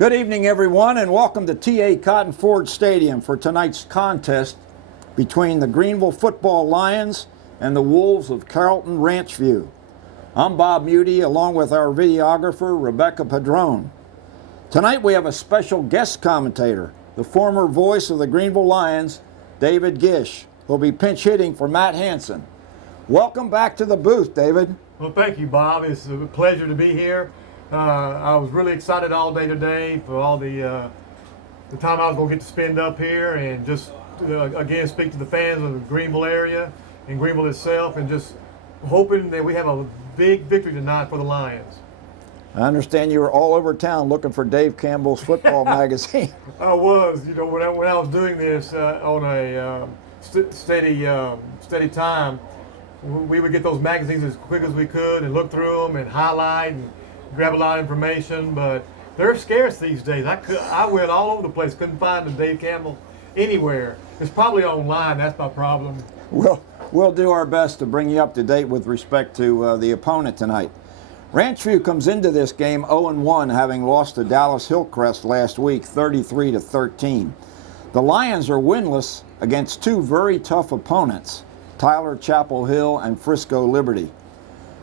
Good evening, everyone, and welcome to T.A. Cotton Ford Stadium for tonight's contest between the Greenville Football Lions and the Wolves of Carrollton Ranchview. I'm Bob Muty, along with our videographer, Rebecca Padron. Tonight we have a special guest commentator, the former voice of the Greenville Lions, David GEUS, who will be pinch hitting for Matt Hanson. Welcome back to the booth, David. Well, thank you, Bob. It's a pleasure to be here. I was really excited all day today for all the time I was going to get to spend up here and just, again, speak to the fans of the Greenville area and Greenville itself, and just hoping that we have a big victory tonight for the Lions. I understand you were all over town looking for Dave Campbell's football magazine. I was. You know, when I was doing this on a steady time, we would get those magazines as quick as we could and look through them and highlight and grab a lot of information, but they're scarce these days. I went all over the place, couldn't find a Dave Campbell anywhere. It's probably online. That's my problem. We'll do our best to bring you up to date with respect to the opponent tonight. Ranchview comes into this game 0-1, having lost to Dallas Hillcrest last week, 33-13. The Lions are winless against two very tough opponents, Tyler Chapel Hill and Frisco Liberty.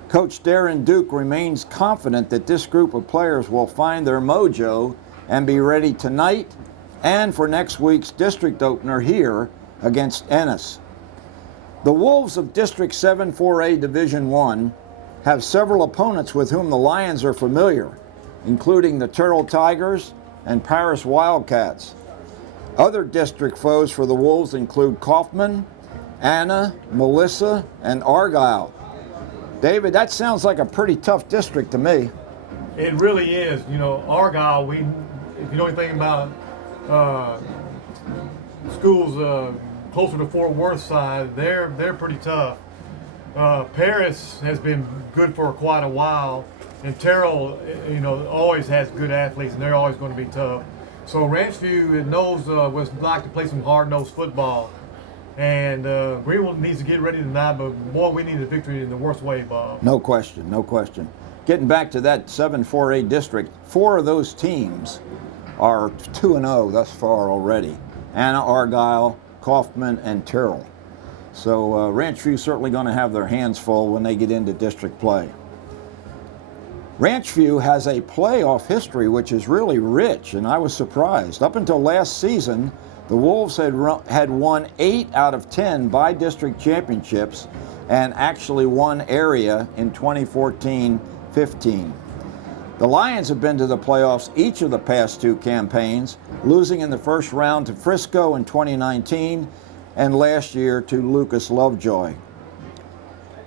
Coach Darren Duke remains confident that this group of players will find their mojo and be ready tonight and for next week's district opener here against Ennis. The Wolves of District 7 4A Division I have several opponents with whom the Lions are familiar, including the Turtle Tigers and Paris Wildcats. Other district foes for the Wolves include Kaufman, Anna, Melissa, and Argyle. David, that sounds like a pretty tough district to me. It really is. You know, Argyle, if you know anything about schools closer to Fort Worth side, they're pretty tough. Paris has been good for quite a while, and Terrell, you know, always has good athletes, and they're always going to be tough. So Ranchview knows what it's like to play some hard-nosed football. And Greenville needs to get ready tonight, but boy, we need a victory in the worst way, Bob. No question, no question. Getting back to that 7-4A district, four of those teams are 2-0 thus far already. Anna, Argyle, Kaufman, and Terrell. So Ranchview certainly going to have their hands full when they get into district play. Ranchview has a playoff history which is really rich, and I was surprised. Up until last season, the Wolves had won 8 out of 10 by-district championships and actually won area in 2014-15. The Lions have been to the playoffs each of the past two campaigns, losing in the first round to Frisco in 2019 and last year to Lucas Lovejoy.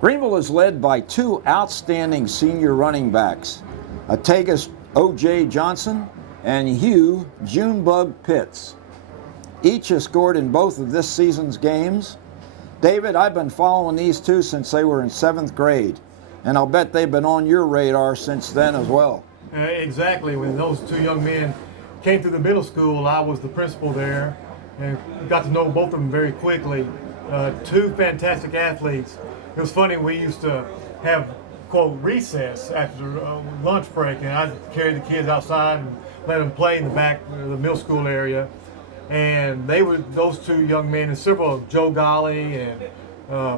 Greenville is led by two outstanding senior running backs, Atagus O.J. Johnson and Hugh Junebug Pitts. Each has scored in both of this season's games. David, I've been following these two since they were in 7th grade, and I'll bet they've been on your radar since then as well. Exactly. When those two young men came through the middle school, I was the principal there and got to know both of them very quickly. Two fantastic athletes. It was funny, we used to have, quote, recess after lunch break, and I'd carry the kids outside and let them play in the back of the middle school area. And those two young men, and several, Joe Golly and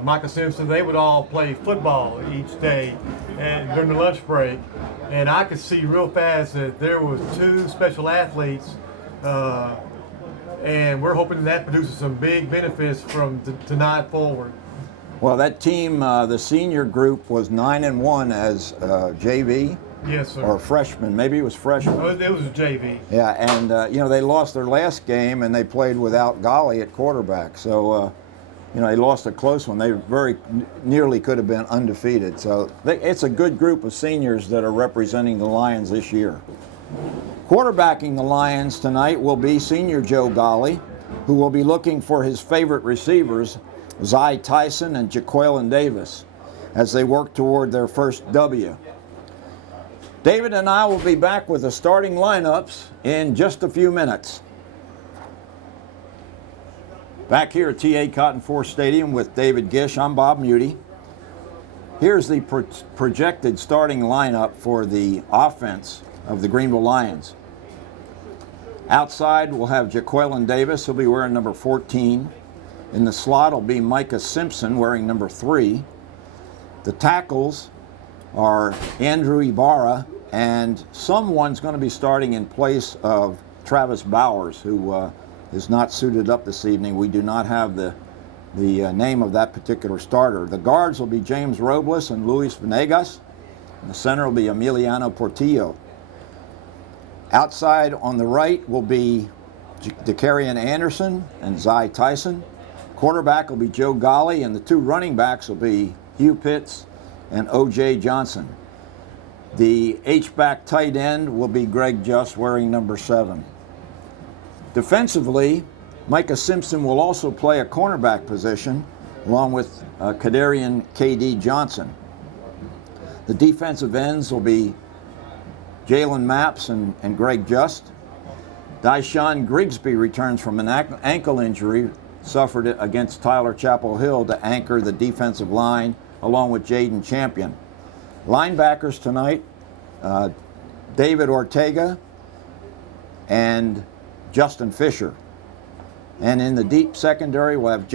Micah Simpson, they would all play football each day and during the lunch break. And I could see real fast that there was two special athletes, and we're hoping that produces some big benefits from tonight forward. Well, that team, the senior group, was 9-1 as JV. Yes, sir. Or freshman. Maybe it was freshman. Oh, it was a JV. Yeah, and you know, they lost their last game and they played without Golly at quarterback. So, you know, they lost a close one. They very nearly could have been undefeated. So it's a good group of seniors that are representing the Lions this year. Quarterbacking the Lions tonight will be senior Joe Golly, who will be looking for his favorite receivers, Zy Tyson and Jaqueline Davis, as they work toward their first W. David and I will be back with the starting lineups in just a few minutes. Back here at T.A. Cotton Ford Stadium with David GEUS, I'm Bob Muty. Here's the projected starting lineup for the offense of the Greenville Lions. Outside, we'll have Jaqueline Davis. He'll be wearing number 14. In the slot will be Micah Simpson wearing number 3. The tackles are Andrew Ibarra, and someone's going to be starting in place of Travis Bowers, who is not suited up this evening. We do not have the name of that particular starter. The guards will be James Robles and Luis Venegas. In the center will be Emiliano Portillo. Outside on the right will be Decarian Anderson and Zy Tyson. Quarterback will be Joe Golly, and the 2 running backs will be Hugh Pitts and O.J. Johnson. The H-back tight end will be Greg Just wearing number 7. Defensively, Micah Simpson will also play a cornerback position along with Kadarian K.D. Johnson. The defensive ends will be Jalen Maps and Greg Just. Dyshawn Grigsby returns from an ankle injury suffered against Tyler Chapel Hill to anchor the defensive line along with Jaden Champion. Linebackers tonight, David Ortega and Justin Fisher. And in the deep secondary, we'll have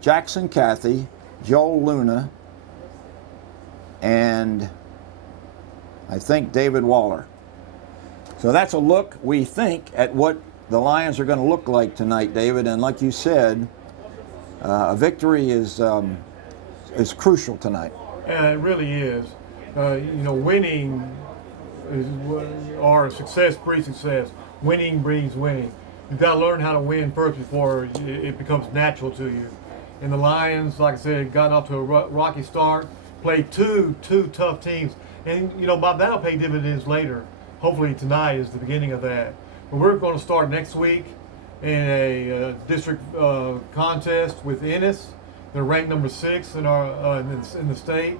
Jackson Cathy, Joel Luna, and I think David Waller. So that's a look, we think, at what the Lions are going to look like tonight, David. And like you said, a victory is crucial tonight. Yeah, it really is. Winning or success breeds success. Winning breeds winning. You've got to learn how to win first before it becomes natural to you. And the Lions, like I said, got off to a rocky start, played two tough teams. And, Bob, that'll pay dividends later. Hopefully tonight is the beginning of that. But we're going to start next week in a district contest with Ennis. They're ranked number 6 in the state.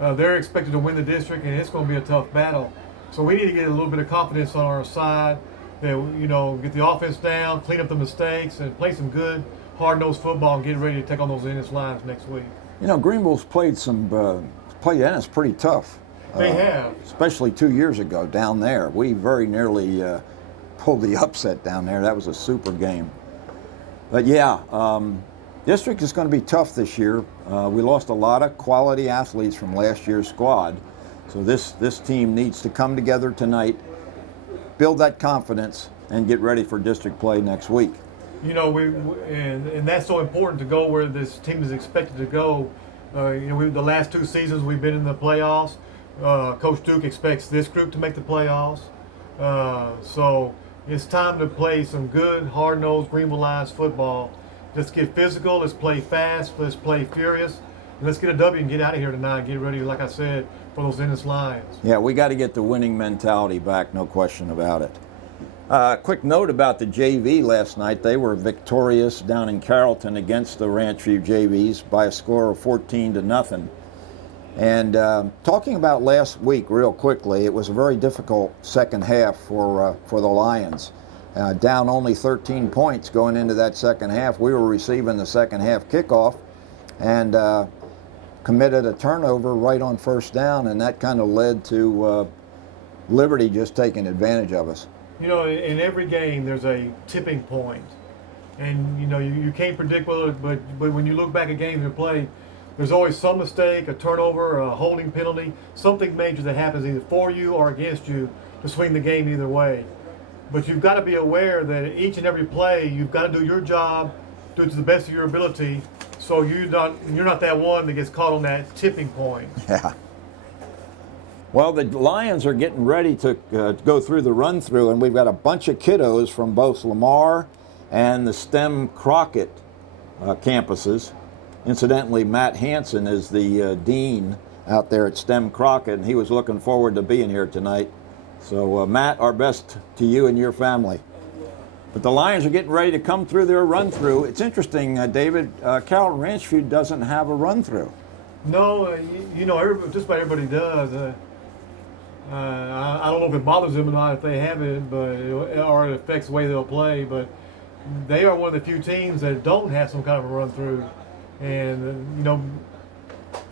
They're expected to win the district, and it's going to be a tough battle. So we need to get a little bit of confidence on our side. That, get the offense down, clean up the mistakes, and play some good, hard-nosed football and get ready to take on those Ennis Lions next week. Greenville's played Ennis pretty tough. They have. Especially 2 years ago down there. We very nearly pulled the upset down there. That was a super game. But yeah, district is going to be tough this year. We lost a lot of quality athletes from last year's squad. So this team needs to come together tonight, build that confidence, and get ready for district play next week. And that's so important to go where this team is expected to go. The last 2 seasons we've been in the playoffs. Coach Duke expects this group to make the playoffs. So it's time to play some good, hard-nosed Greenville Lions football. Let's get physical, let's play fast, let's play furious, and let's get a W and get out of here tonight. Get ready, like I said, for those Ennis Lions. Yeah, we got to get the winning mentality back, no question about it. Quick note about the JV last night. They were victorious down in Carrollton against the Ranchview JVs by a score of 14-0. And talking about last week real quickly, it was a very difficult second half for the Lions. Down only 13 points going into that second half. We were receiving the second half kickoff and committed a turnover right on first down, and that kind of led to Liberty just taking advantage of us. In every game there's a tipping point. And, you can't predict whether, but when you look back at games and play, there's always some mistake, a turnover, a holding penalty, something major that happens either for you or against you to swing the game either way. But you've got to be aware that each and every play, you've got to do your job, do it to the best of your ability, so you're not that one that gets caught on that tipping point. Yeah. Well, the Lions are getting ready to go through the run-through, and we've got a bunch of kiddos from both Lamar and the STEM Crockett campuses. Incidentally, Matt Hansen is the dean out there at STEM Crockett, and he was looking forward to being here tonight. So, Matt, our best to you and your family. But the Lions are getting ready to come through their run-through. It's interesting, David, Carrollton Ranchview doesn't have a run-through. No, just about everybody does. I don't know if it bothers them or not if they have it, or it affects the way they'll play, but they are one of the few teams that don't have some kind of a run-through. And,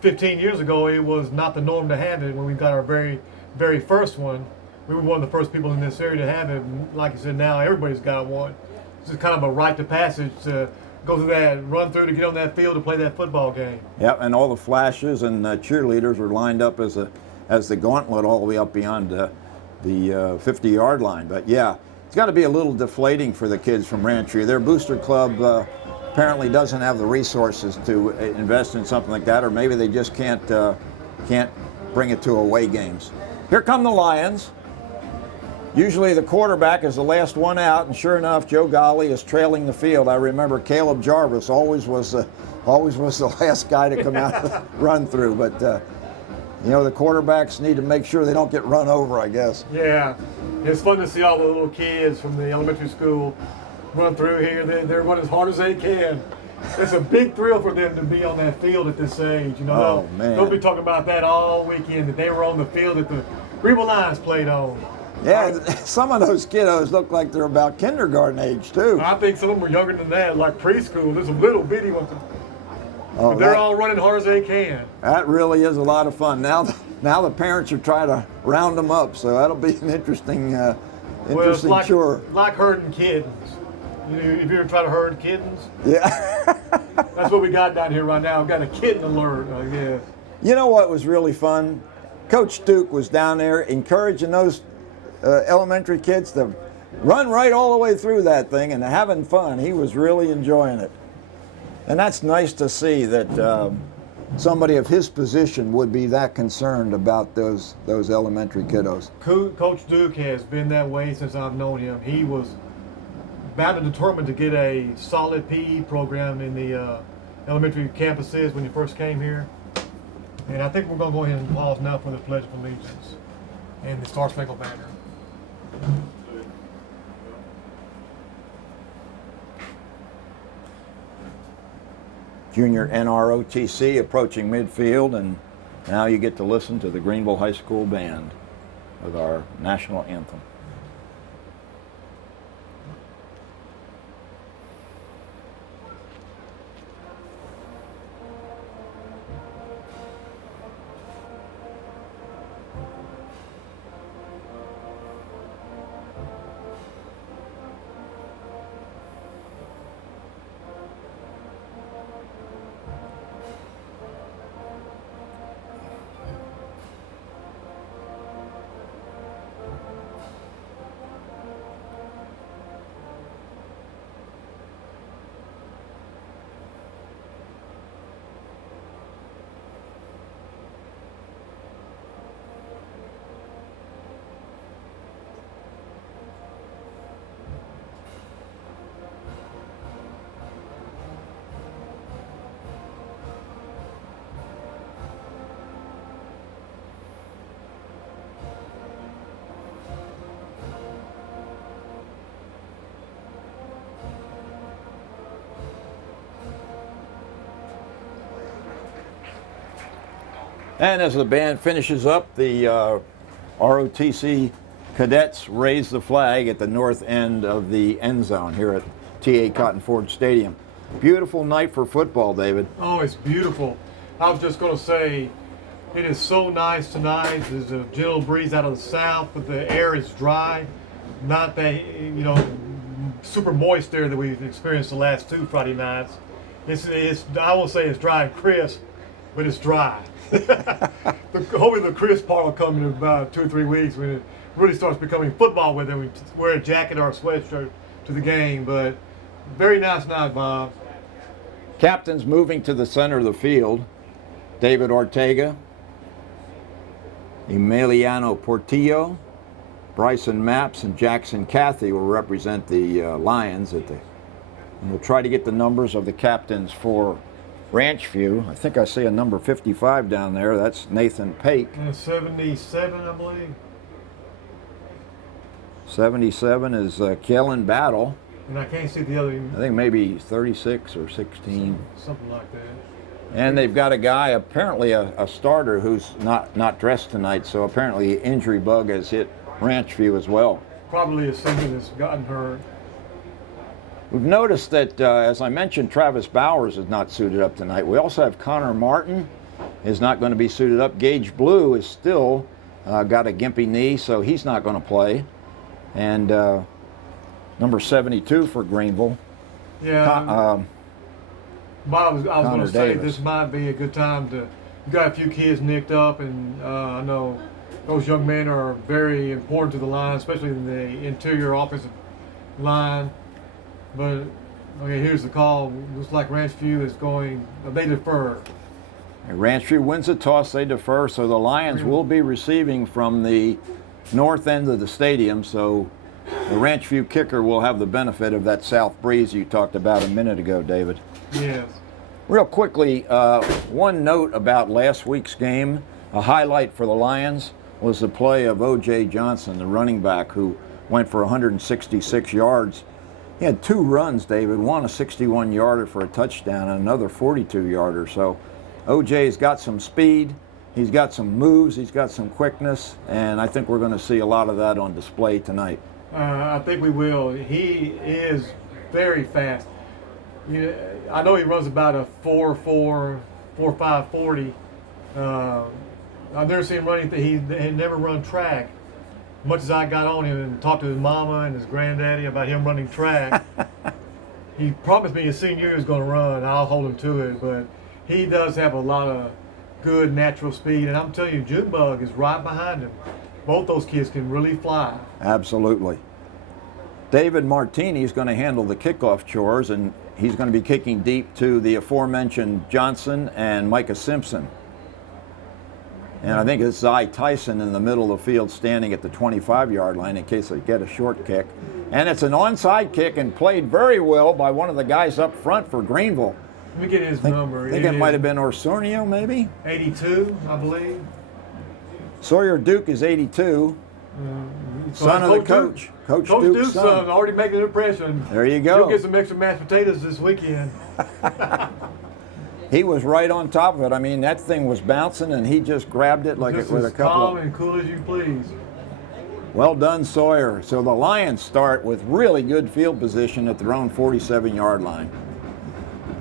15 years ago, it was not the norm to have it when we got our very, very first one. we were one of the first people in this area to have it. And like you said, now everybody's got one. It's just kind of a rite of passage to go through that, run through to get on that field to play that football game. Yep, and all the flashes and cheerleaders are lined up as the gauntlet all the way up beyond the 50-yard line. But yeah, it's got to be a little deflating for the kids from Ranchview. Their booster club apparently doesn't have the resources to invest in something like that, or maybe they just can't bring it to away games. Here come the Lions. Usually the quarterback is the last one out, and sure enough, Joe Golly is trailing the field. I remember Caleb Jarvis always was the last guy to come out run through. But you know, the quarterbacks need to make sure they don't get run over, I guess. Yeah, it's fun to see all the little kids from the elementary school run through here. They're running as hard as they can. It's a big thrill for them to be on that field at this age. You know, they'll be talking about that all weekend, that they were on the field that the Greenville Lions played on. Yeah, some of those kiddos look like they're about kindergarten age, too. I think some of them were younger than that, like preschool. There's some little bitty ones. Oh, but they're all running hard as they can. That really is a lot of fun. Now the parents are trying to round them up, so that'll be an interesting chore. Like herding kittens. You know, if you ever try to herd kittens? Yeah. That's what we got down here right now. We've got a kitten alert, I guess. You know what was really fun? Coach Duke was down there encouraging those elementary kids to run right all the way through that thing and having fun. He was really enjoying it. And that's nice to see that somebody of his position would be that concerned about those elementary kiddos. Coach Duke has been that way since I've known him. He was bound and determined to get a solid PE program in the elementary campuses when he first came here. And I think we're going to go ahead and pause now for the Pledge of Allegiance and the Star Spangled Banner. Junior NROTC approaching midfield, and now you get to listen to the Greenville High School Band with our national anthem. And as the band finishes up, the ROTC cadets raise the flag at the north end of the end zone here at T.A. Cotton Ford Stadium. Beautiful night for football, David. Oh, it's beautiful. I was just going to say, it is so nice tonight. There's a gentle breeze out of the south, but the air is dry. Not that, super moist air that we've experienced the last 2 Friday nights. I will say it's dry and crisp, but it's dry. Hopefully the crisp part will come in about 2 or 3 weeks when it really starts becoming football weather. We wear a jacket or a sweatshirt to the game, but very nice night, Bob. Captains moving to the center of the field. David Ortega, Emiliano Portillo, Bryson Maps, and Jackson Cathy will represent the Lions and we'll try to get the numbers of the captains for Ranchview. I think I see a number 55 down there. That's Nathan Pake. And 77, I believe. 77 is Kellen Battle. And I can't see the other. I think maybe 36 or 16. Something like that. And they've got a guy, apparently a starter, who's not dressed tonight, so apparently the injury bug has hit Ranchview as well. Probably a season that's gotten hurt. We've noticed that, as I mentioned, Travis Bowers is not suited up tonight. We also have Connor Martin is not going to be suited up. Gage Blue is still got a gimpy knee, so he's not going to play. And number 72 for Greenville. Yeah. But I was going to say Davis. this might be a good time to. You got a few kids nicked up, and I know those young men are very important to the line, especially in the interior offensive line. But okay, here's the call. Looks like Ranchview is going. They defer. Ranchview wins the toss, they defer, so the Lions will be receiving from the north end of the stadium, so the Ranchview kicker will have the benefit of that south breeze you talked about a minute ago, David. Yes. Real quickly, one note about last week's game. A highlight for the Lions was the play of O.J. Johnson, the running back, who went for 166 yards. He had 2 runs, David, one a 61-yarder for a touchdown and another 42-yarder. So O.J.'s got some speed, he's got some moves, he's got some quickness, and I think we're going to see a lot of that on display tonight. I think we will. He is very fast. I know he runs about a 4.4, 4.5 40. I've never seen him running. He had never run track. Much as I got on him and talked to his mama and his granddaddy about him running track, he promised me his senior year he was going to run. I'll hold him to it, but he does have a lot of good natural speed. And I'm telling you, Junebug is right behind him. Both those kids can really fly. Absolutely. David Martini is going to handle the kickoff chores, and he's going to be kicking deep to the aforementioned Johnson and Micah Simpson. And I think it's Zy Tyson in the middle of the field standing at the 25-yard line in case they get a short kick. And it's an onside kick and played very well by one of the guys up front for Greenville. Let me get his number. I think it might have been Orsornio, maybe? 82, I believe. Sawyer Duke is 82. Son of the coach. Coach Duke's son. Already making an impression. There you go. You'll get some extra mashed potatoes this weekend. He was right on top of it. I mean, that thing was bouncing, and he just grabbed it like Just it with a as couple calm of... and cool as you please. Well done, Sawyer. So the Lions start with really good field position at their own 47-yard line.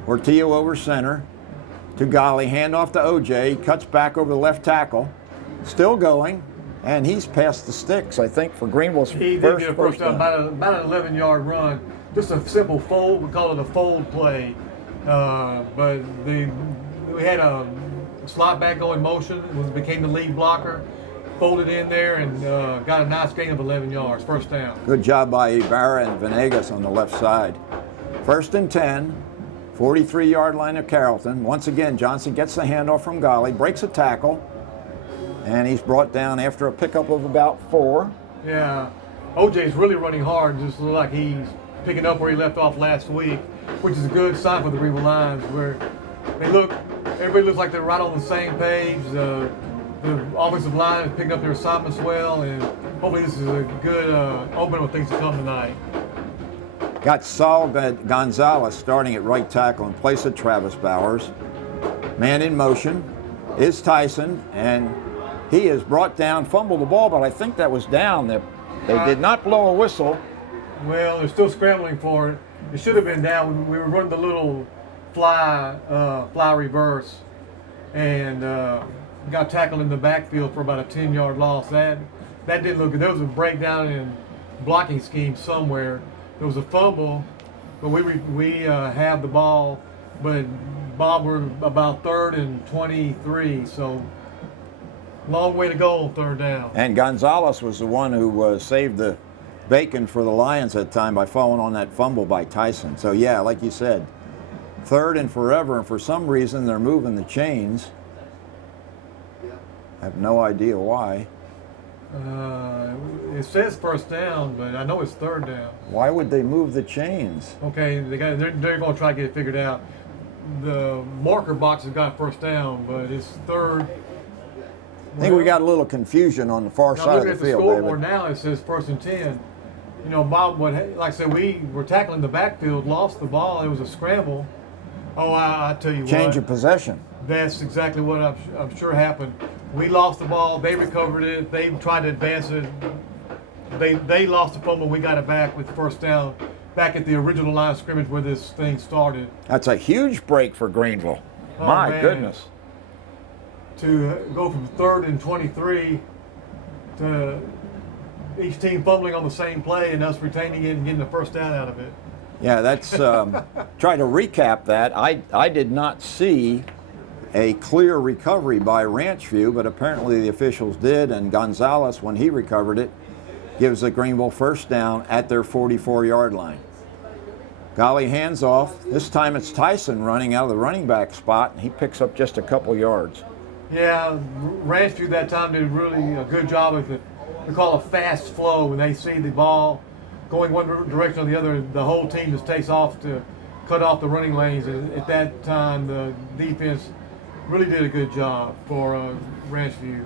Portillo over center to Golly, handoff to OJ, cuts back over the left tackle, still going, and he's past the sticks, I think, for Greenville's He first did get a first down, down. about an 11-yard run. Just a simple fold. We call it a fold play. But we had a slot back go in motion. It became the lead blocker. Folded in there and got a nice gain of 11 yards. First down. Good job by Ibarra and Venegas on the left side. 1st and 10. 43-yard line of Carrollton. Once again, Johnson gets the handoff from Golly, breaks a tackle, and he's brought down after a pickup of about 4. Yeah, OJ's really running hard. Just look like he's picking up where he left off last week, which is a good sign for the Greenville Lions, where everybody looks like they're right on the same page. The offensive line is picking up their assignments well, and hopefully this is a good opening with things to come tonight. Got Saul Gonzalez starting at right tackle in place of Travis Bowers. Man in motion is Tyson, and he is brought down, fumbled the ball, but I think that was down. They did not blow a whistle. Well, they're still scrambling for it. It should have been down. We were running the little fly reverse, and got tackled in the backfield for about a 10-yard loss. That didn't look good. There was a breakdown in blocking scheme somewhere. There was a fumble, but we have the ball, but Bob, we're about 3rd and 23, so long way to go on 3rd down. And Gonzalez was the one who saved the bacon for the Lions at the time by falling on that fumble by Tyson. So yeah, like you said, 3rd and forever, and for some reason they're moving the chains. I have no idea why. It says 1st down, but I know it's 3rd down. Why would they move the chains? Okay, they're going to try to get it figured out. The marker box has got 1st down, but it's 3rd. I think we got a little confusion on the far side of the field, Looking at the scoreboard now, it says 1st and 10. You know, Bob, like I said, we were tackling the backfield, lost the ball. It was a scramble. Oh, I tell you what. Change of possession. That's exactly what I'm sure happened. We lost the ball. They recovered it. They tried to advance it. They lost the fumble. We got it back with 1st down, back at the original line of scrimmage where this thing started. That's a huge break for Greenville. Oh, My man. goodness. To go from 3rd and 23 to each team fumbling on the same play and us retaining it and getting the first down out of it. Yeah, that's try to recap that. I did not see a clear recovery by Ranchview, but apparently the officials did, and Gonzalez, when he recovered it, gives the Greenville first down at their 44-yard line. Golly hands off. This time it's Tyson running out of the running back spot, and he picks up just a couple yards. Yeah, Ranchview that time did really a good job with it. We call it a fast flow. When they see the ball going one direction or the other, the whole team just takes off to cut off the running lanes. And at that time, the defense really did a good job for Ranchview.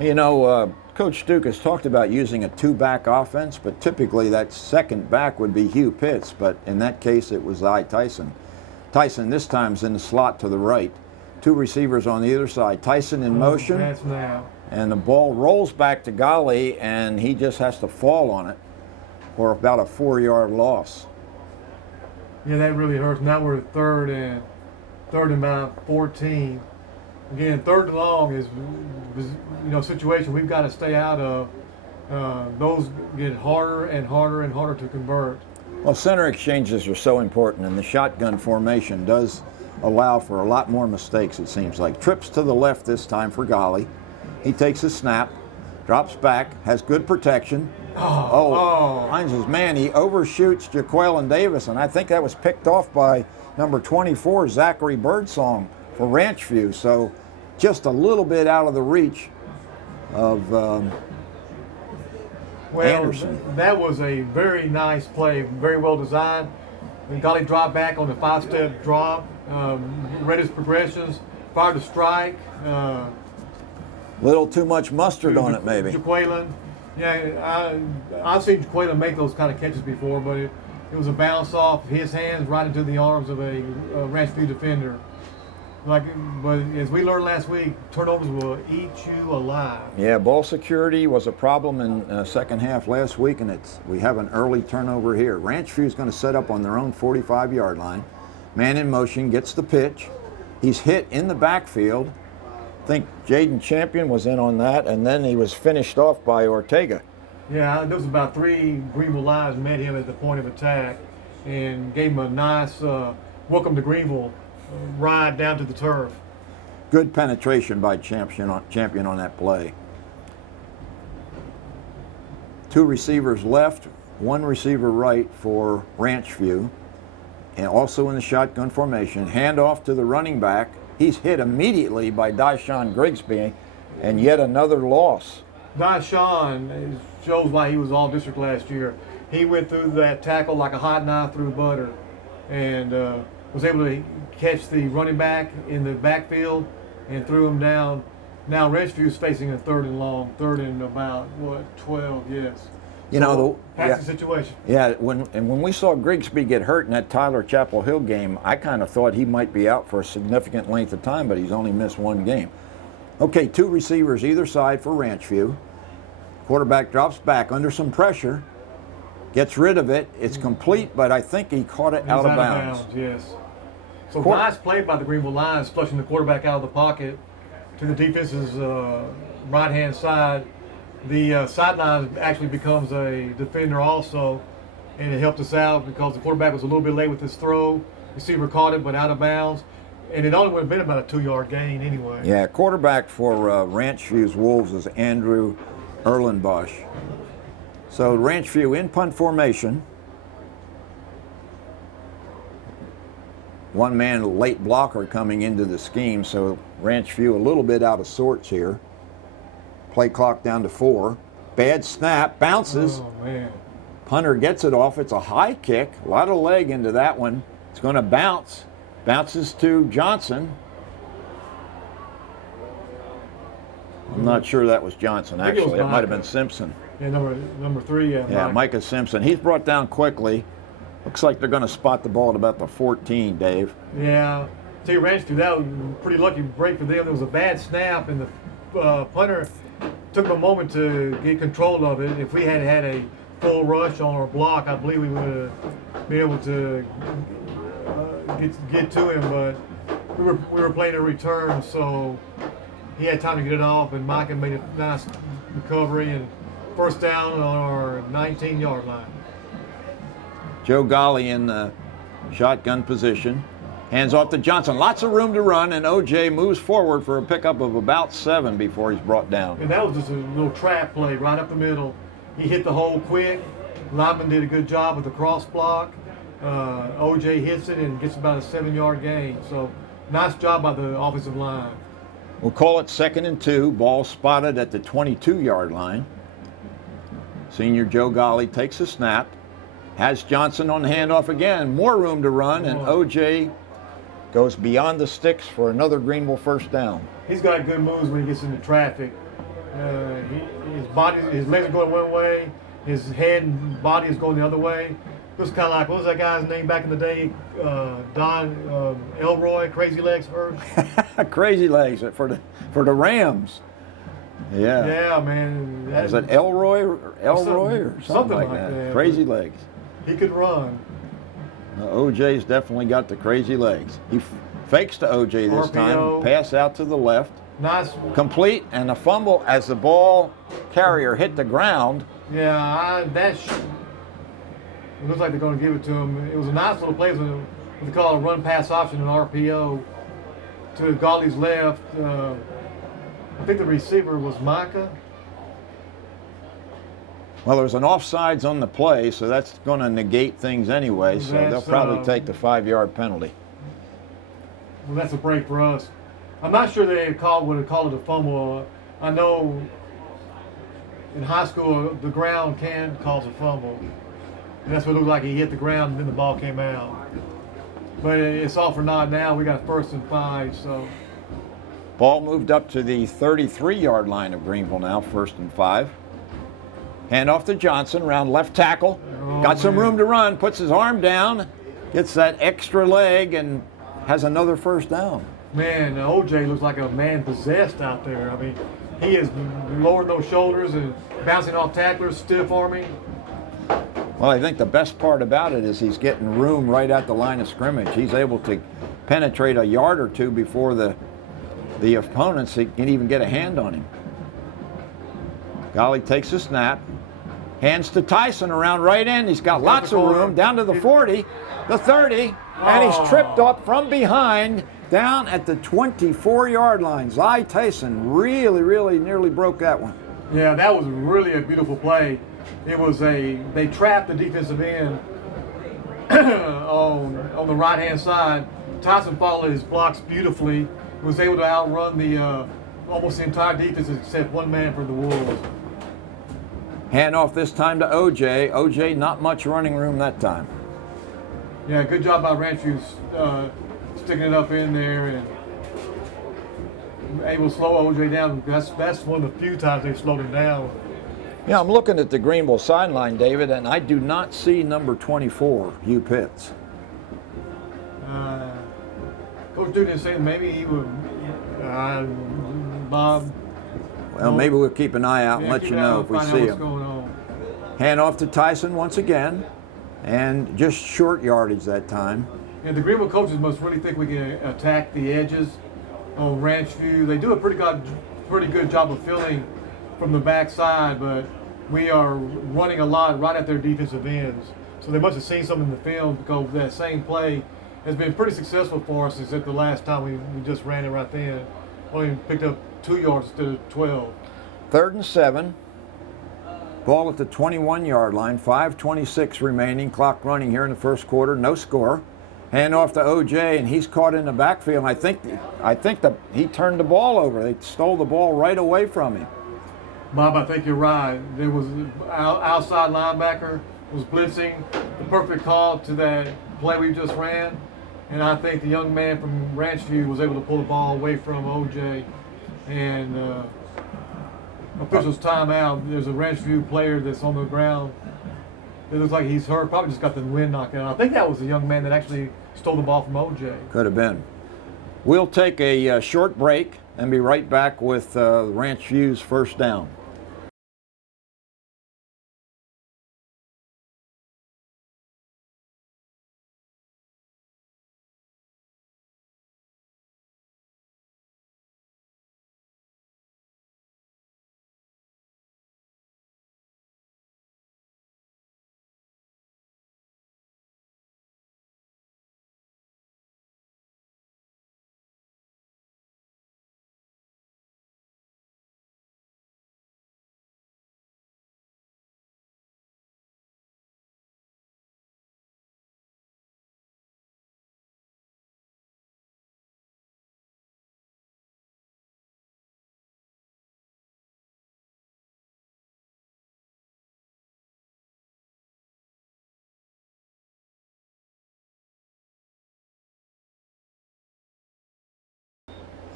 You know, Coach Duke has talked about using a two-back offense, but typically that second back would be Hugh Pitts, but in that case it was Tyson. Tyson this time's in the slot to the right. Two receivers on the other side. Tyson in motion. That's now. And the ball rolls back to Golly, and he just has to fall on it for about a 4-yard loss. Yeah, that really hurts. Now we're third and about 14. Again, third and long is situation we've got to stay out of. Those get harder and harder and harder to convert. Well, center exchanges are so important, and the shotgun formation does allow for a lot more mistakes, it seems like. Trips to the left this time for Golly. He takes a snap, drops back, has good protection. Finds his man. He overshoots Jaqueline Davis, and I think that was picked off by number 24, Zachary Birdsong for Ranchview. So just a little bit out of the reach of Anderson. That was a very nice play, very well designed. And Golly dropped back on the 5-step drop, read his progressions, fired a strike. Little too much mustard on it, maybe. Jaqueline. Yeah, I've seen Jaqueline make those kind of catches before, but it was a bounce off his hands right into the arms of a Ranchview defender. But as we learned last week, turnovers will eat you alive. Yeah, ball security was a problem in second half last week, and we have an early turnover here. Ranchview's going to set up on their own 45-yard line. Man in motion, gets the pitch. He's hit in the backfield. I think Jaden Champion was in on that, and then he was finished off by Ortega. Yeah, there was about 3 Greenville lines met him at the point of attack and gave him a nice welcome to Greenville ride down to the turf. Good penetration by Champion on that play. 2 receivers left, 1 receiver right for Ranchview, and also in the shotgun formation. Handoff to the running back. He's hit immediately by Dyshawn Grigsby, and yet another loss. Dyshawn shows why he was all district last year. He went through that tackle like a hot knife through butter, and was able to catch the running back in the backfield and threw him down. Now Ranchview's facing a third and long, third and about 12, yes. That's the situation. Yeah, when we saw Grigsby get hurt in that Tyler Chapel Hill game, I kind of thought he might be out for a significant length of time, but he's only missed 1 game. Okay, 2 receivers either side for Ranchview. Quarterback drops back under some pressure, gets rid of it. It's complete, but I think he caught it out of bounds. Yes. So nice play by the Greenville Lions, flushing the quarterback out of the pocket to the defense's right-hand side. The sideline actually becomes a defender also, and it helped us out because the quarterback was a little bit late with his throw. Receiver caught it, but out of bounds. And it only would have been about a 2-yard gain anyway. Yeah, quarterback for Ranchview's Wolves is Andrew Erlenbosch. So Ranchview in punt formation. 1-man late blocker coming into the scheme, so Ranchview a little bit out of sorts here. Play clock down to 4. Bad snap, bounces. Oh, man. Punter gets it off. It's a high kick. A lot of leg into that one. It's going to bounce. Bounces to Johnson. I'm not sure that was Johnson, actually. It might have been Simpson. Yeah, number 3. Yeah, Micah Simpson. He's brought down quickly. Looks like they're going to spot the ball at about the 14, Dave. Yeah. Tell you, Ranchview, that was a pretty lucky break for them. There was a bad snap, and the punter took a moment to get control of it. If we had had a full rush on our block, I believe we would have been able to get to him, but we were playing a return, so he had time to get it off, and Micah made a nice recovery and first down on our 19-yard line. Joe Golly in the shotgun position. Hands off to Johnson. Lots of room to run, and O.J. moves forward for a pickup of about 7 before he's brought down. And that was just a little trap play right up the middle. He hit the hole quick. Lineman did a good job with the cross block. O.J. hits it and gets about a 7-yard gain. So nice job by the offensive line. We'll call it 2nd and 2. Ball spotted at the 22-yard line. Senior Joe Golly takes a snap. Has Johnson on the handoff again. More room to run, and O.J. goes beyond the sticks for another Greenville first down. He's got good moves when he gets into traffic. His legs are going one way, his head and body is going the other way. It was kind of like, what was that guy's name back in the day? Don Elroy, Crazy Legs hurt. Crazy Legs for the Rams. Yeah. Yeah, man. Is it Elroy or something like that? Crazy Legs. He could run. OJ's definitely got the crazy legs. He fakes to OJ this time. Pass out to the left. Nice. Complete, and a fumble as the ball carrier hit the ground. Yeah, it looks like they're going to give it to him. It was a nice little play. What they call a run-pass option, an RPO, to Golly's left. I think the receiver was Micah. Well, there's an offsides on the play, so that's going to negate things anyway, so they'll probably take the 5-yard penalty. Well, that's a break for us. I'm not sure they would have called it a fumble. I know in high school, the ground can cause a fumble. And that's what it looked like. He hit the ground, and then the ball came out. But it's all for naught now. We got 1st and 5, so. Ball moved up to the 33-yard line of Greenville now, 1st and 5. Hand off to Johnson, around left tackle. Got some room to run, puts his arm down, gets that extra leg, and has another first down. Man, OJ looks like a man possessed out there. I mean, he is lowering those shoulders and bouncing off tacklers, stiff arming. Well, I think the best part about it is he's getting room right at the line of scrimmage. He's able to penetrate a yard or two before the opponents can even get a hand on him. Golly takes a snap. Hands to Tyson around right end. He's got lots of room. Down to the 40, the 30, and he's tripped up from behind down at the 24-yard line. Zy Tyson really nearly broke that one. Yeah, that was really a beautiful play. It was they trapped the defensive end on the right-hand side. Tyson followed his blocks beautifully. He was able to outrun the almost the entire defense except one man for the Wolves. Hand off this time to OJ. OJ, not much running room that time. Yeah, good job by Ranchview sticking it up in there and able to slow OJ down. That's one of the few times they've slowed him down. Yeah, I'm looking at the Greenville sideline, David, and I do not see number 24, Hugh Pitts. Coach Duke is saying maybe he would, Bob. Well, maybe we'll keep an eye out and let you know if we see him. Hand off to Tyson once again, and just short yardage that time. Yeah, the Greenville coaches must really think we can attack the edges on Ranchview. They do a pretty good job of filling from the backside, but we are running a lot right at their defensive ends. So they must have seen something in the film because that same play has been pretty successful for us except the last time we just ran it right then. Only picked up 2 yards instead of 12. 3rd and 7. Ball at the 21-yard line. 5:26 remaining. Clock running here in the first quarter. No score. Hand off to OJ, and he's caught in the backfield. I think he turned the ball over. They stole the ball right away from him. Bob, I think you're right. There was an outside linebacker was blitzing. The perfect call to that play we just ran. And I think the young man from Ranchview was able to pull the ball away from OJ. And officials timeout. There's a Ranchview player that's on the ground. It looks like he's hurt. Probably just got the wind knocked out. I think that was the young man that actually stole the ball from OJ. Could have been. We'll take a short break and be right back with Ranchview's first down.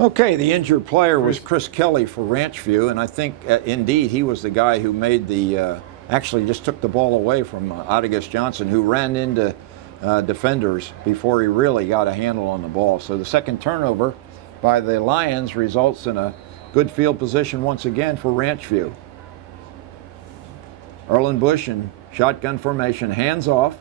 Okay, the injured player was Chris Kelly for Ranchview, and I think indeed he was the guy who made the, actually just took the ball away from Odegus Johnson, who ran into defenders before he really got a handle on the ball. So the second turnover by the Lions results in a good field position once again for Ranchview. Erlen Bush in shotgun formation, hands off,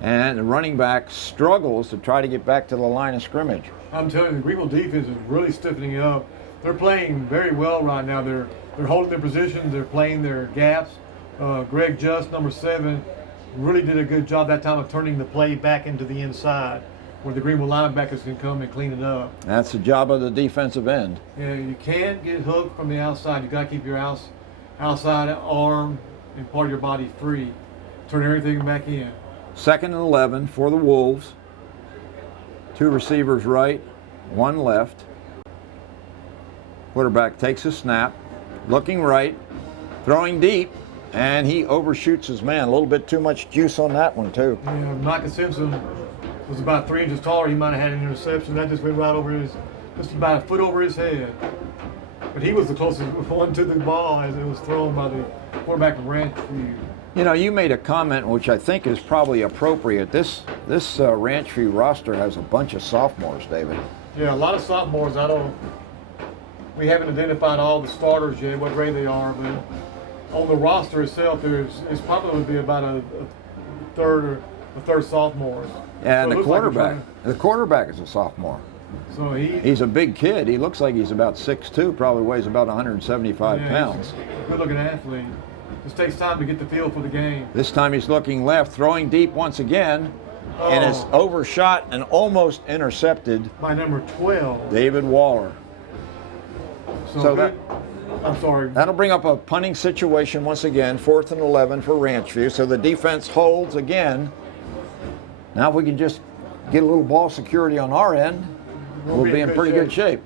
and the running back struggles to try to get back to the line of scrimmage. I'm telling you, the Greenville defense is really stiffening it up. They're playing very well right now. They're holding their positions. They're playing their gaps. Greg Just, number 7, really did a good job that time of turning the play back into the inside, where the Greenville linebackers can come and clean it up. That's the job of the defensive end. Yeah, you can't get hooked from the outside. You got to keep your outside arm and part of your body free. Turn everything back in. 2nd and 11 for the Wolves. 2 receivers right, 1 left. Quarterback takes a snap, looking right, throwing deep, and he overshoots his man. A little bit too much juice on that one, too. Yeah, Micah Simpson was about 3 inches taller. He might have had an interception. That just went right over just about a foot over his head. But he was the closest one to the ball as it was thrown by the quarterback from Ranchview. You know, you made a comment which I think is probably appropriate. This Ranchview roster has a bunch of sophomores, David. Yeah, a lot of sophomores. We haven't identified all the starters yet, what grade they are, but on the roster itself, it's probably would be about a third sophomores. Yeah, and So the quarterback is a sophomore. So he's a big kid. He looks like he's about 6'2", probably weighs about 175 pounds. Good-looking athlete. Just takes time to get the feel for the game. This time he's looking left, throwing deep once again, and is overshot and almost intercepted by number 12, David Waller. I'm sorry. That'll bring up a punting situation once again, 4th and 11 for Ranchview. So the defense holds again. Now if we can just get a little ball security on our end, we'll be in pretty good shape.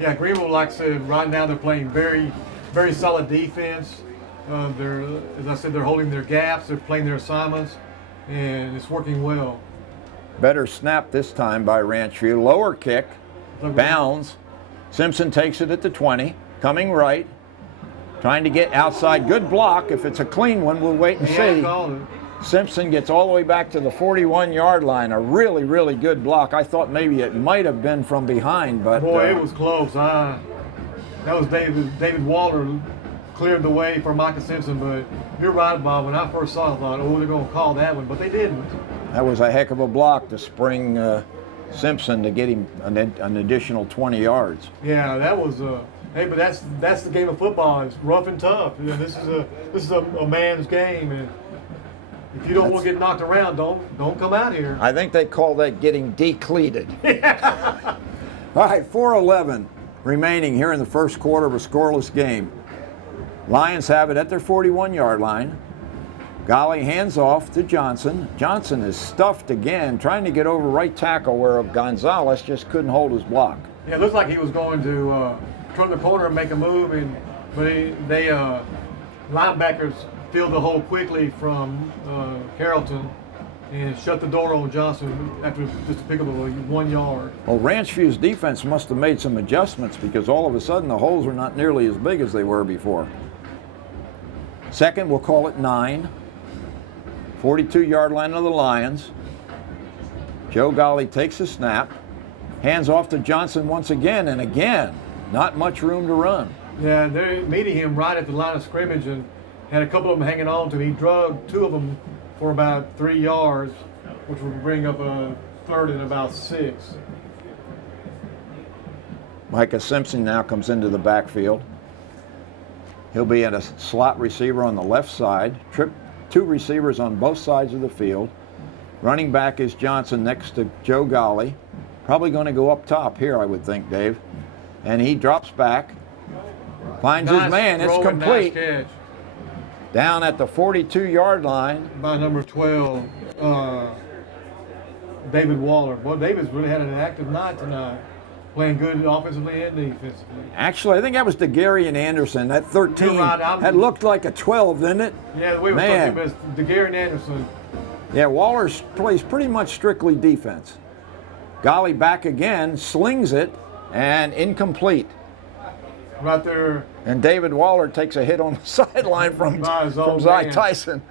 Yeah, Greenville, like I said, right now they're playing very, very solid defense. As I said, they're holding their gaps, they're playing their assignments, and it's working well. Better snap this time by Ranchview. Lower kick, bounds. Simpson takes it at the 20, coming right, trying to get outside. Good block. If it's a clean one, we'll wait and see. Simpson gets all the way back to the 41-yard line. A really, really good block. I thought maybe it might have been from behind, but boy, it was close. That was David Waller cleared the way for Micah Simpson, but you're right, Bob. When I first saw it, I thought, they're going to call that one, but they didn't. That was a heck of a block to spring Simpson to get him an additional 20 yards. Yeah, that was hey, but that's the game of football. It's rough and tough. You know, this is a man's game, and if you don't want to get knocked around, don't come out here. I think they call that getting decleated. All right, 4:11 remaining here in the first quarter of a scoreless game. Lions have it at their 41-yard line. Golly hands off to Johnson. Johnson is stuffed again, trying to get over right tackle where Gonzalez just couldn't hold his block. Yeah, it looked like he was going to turn the corner and make a move, but they linebackers filled the hole quickly from Carrollton and shut the door on Johnson after just a pick up of 1 yard. Well, Ranchview's defense must have made some adjustments because all of a sudden the holes are not nearly as big as they were before. Second, we'll call it 9. 42-yard line of the Lions. Joe Golly takes a snap, hands off to Johnson once again, and again, not much room to run. Yeah, they're meeting him right at the line of scrimmage and had a couple of them hanging on to him. He drug 2 of them for about 3 yards, which would bring up a 3rd and about 6. Micah Simpson now comes into the backfield. He'll be at a slot receiver on the left side. 2 receivers on both sides of the field. Running back is Johnson next to Joe Golly. Probably going to go up top here, I would think, Dave. And he drops back, finds his man. It's complete. Nice catch. Down at the 42-yard line. By number 12, David Waller. Well, David's really had an active night tonight, playing good offensively and defensively. Actually, I think that was DeGary and Anderson. That 13 had looked like a 12, didn't it? Yeah, the way we're talking about is DeGary and Anderson. Yeah, Waller plays pretty much strictly defense. Golly back again, slings it, and incomplete. Right there. And David Waller takes a hit on the sideline from own Zy man. Tyson.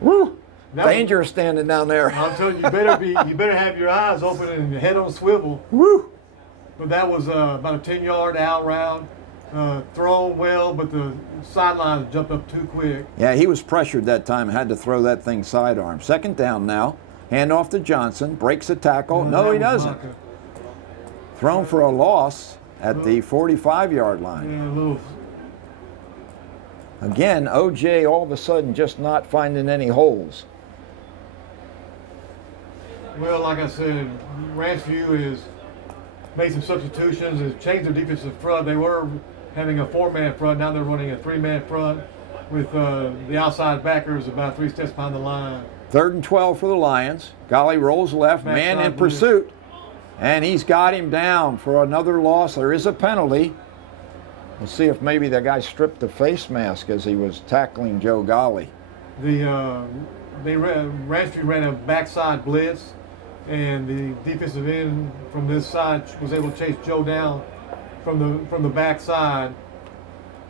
Woo! That was- Dangerous standing down there. I'm telling you, you better have your eyes open and your head on swivel. Woo! But that was about a 10-yard out route, thrown well, but the sidelines jumped up too quick. Yeah, he was pressured that time, had to throw that thing sidearm. Second down now. Hand off to Johnson, breaks a tackle. No, he doesn't. Thrown for a loss at the 45-yard line. Yeah, a little. Again, OJ all of a sudden just not finding any holes. Well, like I said, Ranchview has made some substitutions, has changed their defensive front. They were having a 4-man front, now they're running a 3-man front with the outside backers about 3 steps behind the line. 3rd and 12 for the Lions. Golly rolls left, man in pursuit. And he's got him down for another loss. There is a penalty. We'll see if maybe the guy stripped the face mask as he was tackling Joe Golly. Ranchview ran a backside blitz, and the defensive end from this side was able to chase Joe down from the backside.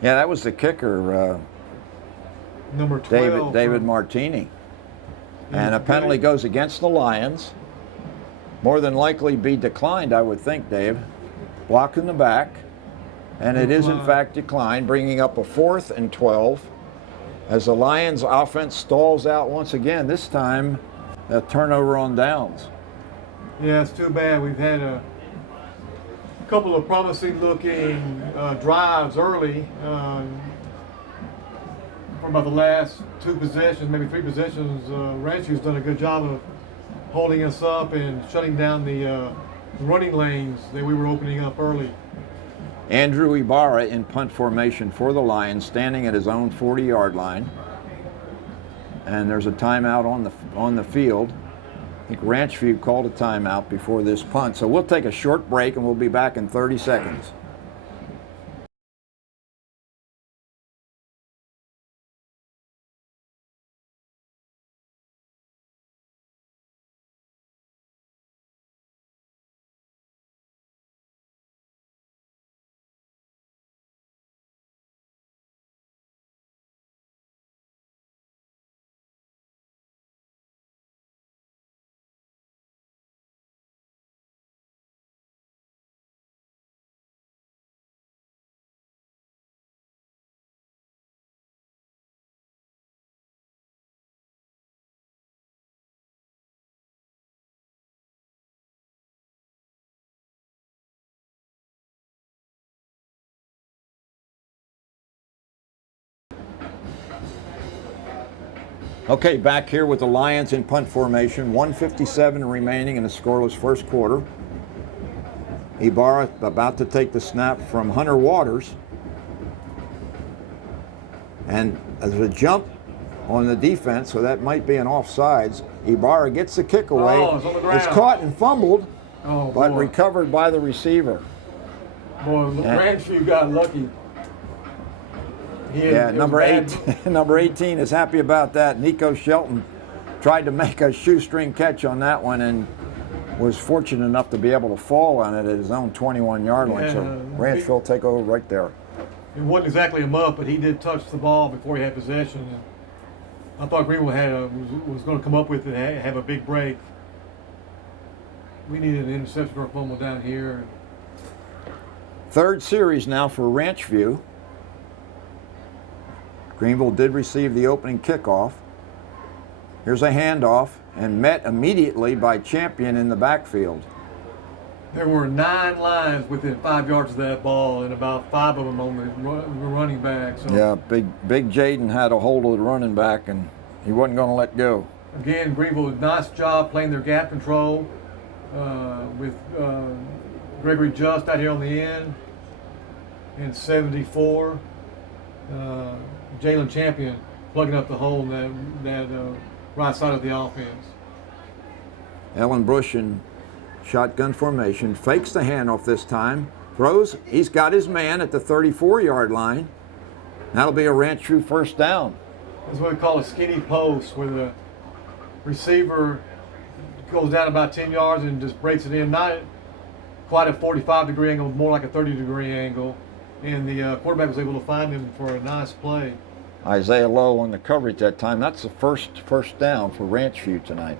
Yeah, that was the kicker, Number 12. David Martini. And a penalty goes against the Lions. More than likely be declined, I would think, Dave. Block in the back. And it is, in fact, declined, bringing up a 4th and 12 as the Lions offense stalls out once again, this time a turnover on downs. Yeah, it's too bad. We've had a couple of promising looking drives early for about the last 2 possessions, maybe 3 possessions. Ranchview's done a good job of holding us up and shutting down the running lanes that we were opening up early. Andrew Ibarra in punt formation for the Lions, standing at his own 40-yard line. And there's a timeout on the field. I think Ranchview called a timeout before this punt. So we'll take a short break and we'll be back in 30 seconds. Okay, back here with the Lions in punt formation. 1:57 remaining in the scoreless first quarter. Ibarra about to take the snap from Hunter Waters. And there's a jump on the defense, so that might be an offsides. Ibarra gets the kick away. Oh, it's on the ground. It's caught and fumbled, but boy. recovered by the receiver. Boy, Ranchview got lucky. Number 18 is happy about that. Nico Shelton tried to make a shoestring catch on that one and was fortunate enough to be able to fall on it at his own 21-yard line. So Ranchville will take over right there. It wasn't exactly a muff, but he did touch the ball before he had possession. And I thought Greenville was going to come up with it and have a big break. We needed an interception or a fumble down here. 3rd series now for Ranchview. Greenville did receive the opening kickoff. Here's a handoff and met immediately by Champion in the backfield. There were 9 lines within 5 yards of that ball and about 5 of them on the running back. So yeah, big Jaden had a hold of the running back and he wasn't going to let go. Again, Greenville did a nice job playing their gap control with Gregory Just out here on the end and 74. Jalen Champion plugging up the hole in that right side of the offense. Ellen Bush in shotgun formation, fakes the handoff this time, throws, he's got his man at the 34-yard line. That'll be a Ranchview first down. That's what we call a skinny post, where the receiver goes down about 10 yards and just breaks it in, not quite a 45-degree angle, more like a 30-degree angle, and the quarterback was able to find him for a nice play. Isaiah Lowe on the coverage that time. That's the first down for Ranchview tonight.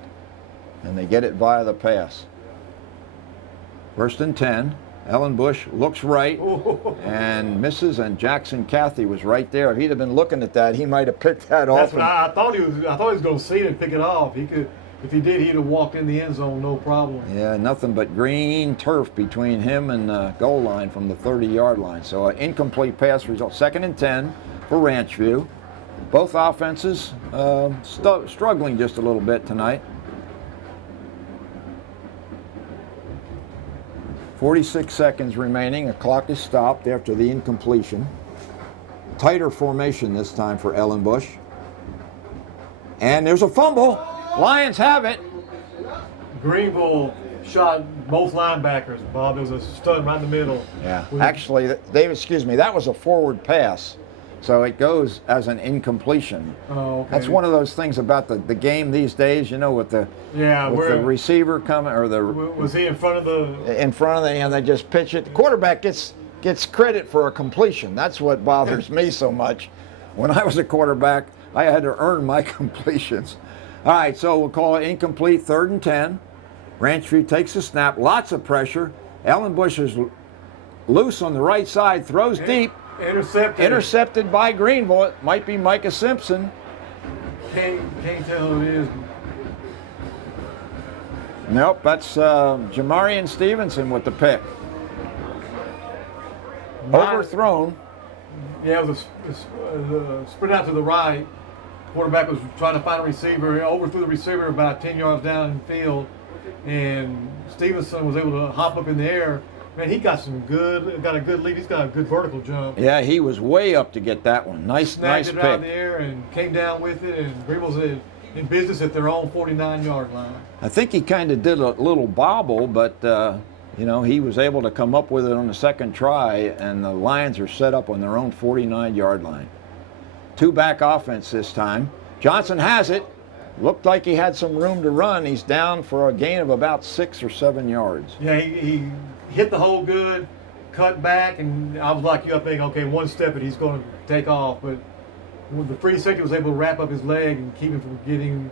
And they get it via the pass. 1st and 10. Ellen Bush looks right and misses, and Jackson Cathy was right there. If he'd have been looking at that, he might have picked that off. That's what I thought he was. I thought he was going to see it and pick it off. He could, if he did, he'd have walked in the end zone, no problem. Yeah, nothing but green turf between him and the goal line from the 30-yard line. So an incomplete pass result. 2nd and 10 for Ranchview. Both offenses struggling just a little bit tonight. 46 seconds remaining. The clock is stopped after the incompletion. Tighter formation this time for Ellen Bush. And there's a fumble. Lions have it. Greenville shot both linebackers, Bob. There was a stud right in the middle. Yeah. Actually, David, excuse me, that was a forward pass. So it goes as an incompletion. Oh, okay. That's one of those things about the game these days, you know, with the receiver coming, or the was he in front of the and they just pitch it. The quarterback gets credit for a completion. That's what bothers me so much. When I was a quarterback, I had to earn my completions. All right, so we'll call it incomplete. 3rd and 10. Ranchview takes the snap. Lots of pressure. Ellen Bush is loose on the right side, throws deep. Intercepted by Greenville. It might be Micah Simpson. Can't tell who it is. Nope, that's Jamarian Stevenson with the pick. Overthrown. Yeah, it was a sprint out to the right. Quarterback was trying to find a receiver. Overthrew the receiver about 10 yards down in the field, and Stevenson was able to hop up in the air. Man, he got a good lead. He's got a good vertical jump. Yeah, he was way up to get that one. Nice pick. Snagged it out of the air and came down with it, and Greenville's in business at their own 49-yard line. I think he kind of did a little bobble, but you know, he was able to come up with it on the second try, and the Lions are set up on their own 49-yard line. Two-back offense this time. Johnson has it. Looked like he had some room to run. He's down for a gain of about 6 or 7 yards. Yeah, he hit the hole good, cut back, and I was like you. I think, okay, one step and he's going to take off. But the free safety was able to wrap up his leg and keep him from getting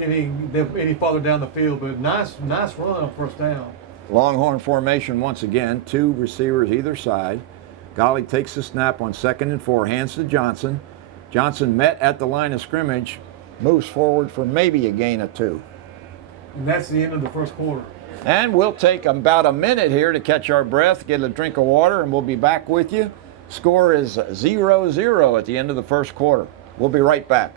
any farther down the field. But nice run on 1st down. Longhorn formation once again. 2 receivers either side. Golly takes the snap on 2nd and 4. Hands to Johnson. Johnson met at the line of scrimmage. Moves forward for maybe a gain of 2. And that's the end of the 1st quarter. And we'll take about a minute here to catch our breath, get a drink of water, and we'll be back with you. Score is 0-0 at the end of the 1st quarter. We'll be right back.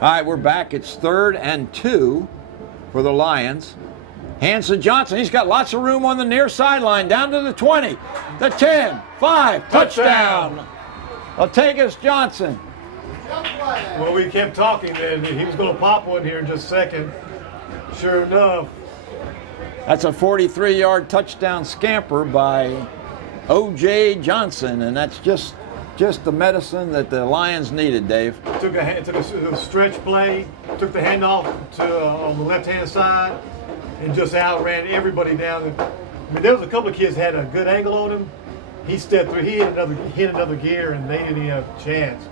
All right, we're back. It's 3rd and 2 for the Lions. Hands to Johnson. He's got lots of room on the near sideline. Down to the 20, the 10, 5, touchdown. Latagus Johnson. Well, we kept talking then. He was going to pop one here in just a second. Sure enough. That's a 43-yard touchdown scamper by O.J. Johnson, and that's just the medicine that the Lions needed, Dave. Took a stretch play, took the handoff on the left-hand side, and just outran everybody down. I mean, there was a couple of kids that had a good angle on him. He stepped through, he hit another gear, and they didn't even have a chance.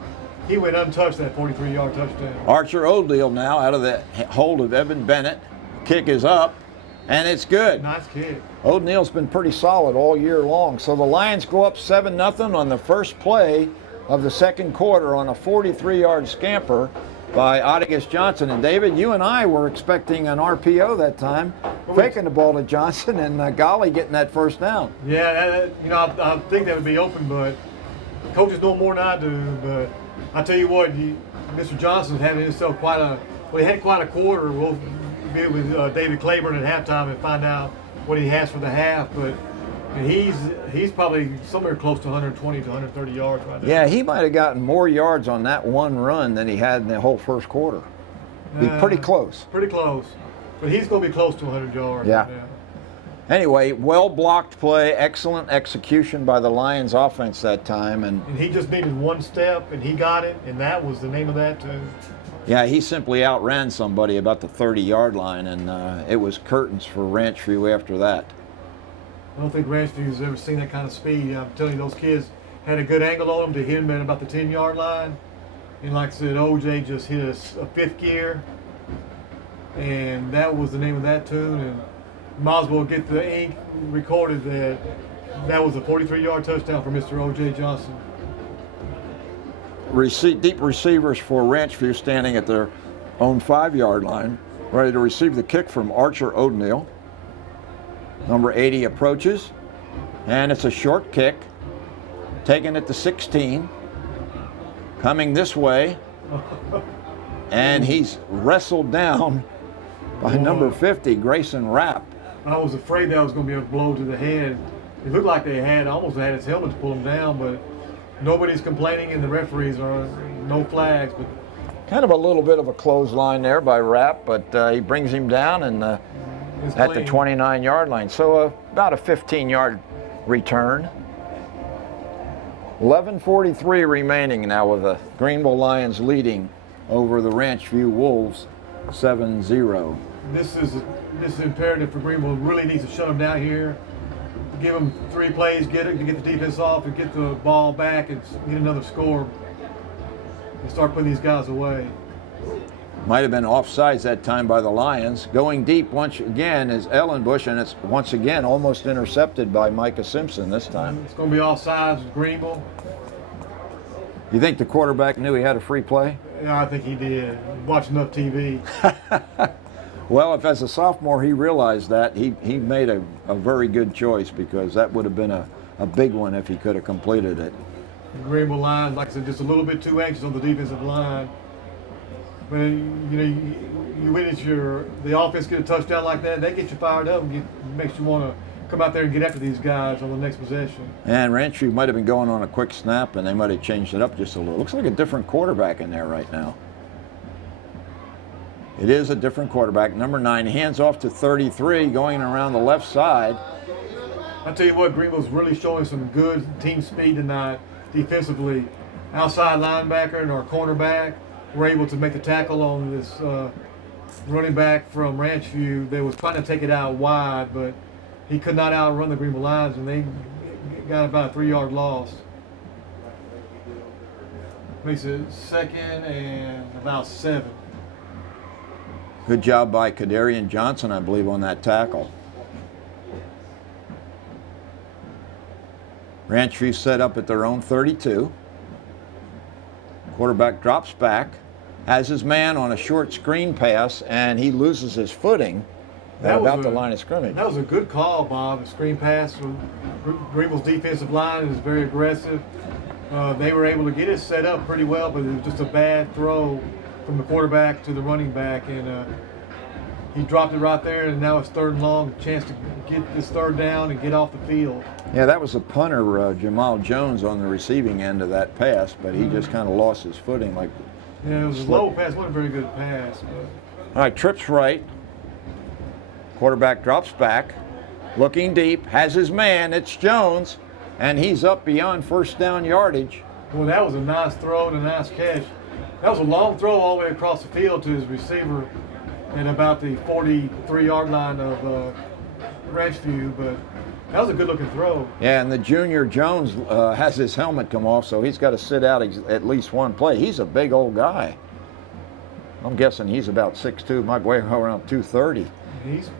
He went untouched, that 43-yard touchdown. Archer O'Deal now out of the hold of Evan Bennett. Kick is up. and it's good. Nice kick. O'Neill's been pretty solid all year long. So the Lions go up 7-0 on the first play of the second quarter on a 43-yard scamper by Odagus Johnson. And David, you and I were expecting an RPO that time, faking the ball to Johnson and Golly getting that first down. Yeah, I think that would be open, but coaches know more than I do. But I tell you what, Mr. Johnson's having himself he had quite a quarter. We'll be with David Claiborne at halftime and find out what he has for the half. But he's probably somewhere close to 120 to 130 yards right now. Yeah, he might have gotten more yards on that one run than he had in the whole first quarter. Be pretty close. Pretty close. But he's going to be close to 100 yards. Yeah. Right now. Anyway, well-blocked play, excellent execution by the Lions offense that time. And he just needed one step, and he got it, and that was the name of that, too. yeah, he simply outran somebody about the 30-yard line, and it was curtains for Ranchview after that. I don't think Ranchview's ever seen that kind of speed. I'm telling you, those kids had a good angle on them to hit him at about the 10-yard line. And like I said, OJ just hit a fifth gear, and that was the name of that tune. And might as well get the ink recorded that was a 43-yard touchdown for Mr. OJ Johnson. Deep receivers for Ranchview standing at their own 5-yard line, ready to receive the kick from Archer O'Neill. Number 80 approaches, and it's a short kick, taking it to 16, coming this way, and he's wrestled down by number 50, Grayson Rapp. I was afraid that was going to be a blow to the head. It looked like they almost had his helmet to pull him down, but nobody's complaining, and the referees are no flags. But kind of a little bit of a clothesline there by Rapp, but he brings him down and at the 29-yard line. So about a 15-yard return. 11:43 remaining now with the Greenville Lions leading over the Ranchview Wolves 7-0. This is imperative for Greenville. Really needs to shut them down here. Give them 3 plays, get the defense off, and get the ball back and get another score. And start putting these guys away. Might have been offsides that time by the Lions. Going deep once again is Ellenbush, and it's once again almost intercepted by Micah Simpson this time. It's going to be offsides with Greenville. You think the quarterback knew he had a free play? Yeah, I think he did. Watched enough TV. Well, if as a sophomore he realized that, he made a very good choice, because that would have been a big one if he could have completed it. The Greenville line, like I said, just a little bit too anxious on the defensive line. But you witness the offense get a touchdown like that, they get you fired up and makes you want to come out there and get after these guys on the next possession. And Ranchview might have been going on a quick snap, and they might have changed it up just a little. Looks like a different quarterback in there right now. It is a different quarterback. Number 9 hands off to 33, going around the left side. I tell you what, Greenville's really showing some good team speed tonight defensively. Outside linebacker and our cornerback were able to make the tackle on this running back from Ranchview. They was trying to take it out wide, but he could not outrun the Greenville Lions, and they got about a 3-yard loss. Makes it 2nd and about 7. Good job by Kadarian Johnson, I believe, on that tackle. Ranchview set up at their own 32. Quarterback drops back, has his man on a short screen pass, and he loses his footing at about the line of scrimmage. That was a good call, Bob. A screen pass. Greenville's defensive line is very aggressive. They were able to get it set up pretty well, but it was just a bad throw from the quarterback to the running back, and he dropped it right there, and now it's 3rd and long, chance to get this 3rd down and get off the field. Yeah, that was a punter, Jamal Jones, on the receiving end of that pass, but he just kind of lost his footing. Yeah, it was a low pass, wasn't a very good pass. But. All right, trips right. Quarterback drops back, looking deep, has his man, it's Jones, and he's up beyond 1st down yardage. Well, that was a nice throw and a nice catch. That was a long throw all the way across the field to his receiver at about the 43-yard line of Ranchview, but that was a good-looking throw. Yeah, and the junior Jones has his helmet come off, so he's got to sit out at least one play. He's a big old guy. I'm guessing he's about 6'2", might weigh around 230. He's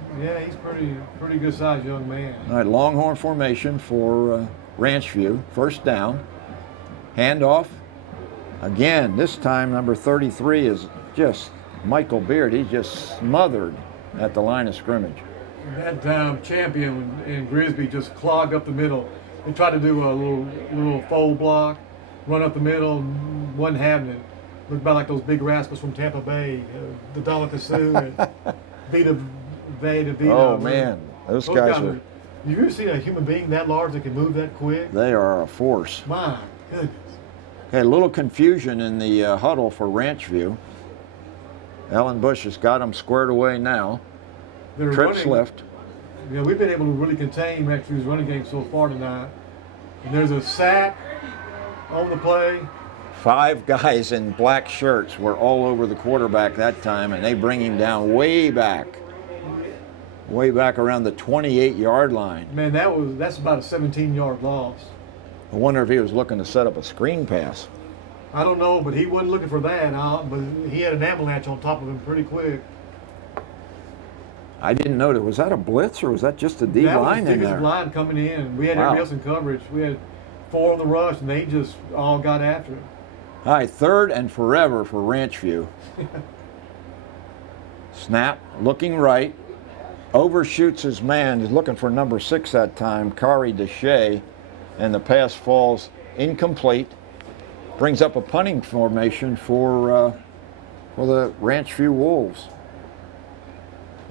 pretty good sized young man. All right, Longhorn formation for Ranchview. First down. Handoff. Again, this time number 33 is just Michael Beard. He's just smothered at the line of scrimmage. That champion in Grisby just clogged up the middle. They tried to do a little fold block, run up the middle, wasn't happening. Looked about like those big rascals from Tampa Bay, the Dominic Sue and Vita. Oh man, those guys are. Have you ever seen a human being that large that can move that quick? They are a force. My goodness. Okay, a little confusion in the huddle for Ranchview. Ellen Bush has got them squared away now. Trips left. Yeah, we've been able to really contain Ranchview's running game so far tonight. And there's a sack on the play. 5 guys in black shirts were all over the quarterback that time, and they bring him down way back around the 28-yard line. Man, that's about a 17-yard loss. I wonder if he was looking to set up a screen pass. I don't know, but he wasn't looking for that. But he had an avalanche on top of him pretty quick. I didn't know that. Was that a blitz or was that just a D line in there? That was line coming in. We had everybody else in coverage. We had 4 on the rush, and they just all got after it. All right, 3rd and forever for Ranchview. Snap, looking right. Overshoots his man. He's looking for number 6 that time, Kari Deshay, and the pass falls incomplete. Brings up a punting formation for the Ranchview Wolves.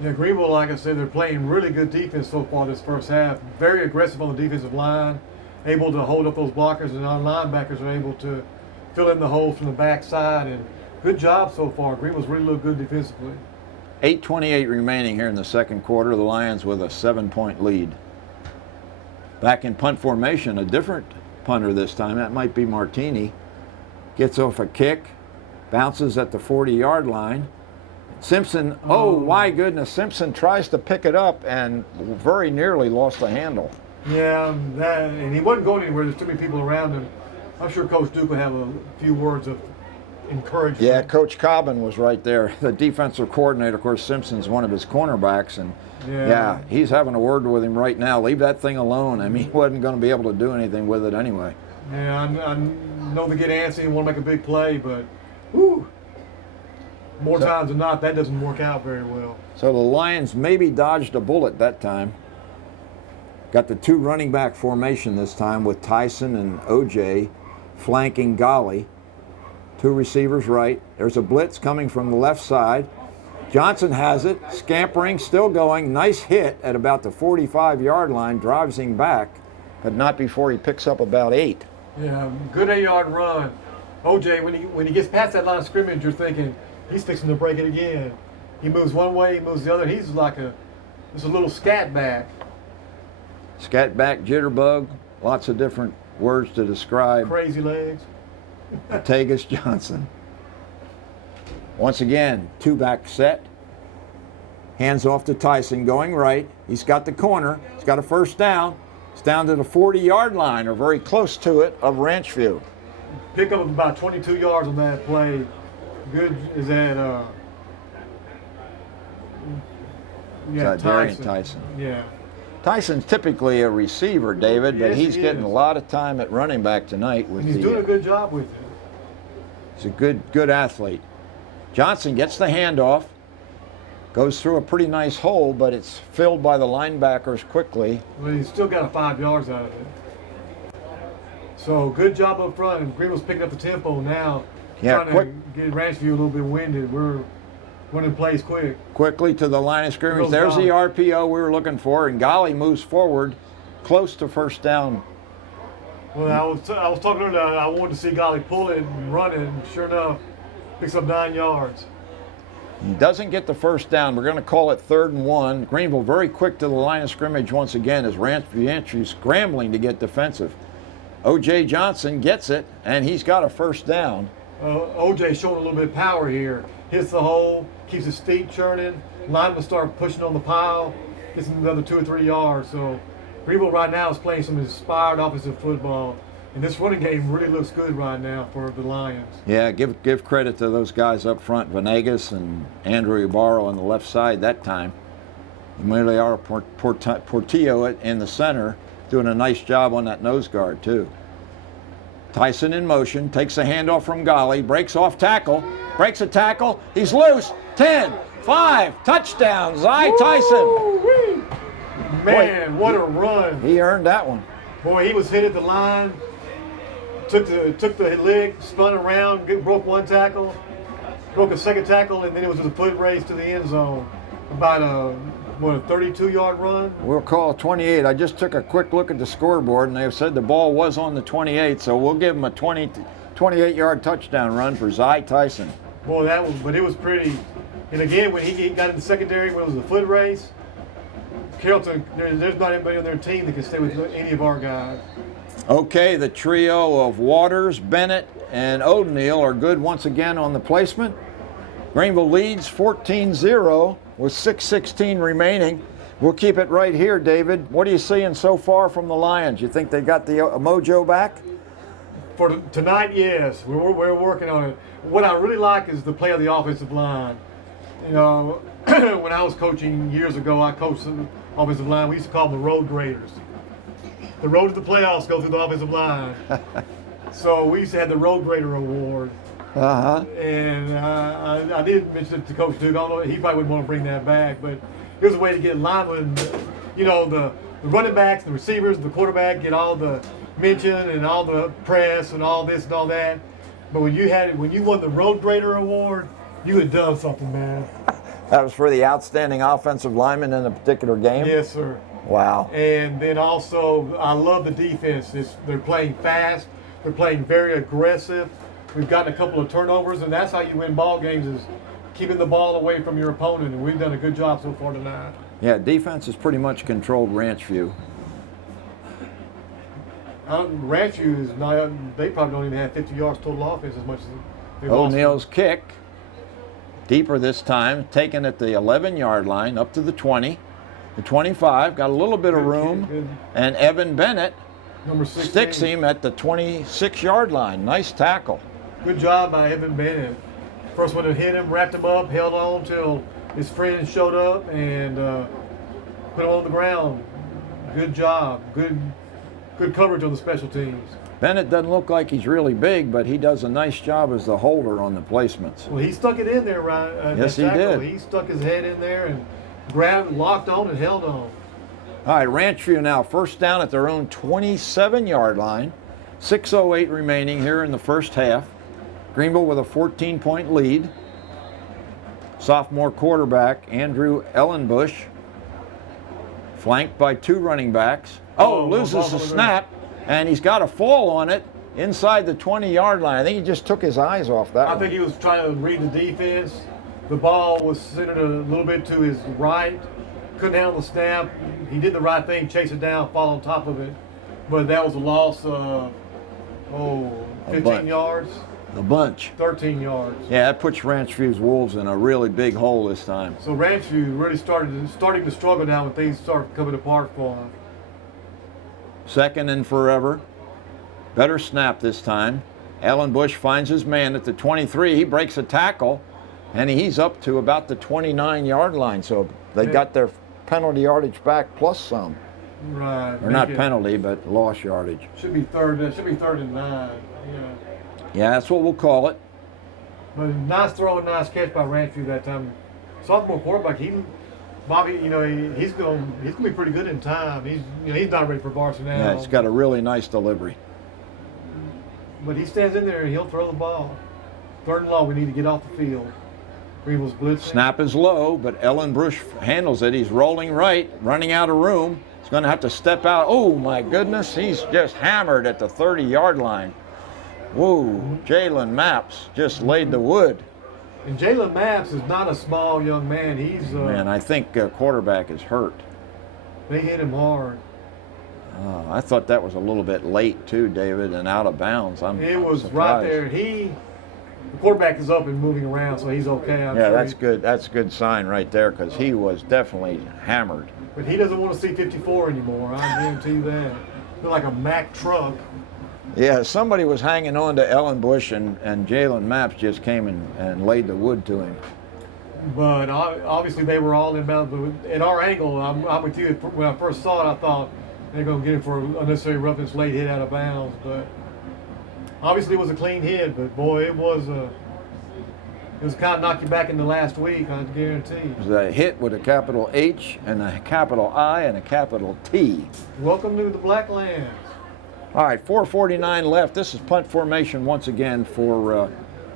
Yeah, Greenville, like I said, they're playing really good defense so far this first half. Very aggressive on the defensive line, able to hold up those blockers, and our linebackers are able to fill in the holes from the backside. And good job so far. Greenville's really looked good defensively. 8:28 remaining here in the second quarter. The Lions with a 7-point lead. Back in punt formation, a different punter this time. That might be Martini. Gets off a kick, bounces at the 40-yard line. Simpson, oh my goodness, Simpson tries to pick it up and very nearly lost the handle. Yeah, and he wasn't going anywhere. There's too many people around him. I'm sure Coach Duke will have a few words of encouragement. Yeah, Coach Cobbin was right there. The defensive coordinator, of course, Simpson's one of his cornerbacks, and yeah, he's having a word with him right now. Leave that thing alone. I mean, he wasn't going to be able to do anything with it anyway. Yeah, I know they get antsy and want to make a big play, but whew, more times than not, that doesn't work out very well. So the Lions maybe dodged a bullet that time. Got the 2 running back formation this time with Tyson and OJ flanking Golly. 2 receivers right. There's a blitz coming from the left side. Johnson has it, scampering, still going. Nice hit at about the 45-yard line, drives him back, but not before he picks up about 8. Yeah, good 8-yard run. OJ, when he gets past that line of scrimmage, you're thinking, he's fixing to break it again. He moves one way, he moves the other. He's like just a little scat back. Scat back, jitterbug, lots of different words to describe. Crazy legs. Tagus Johnson. Once again, 2-back set. Hands off to Tyson, going right. He's got the corner. He's got a first down. It's down to the 40-yard line, or very close to it, of Ranchview. Pick up about 22 yards on that play. Good is that Tyson. Yeah. Tyson's typically a receiver, David, but he's getting a lot of time at running back tonight. And he's doing a good job with it. He's a good athlete. Johnson gets the handoff, goes through a pretty nice hole, but it's filled by the linebackers quickly. Well, he's still got 5 yards out of it. So good job up front, and Greenville's picking up the tempo now. Yeah, trying to get Ranchview a little bit winded. We're running plays quickly to the line of scrimmage. There's the RPO we were looking for, and Golly moves forward close to first down. Well, I was talking earlier, I wanted to see Golly pull it and run it, and sure enough, picks up 9 yards. He doesn't get the first down. We're going to call it 3rd and 1. Greenville very quick to the line of scrimmage once again as Ranchview scrambling to get defensive. O.J. Johnson gets it, and he's got a first down. O.J. showing a little bit of power here. Hits the hole, keeps his feet churning. Linemen start pushing on the pile, gets him another 2 or 3 yards. So Greenville right now is playing some inspired offensive football. And this running game really looks good right now for the Lions. Yeah, give credit to those guys up front, Venegas and Andrew Ibarro on the left side that time. Emilio Portillo in the center, doing a nice job on that nose guard too. Tyson in motion, takes a handoff from Golly, breaks off tackle, breaks a tackle, he's loose, 10, 5, touchdown, Zy Tyson. Woo-wee. Man, Boy, what a run. He earned that one. Boy, he was hit at the line, took the leg, spun around, broke one tackle, broke a second tackle, and then it was a foot race to the end zone. About a 32-yard run? We'll call 28. I just took a quick look at the scoreboard, and they said the ball was on the 28, so we'll give him a 28-yard touchdown run for Zy Tyson. Boy, but it was pretty. And again, when he got in the secondary, when it was a foot race, Carrollton, there's not anybody on their team that can stay with any of our guys. Okay, the trio of Waters, Bennett, and O'Neal are good once again on the placement. Greenville leads 14-0 with 6:16 remaining. We'll keep it right here, David. What are you seeing so far from the Lions? You think they got the mojo back? For tonight, yes. We're working on it. What I really like is the play of the offensive line. You know, when I was coaching years ago, I coached the offensive line. We used to call them the road graders. The road to the playoffs go through the offensive line. So we used to have the road grader award. Uh-huh. And I did mention it to Coach Duke. I don't know, he probably wouldn't want to bring that back, but it was a way to get linemen, you know, the running backs, the receivers, the quarterback, get all the mention and all the press and all this and all that. But when you won the Road Grader Award, you had done something, man. That was for the outstanding offensive lineman in a particular game? Yes, sir. Wow. And then also, I love the defense. They're playing fast. They're playing very aggressive. We've gotten a couple of turnovers, and that's how you win ball games, is keeping the ball away from your opponent, and we've done a good job so far tonight. Yeah, defense has pretty much controlled Ranchview. Ranchview is not, they probably don't even have 50 yards total offense as much as they've lost. O'Neal's kick, deeper this time, taken at the 11-yard line, up to the 20, the 25, got a little bit of room, and Evan Bennett Number 16. sticks him at the 26-yard line. Nice tackle. Good job by Evan Bennett. First one to hit him, wrapped him up, held on till his friends showed up, and put him on the ground. Good job. Good coverage on the special teams. Bennett doesn't look like he's really big, but he does a nice job as the holder on the placements. Well, he stuck it in there, right? Yes, he did. He stuck his head in there and grabbed, locked on, and held on. All right, Ranchview now first down at their own 27-yard line. 6:08 remaining here in the first half. Greenville with a 14-point lead. Sophomore quarterback Andrew Ellenbush, flanked by two running backs. Loses the snap, and he's got a fall on it inside the 20-yard line. I think he just took his eyes off that one. I think he was trying to read the defense. The ball was centered a little bit to his right. Couldn't handle the snap. He did the right thing, chase it down, fall on top of it. But that was a loss of, 15 yards. A bunch. 13 yards. Yeah, that puts Ranchview's Wolves in a really big hole this time. So Ranchview really starting to struggle now when things start coming apart for him. Second and forever. Better snap this time. Ellenbush finds his man at the 23. He breaks a tackle, and he's up to about the 29-yard line. So they got their penalty yardage back plus some. Right. Or not penalty, but loss yardage. Should be third and 9. Yeah. Yeah, that's what we'll call it. But nice throw and nice catch by Ranchview that time. Sophomore quarterback, Bobby, he's going to be pretty good in time. He's not ready for varsity now. Yeah, he's got a really nice delivery. But he stands in there and he'll throw the ball. Third and long, we need to get off the field. Greenville's blitzing. Snap is low, but Ellenbush handles it. He's rolling right, running out of room. He's going to have to step out. Oh, my goodness. He's just hammered at the 30-yard line. Whoa, Jalen Maps just laid the wood. And Jalen Maps is not a small young man. Man, I think quarterback is hurt. They hit him hard. I thought that was a little bit late too, David, and out of bounds. It was surprised. right there. The quarterback is up and moving around, so he's okay. I'm sure that's good. That's a good sign right there, because he was definitely hammered. But he doesn't want to see 54 anymore. I guarantee you that. They're like a Mack truck. Yeah, somebody was hanging on to Ellenbush, and Jalen Maps just came and laid the wood to him. But obviously they were all in bounds. But at our angle, I'm with you. When I first saw it, I thought they're going to get it for unnecessary roughness, late hit out of bounds. But obviously it was a clean hit. But boy, it was kind of knock you back in the last week, I guarantee. It was a hit with a capital H and a capital I and a capital T. Welcome to the Black Lands. All right, 4:49 left. This is punt formation once again for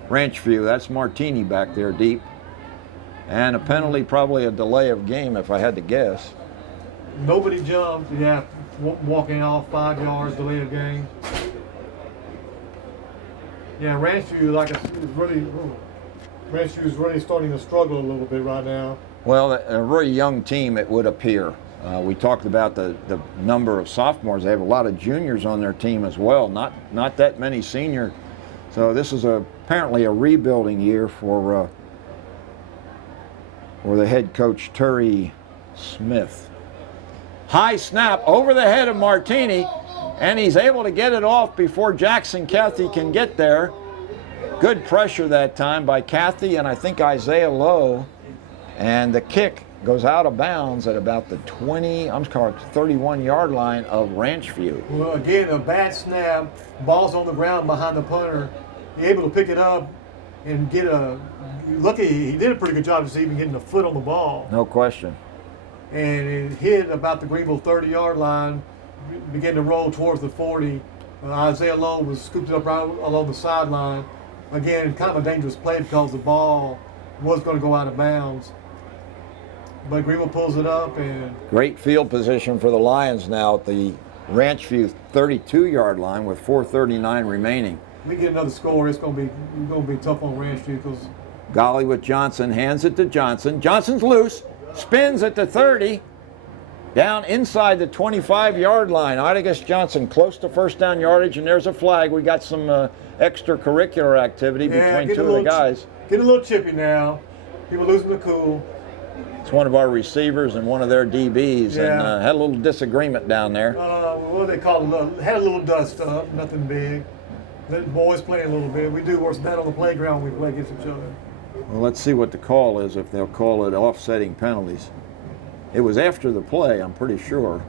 Ranchview. That's Martini back there deep. And a penalty, probably a delay of game if I had to guess. Nobody jumped. Yeah, walking off 5 yards, delay of game. Yeah, Ranchview, like I said, Ranchview is really starting to struggle a little bit right now. Well, a very young team, it would appear. We talked about the number of sophomores. They have a lot of juniors on their team as well, not that many senior. So this is apparently a rebuilding year for the head coach, Terry Smith. High snap over the head of Martini, and he's able to get it off before Jackson Cathy can get there. Good pressure that time by Cathy and I think Isaiah Lowe, and the kick goes out of bounds at about the 31-yard line of Ranchview. Well, again, a bad snap, ball's on the ground behind the punter. He's able to pick it up and get lucky, he did a pretty good job just even getting a foot on the ball. No question. And it hit about the Greenville 30-yard line, began to roll towards the 40. Isaiah Lowe was scooped up right along the sideline. Again, kind of a dangerous play because the ball was going to go out of bounds. But Greenville pulls it up and... Great field position for the Lions now at the Ranchview 32-yard line with 4:39 remaining. We get another score, it's going to be tough on Ranchview because... Golly with Johnson, hands it to Johnson. Johnson's loose, spins at the 30, down inside the 25-yard line. Idagus Johnson close to first down yardage, and there's a flag. We got some extracurricular activity between two of the guys. Get a little chippy now. People losing the cool. It's one of our receivers and one of their DBs, and had a little disagreement down there. What do they call it? Had a little dust up, nothing big. Let the boys play a little bit. We do worse than that on the playground when we play against each other. Well, let's see what the call is, if they'll call it offsetting penalties. It was after the play, I'm pretty sure.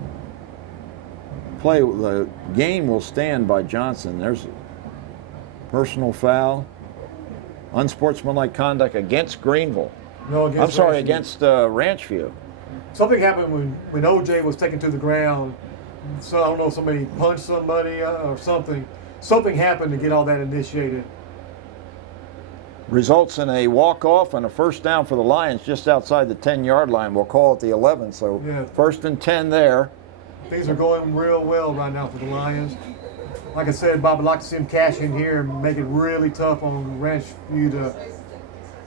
The game will stand by Johnson. There's a personal foul, unsportsmanlike conduct against Greenville. No, against against Ranchview. Something happened when OJ was taken to the ground. So I don't know, somebody punched somebody or something. Something happened to get all that initiated. Results in a walk-off and a first down for the Lions just outside the 10-yard line. We'll call it the 11, so first and 10 there. Things are going real well right now for the Lions. Like I said, Bob, I'd like to see them cash in here and make it really tough on Ranchview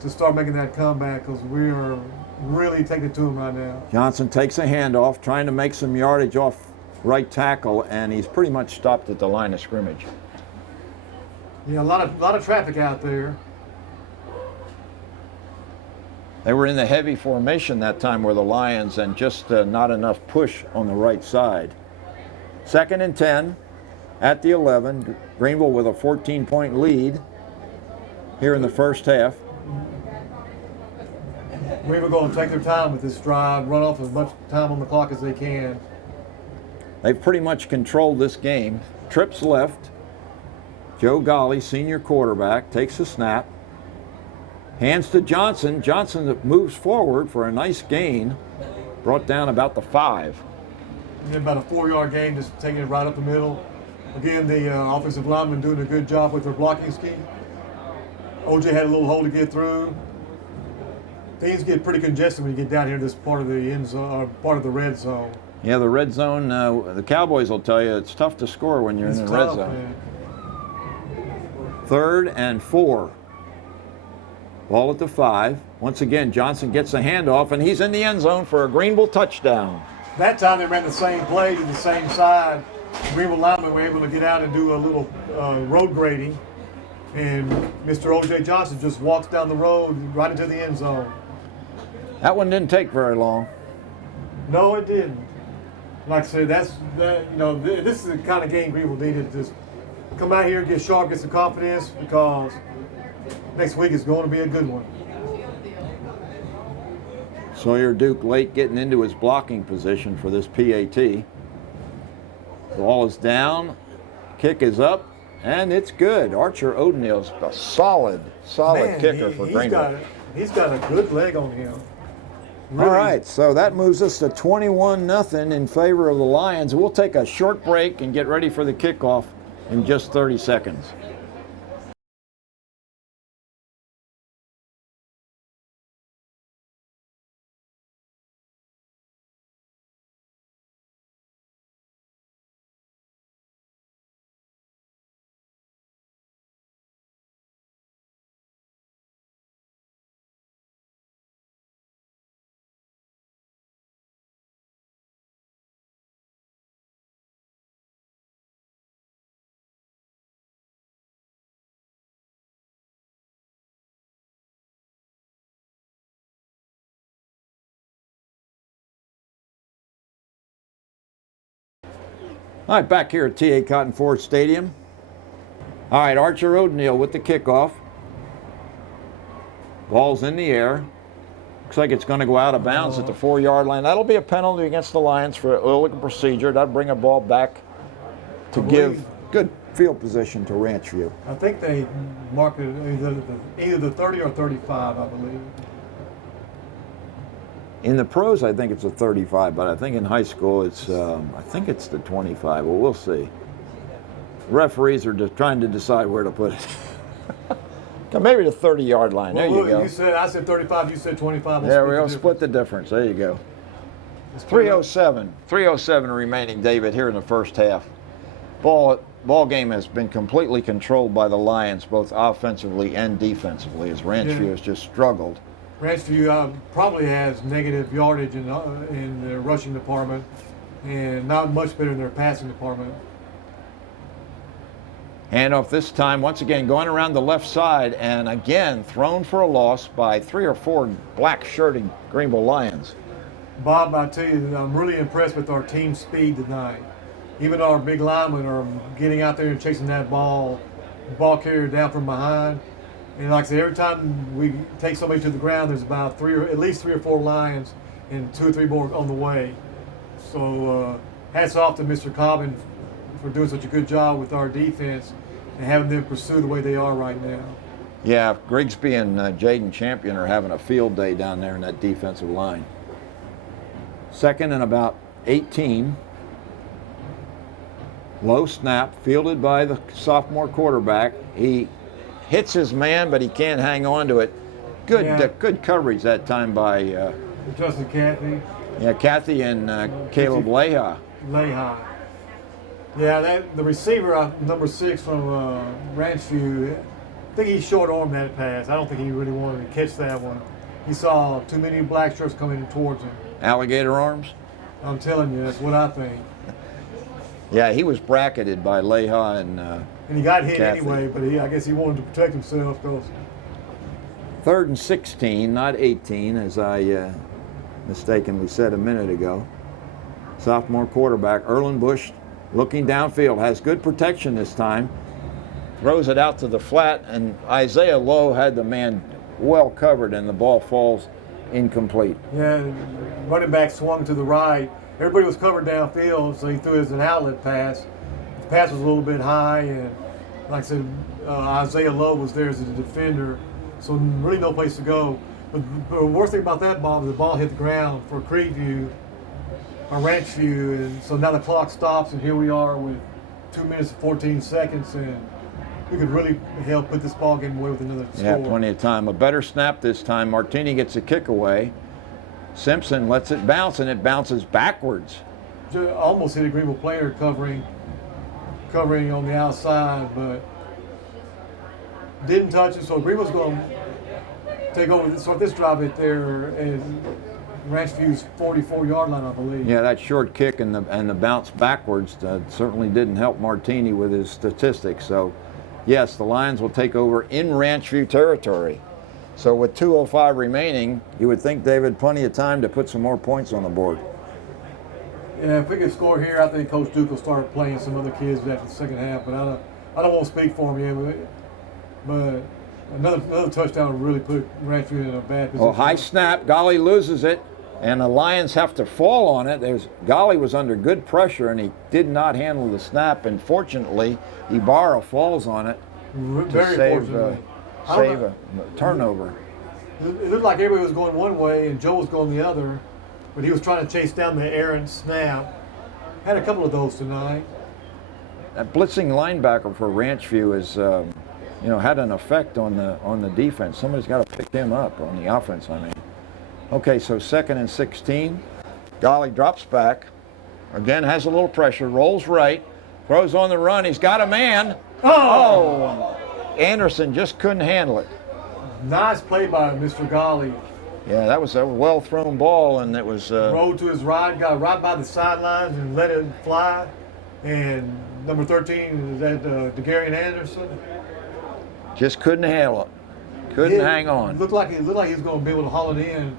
to start making that comeback because we are really taking it to them right now. Johnson takes a handoff, trying to make some yardage off right tackle, and he's pretty much stopped at the line of scrimmage. Yeah, a lot of traffic out there. They were in the heavy formation that time were the Lions, and just not enough push on the right side. Second and 10 at the 11. Greenville with a 14-point lead here in the first half. Greenville going to take their time with this drive, run off as much time on the clock as they can. They've pretty much controlled this game. Trips left. Joe Golly, senior quarterback, takes a snap. Hands to Johnson. Johnson moves forward for a nice gain. Brought down about the 5. And about a 4-yard gain, just taking it right up the middle. Again, the offensive linemen doing a good job with their blocking scheme. OJ had a little hole to get through. Things get pretty congested when you get down here to this part of the end zone, part of the red zone. Yeah, the red zone, the Cowboys will tell you it's tough to score when you're in the red zone. Man. 3rd and 4. Ball at the 5. Once again, Johnson gets a handoff, and he's in the end zone for a Greenville touchdown. That time they ran the same play to the same side. Greenville linemen were able to get out and do a little road grading, and Mr. O.J. Johnson just walks down the road right into the end zone. That one didn't take very long. No, it didn't. Like I said, this is the kind of game Greenville needed to just come out here, get sharp, get some confidence, because next week is going to be a good one. Sawyer Duke late getting into his blocking position for this PAT. Ball is down, kick is up, and it's good. Archer O'Neill's a solid Man, kicker for Greenville. He's got a good leg on him. Really. All right, so that moves us to 21-0 in favor of the Lions. We'll take a short break and get ready for the kickoff in just 30 seconds. All right, back here at T.A. Cotton Ford Stadium. All right, Archer O'Neill with the kickoff. Ball's in the air. Looks like it's going to go out of bounds at the 4-yard line. That'll be a penalty against the Lions for illegal procedure. That'll bring a ball back to give good field position to Ranchview. I think they marked it either the 30 or 35, I believe. In the pros, I think it's a 35, but I think in high school, I think it's the 25. Well, we'll see. Referees are just trying to decide where to put it. Maybe the 30-yard line. There you go. I said 35. You said 25. There we go. Split the difference. There you go. It's 3:07. 3:07 remaining, David, here in the first half. Ball game has been completely controlled by the Lions, both offensively and defensively, as Ranchview has just struggled. Ranchview probably has negative yardage in their rushing department, and not much better in their passing department. Handoff this time, once again, going around the left side, and again thrown for a loss by 3 or 4 black-shirted Greenville Lions. Bob, I tell you, I'm really impressed with our team speed tonight. Even our big linemen are getting out there and chasing that ball carrier down from behind. And like I said, every time we take somebody to the ground, there's about at least 3 or 4 Lions and 2 or 3 more on the way. So hats off to Mr. Cobbin for doing such a good job with our defense and having them pursue the way they are right now. Yeah, Grigsby and Jaden Champion are having a field day down there in that defensive line. Second and about 18. Low snap, fielded by the sophomore quarterback. He hits his man, but he can't hang on to it. Good coverage that time by Justin Cathy. Yeah, Cathy and Caleb Leha. Yeah, the receiver, number 6 from Ranchview, I think he short-armed that pass. I don't think he really wanted to catch that one. He saw too many black shirts coming towards him. Alligator arms? I'm telling you, that's what I think. Yeah, he was bracketed by Leha and he got hit Cathy. anyway, but I guess he wanted to protect himself. Third and 16, not 18, as I mistakenly said a minute ago. Sophomore quarterback, Erlen Bush, looking downfield, has good protection this time. Throws it out to the flat, and Isaiah Lowe had the man well covered, and the ball falls incomplete. Yeah, running back swung to the right. Everybody was covered downfield, so he threw it as an outlet pass. The pass was a little bit high, and like I said, Isaiah Lowe was there as a defender, so really no place to go. But the worst thing about that ball was the ball hit the ground for Creekview, or Ranchview, and so now the clock stops, and here we are with 2 minutes and 14 seconds, and we could really help put this ball game away with another score. Yeah, plenty of time. A better snap this time. Martini gets a kick away. Simpson lets it bounce, and it bounces backwards. Almost hit a Greenville player covering on the outside, but didn't touch it. So Greenville's going to take over, start this drive at their Ranchview's 44-yard line, I believe. Yeah, that short kick and the bounce backwards certainly didn't help Martini with his statistics. So, yes, the Lions will take over in Ranchview territory. So with 2:05 remaining, you would think, David, plenty of time to put some more points on the board. Yeah, if we could score here, I think Coach Duke will start playing some other kids after the second half. But I don't want to speak for him yet. But another touchdown would really put Ranchview in a bad position. Oh, high snap. Golly loses it. and the Lions have to fall on it. Golly was under good pressure, and he did not handle the snap, and fortunately, Ibarra falls on it to save a turnover. It looked like everybody was going one way and Joe was going the other, but he was trying to chase down the errant snap. Had a couple of those tonight. That blitzing linebacker for Ranchview is, had an effect on the defense. Somebody's got to pick him up on the offense, I mean. Okay, so 2nd and 16. Golly drops back. Again, has a little pressure, rolls right, throws on the run. He's got a man. Oh! Anderson just couldn't handle it. Nice play by Mr. Golly. Yeah, that was a well-thrown ball, and it was... rolled to his right, got right by the sidelines and let it fly. And number 13, is that DeGarian Anderson? Just couldn't handle it. Couldn't hang on. It looked like he was going to be able to haul it in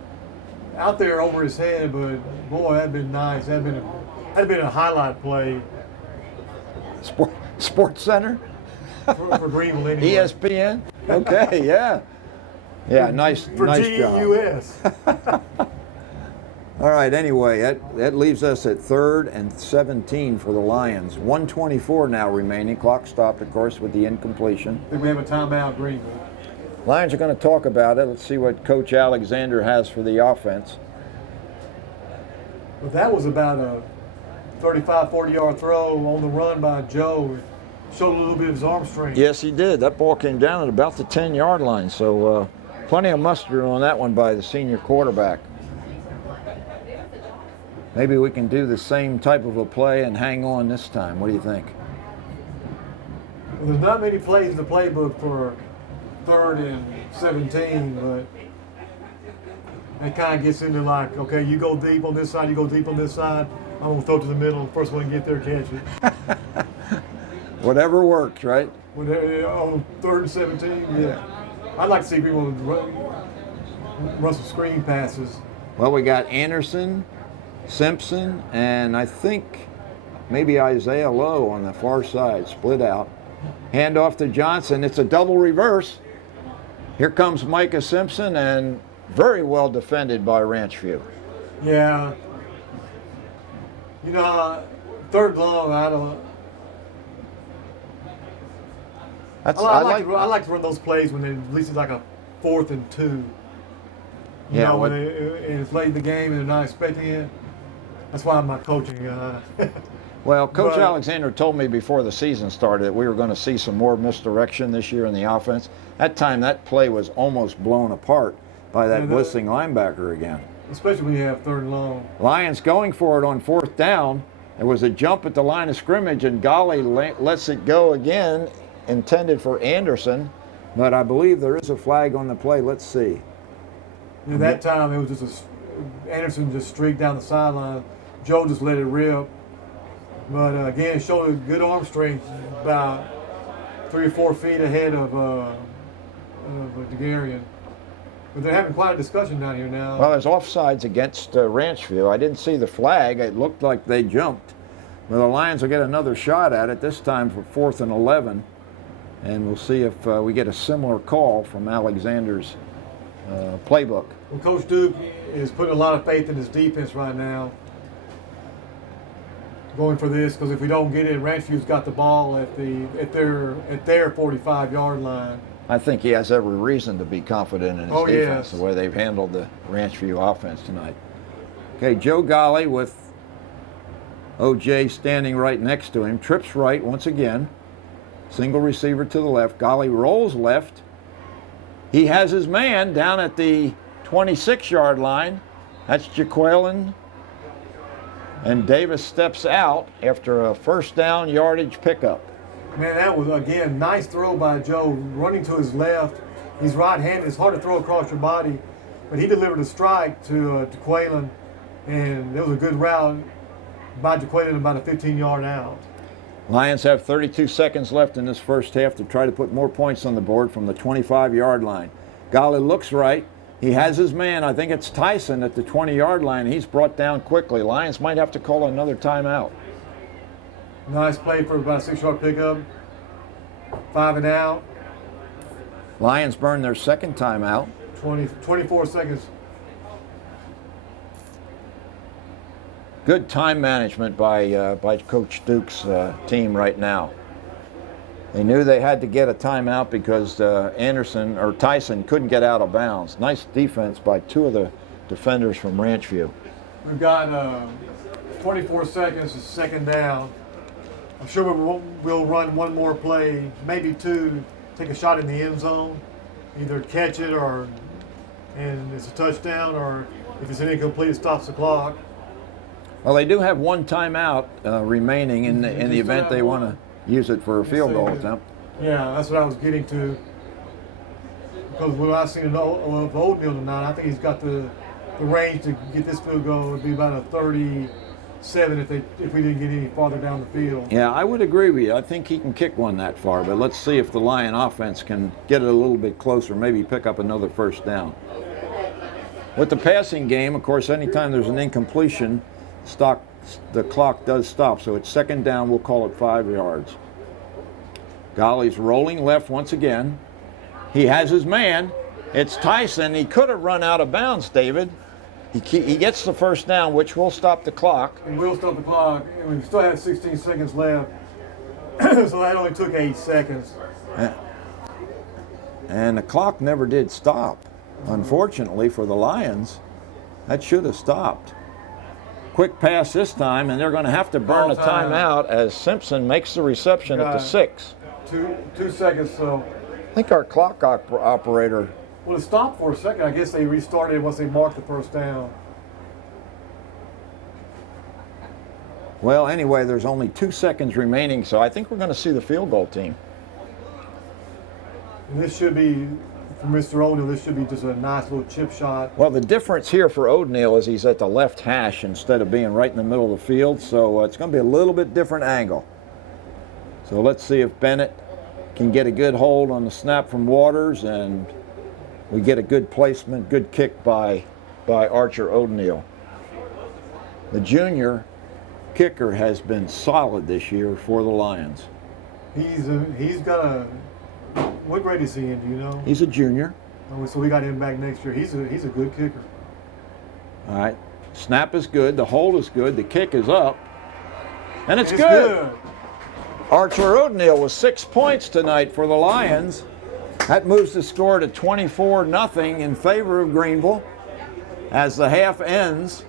out there over his head, but boy, that'd been nice. That'd been a highlight play. Sports Center? For Greenville anyway. ESPN? Okay, yeah. Yeah, nice for nice GEUS. job. All right, anyway, that leaves us at 3rd and 17 for the Lions. 1:24 now remaining. Clock stopped, of course, with the incompletion. I think we have a timeout, Greenville. Lions are going to talk about it. Let's see what Coach Alexander has for the offense. But that was about a 35, 40-yard throw on the run by Joe. Showed a little bit of his arm strength. Yes, he did. That ball came down at about the 10-yard line, so plenty of mustard on that one by the senior quarterback. Maybe we can do the same type of a play and hang on this time. What do you think? Well, there's not many plays in the playbook for 3rd and 17, but it kind of gets into like, okay, you go deep on this side, you go deep on this side. I'm going to throw it to the middle. First one to get there, catch it. Whatever works, right? On 3rd and 17, yeah. I'd like to see people run some screen passes. Well, we got Anderson, Simpson, and I think maybe Isaiah Lowe on the far side, split out. Hand off to Johnson. It's a double reverse. Here comes Micah Simpson, and very well defended by Ranchview. Yeah. 3rd long, I don't. I like to run those plays when at least it's like a 4th and 2. When it's late in the game and they're not expecting it. That's why I'm not coaching. Well, Coach Alexander told me before the season started that we were going to see some more misdirection this year in the offense. That time, that play was almost blown apart by that blitzing linebacker again. Especially when you have 3rd and long. Lions going for it on 4th down. There was a jump at the line of scrimmage, and Golly lets it go again, intended for Anderson. But I believe there is a flag on the play. Let's see. At that time, it was just Anderson just streaked down the sideline. Joe just let it rip. But again, showed a good arm strength, about 3 or 4 feet ahead of DeGarian. But they're having quite a discussion down here now. Well, there's offsides against Ranchview. I didn't see the flag. It looked like they jumped. Well, the Lions will get another shot at it, this time for 4th and 11. And we'll see if we get a similar call from Alexander's playbook. Well, Coach Duke is putting a lot of faith in his defense right now, going for this, because if we don't get it, Ranchview's got the ball at their 45-yard line. I think he has every reason to be confident in his defense, the way they've handled the Ranchview offense tonight. Okay, Joe Golly with O.J. standing right next to him. Trips right once again. Single receiver to the left. Golly rolls left. He has his man down at the 26-yard line. That's Jaqueline. And Davis steps out after a 1st down yardage pickup. Man, that was, again, nice throw by Joe, running to his left. He's right-handed. It's hard to throw across your body. But he delivered a strike to Jaqueline, and it was a good route by Jaqueline, about a 15-yard out. Lions have 32 seconds left in this first half to try to put more points on the board from the 25-yard line. Golly looks right. He has his man. I think it's Tyson at the 20-yard line. He's brought down quickly. Lions might have to call another timeout. Nice play for about a 6-yard pickup. 5 and out. Lions burn their second timeout. 24 seconds. Good time management by Coach Duke's team right now. They knew they had to get a timeout because Tyson couldn't get out of bounds. Nice defense by two of the defenders from Ranchview. We've got 24 seconds to second down. I'm sure we'll run one more play, maybe two, take a shot in the end zone, either catch it and it's a touchdown, or if it's an incomplete, it stops the clock. Well, they do have one timeout remaining in the event they want to use it for a field goal attempt. Yeah, that's what I was getting to. Because what I've seen of Oatmeal tonight, I think he's got the range to get this field goal. It would be about a 37 if we didn't get any farther down the field. Yeah, I would agree with you. I think he can kick one that far, but let's see if the Lion offense can get it a little bit closer, maybe pick up another first down. With the passing game, of course, anytime there's an incompletion, the clock does stop. So it's second down, we'll call it 5 yards. Golly's rolling left once again. He has his man. It's Tyson. He could have run out of bounds, David. He gets the first down, which will stop the clock. It will stop the clock. And we still have 16 seconds left. So that only took 8 seconds. And the clock never did stop. Unfortunately for the Lions, that should have stopped. Quick pass this time, and they're going to have to burn a timeout as Simpson makes the reception at the 6. 2 seconds, so. I think our clock operator. Well, it stopped for a second. I guess they restarted once they marked the first down. Well, anyway, there's only 2 seconds remaining, so I think we're going to see the field goal team. And this should be, for Mr. O'Neill, this should be just a nice little chip shot. Well, the difference here for O'Neill is he's at the left hash instead of being right in the middle of the field, so it's going to be a little bit different angle. So let's see if Bennett can get a good hold on the snap from Waters, and we get a good placement, good kick by Archer O'Neill. The junior kicker has been solid this year for the Lions. He's got a, what grade is he in, do you know? He's a junior. Oh, so we got him back next year. He's a good kicker. All right, snap is good, the hold is good, the kick is up, and it's good. Archer O'Neill with 6 points tonight for the Lions. That moves the score to 24-0 in favor of Greenville as the half ends.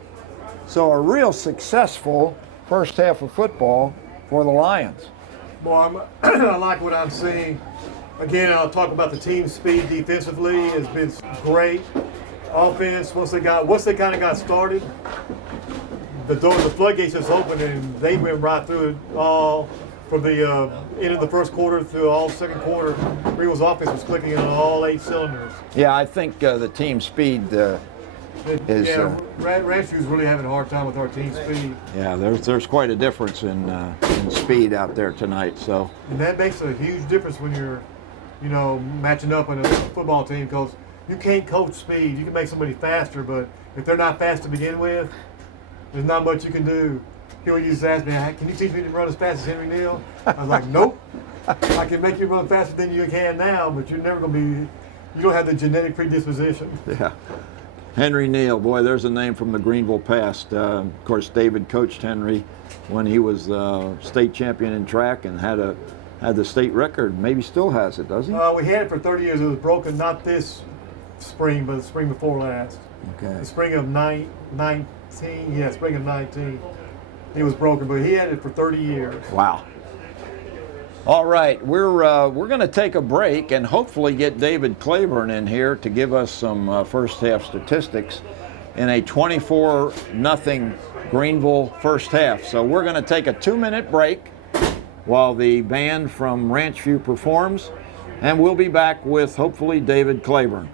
So a real successful first half of football for the Lions. Well, I like what I'm seeing. Again, I'll talk about the team speed defensively. It's been great. Offense, once they kind of got started, the floodgates just opened and they went right through it all. From the end of the first quarter through all second quarter, Greenville's offense was clicking on all 8 cylinders. Yeah, I think the team speed is. Ranchview's really having a hard time with our team speed. Yeah, there's quite a difference in speed out there tonight. So. And that makes a huge difference when you're, matching up on a football team, because you can't coach speed. You can make somebody faster, but if they're not fast to begin with, there's not much you can do. He used to ask me, can you teach me to run as fast as Henry Neal? I was like, nope. I can make you run faster than you can now, but you're never going to be, you don't have the genetic predisposition. Yeah. Henry Neal, boy, there's a name from the Greenville past. Of course, David coached Henry when he was state champion in track and had the state record. Maybe still has it, does he? We had it for 30 years. It was broken not this spring, but the spring before last. Okay. The spring of 19, spring of 19. It was broken, but he had it for 30 years. Wow. All right, we're going to take a break and hopefully get David Claiborne in here to give us some first half statistics in a 24-0 Greenville first half. So we're going to take a 2-minute break while the band from Ranchview performs, and we'll be back with hopefully David Claiborne.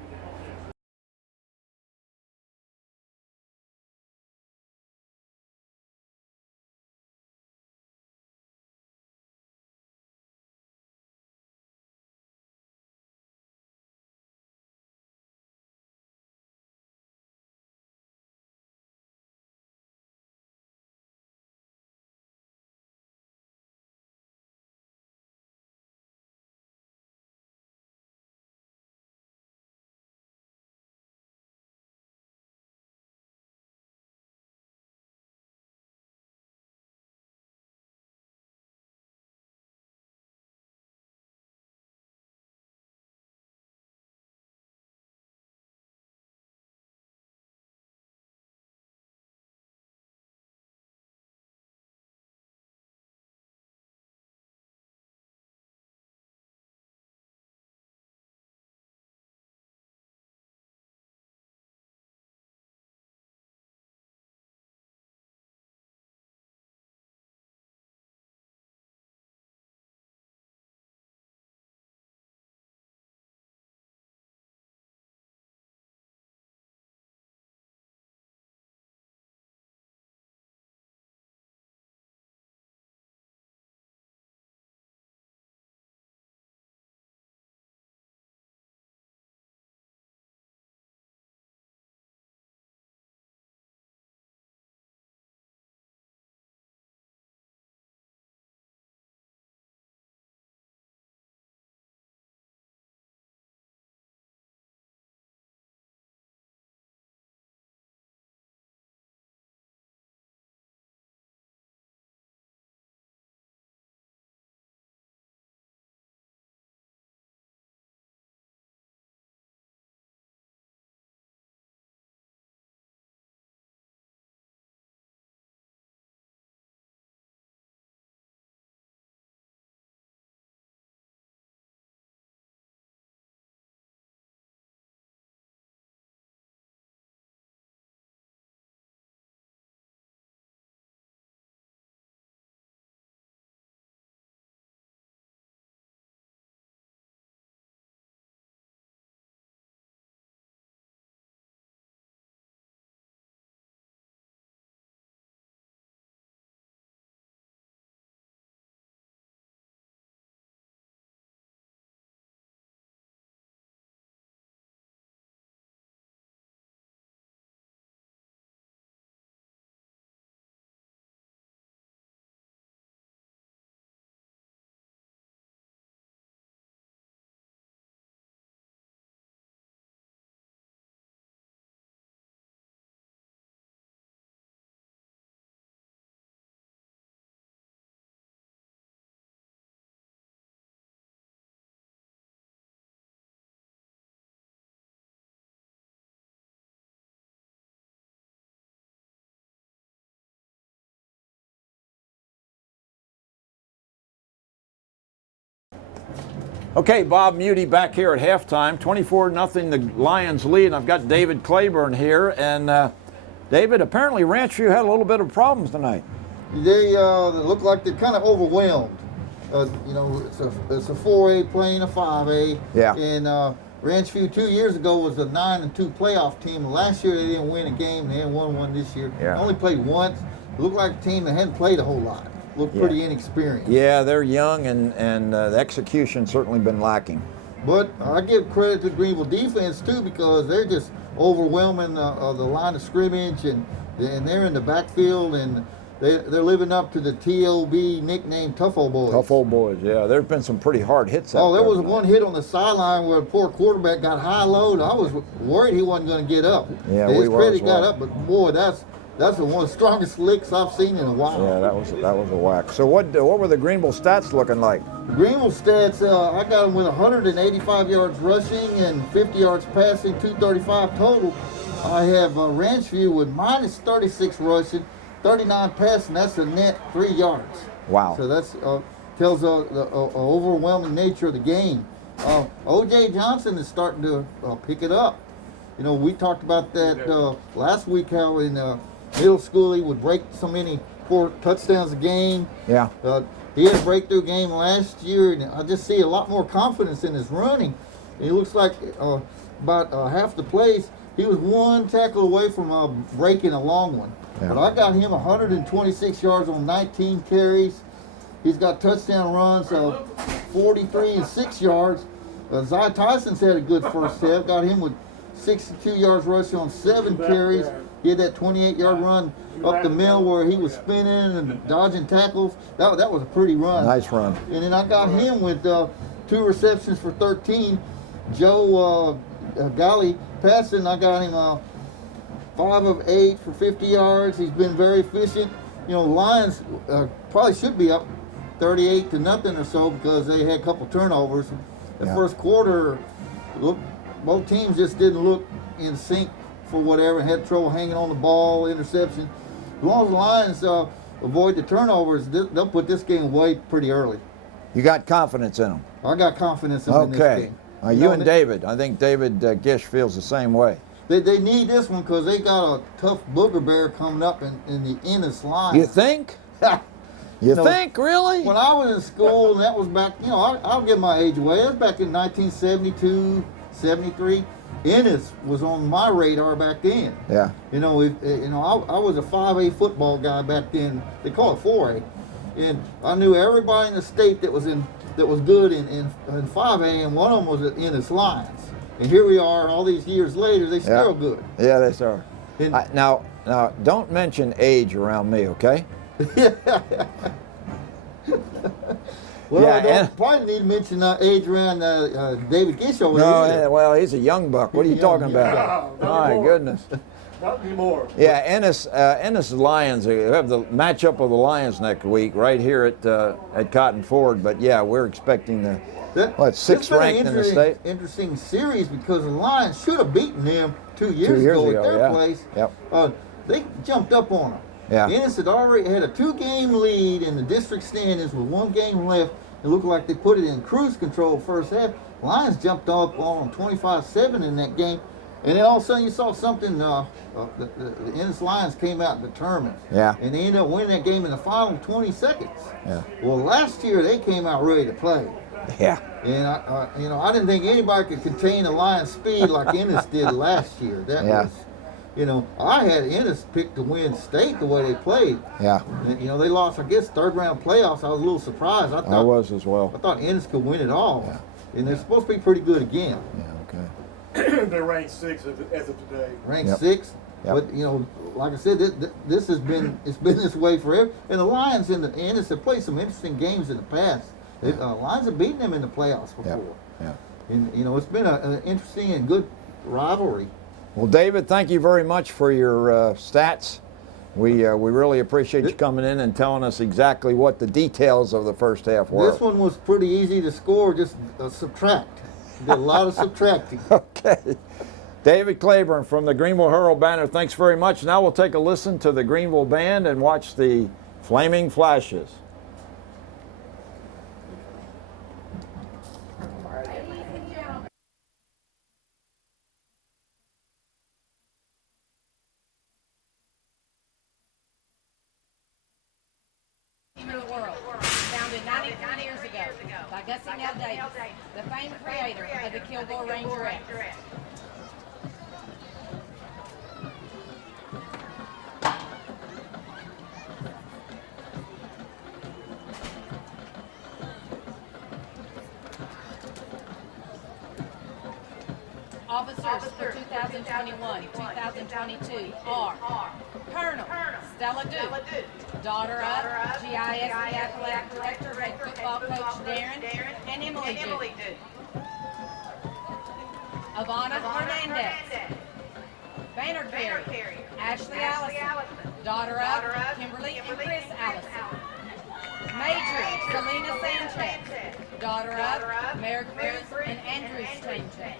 Okay, Bob Muty back here at halftime. 24-0, the Lions lead. And I've got David Claiborne here. And David, apparently Ranchview had a little bit of problems tonight. They look like they're kind of overwhelmed. It's a 4A playing a 5A. Yeah. And Ranchview 2 years ago was a 9-2 playoff team. Last year they didn't win a game. They hadn't won one this year. Yeah. They only played once. It looked like a team that hadn't played a whole lot. Looked pretty inexperienced. Yeah, they're young, and the execution's certainly been lacking. But I give credit to Greenville defense too, because they're just overwhelming the line of scrimmage, and they're in the backfield, and they're living up to the TOB nickname Tough Old Boys. Tough old boys, yeah. There have been some pretty hard hits out there. There was one hit on the sideline where a poor quarterback got high-low. I was worried he wasn't going to get up. Yeah, his we were credit as well. got up, but boy, that's one of the strongest licks I've seen in a while. Yeah, that was a whack. So what were the Greenville stats looking like? Greenville stats, I got them with 185 yards rushing and 50 yards passing, 235 total. I have Ranchview with minus 36 rushing, 39 passing. That's a net 3 yards. Wow. So that's tells the overwhelming nature of the game. O.J. Johnson is starting to pick it up. You know, we talked about that last week, how in middle school he would break so many 4 touchdowns a game. Yeah. He had a breakthrough game last year, and I just see a lot more confidence in his running. He looks like about half the plays, he was 1 tackle away from breaking a long one. Yeah. But I got him 126 yards on 19 carries. He's got touchdown runs of 43 and 6 yards. Zy Tyson's had a good first half. Got him with 62 yards rushing on 7 carries. He had that 28-yard run up the middle where he was spinning and dodging tackles. That was a pretty run. Nice run. And then I got him with 2 receptions for 13. Joe Galley passing, I got him 5 of 8 for 50 yards. He's been very efficient. You know, Lions probably should be up 38-0 or so because they had a couple turnovers. The first quarter, both teams just didn't look in sync for whatever, and had trouble hanging on the ball, interception. As long as the Lions avoid the turnovers, they'll put this game away pretty early. You got confidence in them. I got confidence in this game. You and David. I think David Gish feels the same way. They need this one because they got a tough booger bear coming up in the Ennis line. You think? You think, really? When I was in school, and that was back, I'll give my age away. That was back in 1972, 73. Ennis was on my radar back then. Yeah. I was a 5A football guy back then. They call it 4A, and I knew everybody in the state that was good in 5A, and one of them was at Ennis Lions. And here we are, all these years later, they still good. Yeah, they are. And, now, don't mention age around me, okay? Well, Yeah, I don't probably need to mention age around David Gish over there. Well, he's a young buck. What are you talking about? My goodness. Not anymore. Yeah, Ennis Lions. We have the matchup of the Lions next week right here at Cotton Ford. But yeah, we're expecting the sixth ranked in the state. Interesting series because the Lions should have beaten them 2 years ago at their place. Yep. They jumped up on them. Yeah. Ennis had already had a 2-game lead in the district standings with 1 game left. It looked like they put it in cruise control first half. Lions jumped up on 25-7 in that game. And then all of a sudden you saw something, the Ennis Lions came out determined. Yeah. And they ended up winning that game in the final 20 seconds. Yeah. Well, last year they came out ready to play. Yeah. And I didn't think anybody could contain the Lions' speed like Ennis did last year. That was, I had Ennis picked to win state the way they played. Yeah. And, they lost, I guess, 3rd round playoffs. I was a little surprised. I was as well. I thought Ennis could win it all. Yeah. And they're supposed to be pretty good again. Yeah. Okay. They're ranked 6th as of today. Ranked 6th. Yep. But like I said, this has been this way forever. And the Lions and the Ennis have played some interesting games in the past. Lions have beaten them in the playoffs before. Yeah. And it's been an interesting and good rivalry. Well, David, thank you very much for your stats. We really appreciate you coming in and telling us exactly what the details of the first half were. This one was pretty easy to score, just subtract. Did a lot of subtracting. Okay. David Claiborne from the Greenville Herald Banner, thanks very much. Now we'll take a listen to the Greenville Band and watch the Flaming Flashes. Gussie Nell Davis, the famed creator of the Kilgore Rangerette. Officers for 2021-2022 are Colonel Stella Duke, daughter of GIS Athletic Director, head football coach Darren and Emily Duke. Ivana Hernandez, banner carrier Ashley Allison, daughter of Kimberly and Chris Allison. Major Selena Sanchez, daughter of Mary Cruz and Andrew Sanchez.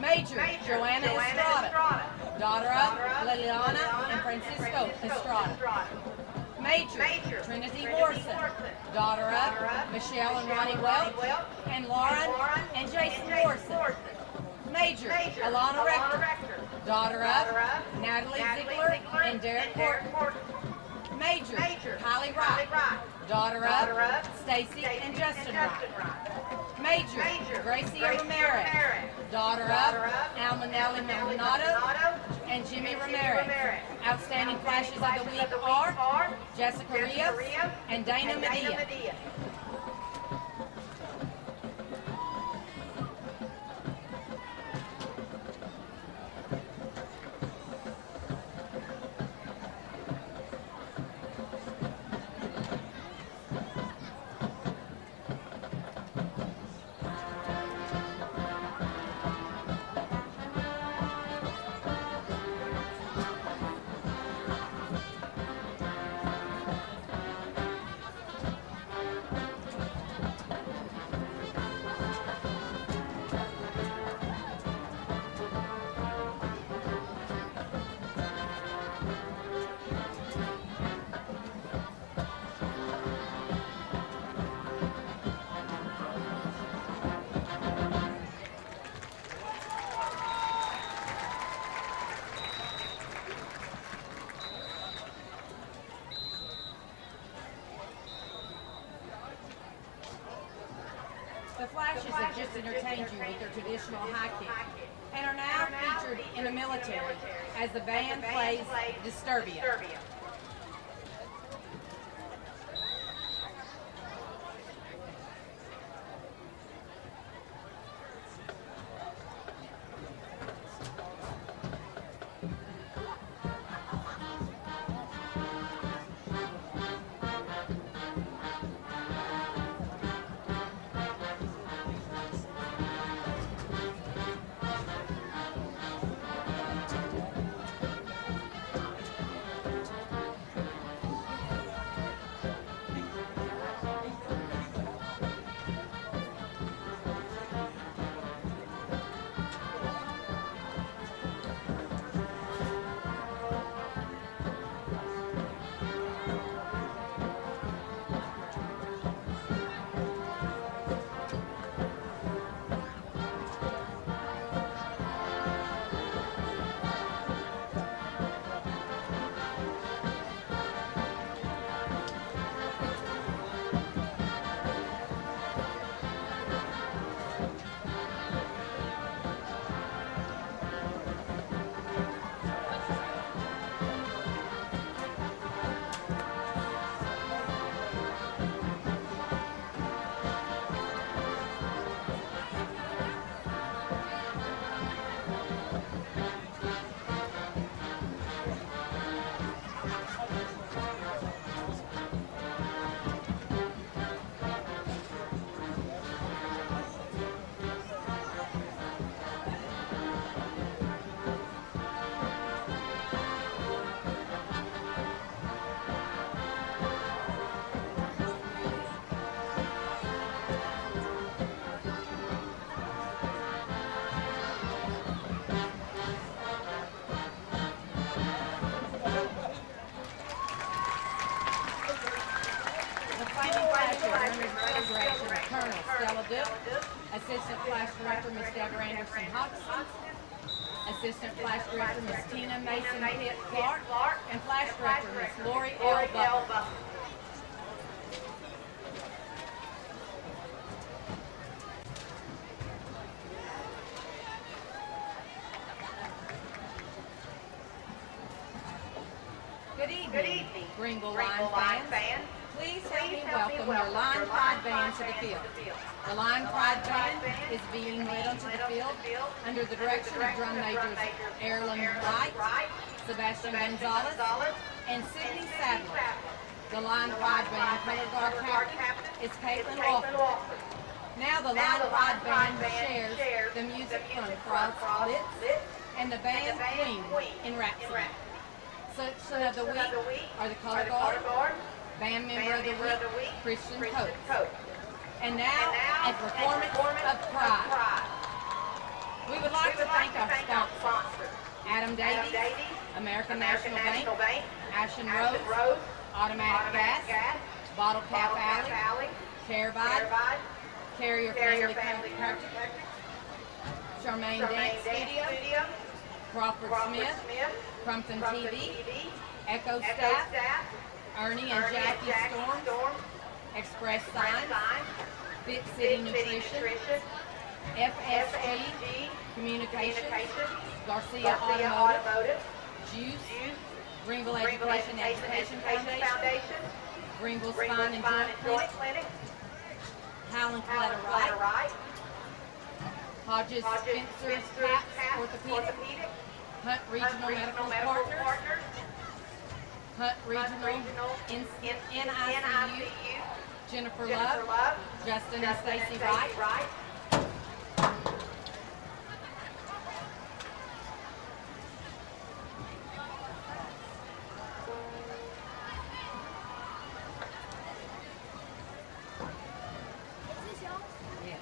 Major Joanna Estrada, daughter of Liliana and Francisco Estrada. Major Trinity Morrison, daughter of Michelle and Ronnie Welch and Lauren and Jason Morrison. Major Alana Rector, daughter of Natalie Ziegler and Derek Horton. Major Kylie Wright, daughter of Stacy and Justin Wright. Major Gracia Ramirez, daughter of Almanelli Maldonado and Jimmy Ramirez. Outstanding flashes of the week are Jessica Rios and Dana Medea. The flashes have just entertained you with their traditional high kick and are now featured in the military as the band plays Disturbia. Colonel Stella Duke, Assistant Flash Director Ms. Deborah Anderson Hodgson, Assistant Flash Director Ms. Tina Mason Pitt Clark, and Flash Director Ms. Lori L. Butler. Good evening, Greenville Lion fans. Please help me welcome your Lion Pride Band to the field. The Lion Pride Band is being led onto the field under the direction of drum majors Erlen Wright, Sebastian Gonzalez, and Sydney Sadler. The Lion Pride Band color guard captain is Caitlin Walker. Now the Lion Pride Band shares the music from Frog's Blitz and the band Queen in Rhapsody. Section of the week are the color guard, band member of the week, Christian Coates. And now, a performance of pride. We would like to thank our sponsors, Adam Davies, American National Bank, Ashen Rose, Automatic Gas, Bottle Cap Alley, Caravide, Carrier Family Practice, Charmaine Dance Studio, Crawford Smith, Crumpton TV, Echo Staff, Ernie and Jackie Storm, Express Signs, Fit City Nutrition, FSG Communications, Garcia Automotive, GEUS, Greenville Education Foundation, Greenville Spine and Joint Clinic, Howland Coletta Wright, Hodges Spencer's Caps Orthopedic, Hunt Regional Medical Partners, Hunt Regional NICU, Jennifer Love, Justin and Stacy Wright. Yes.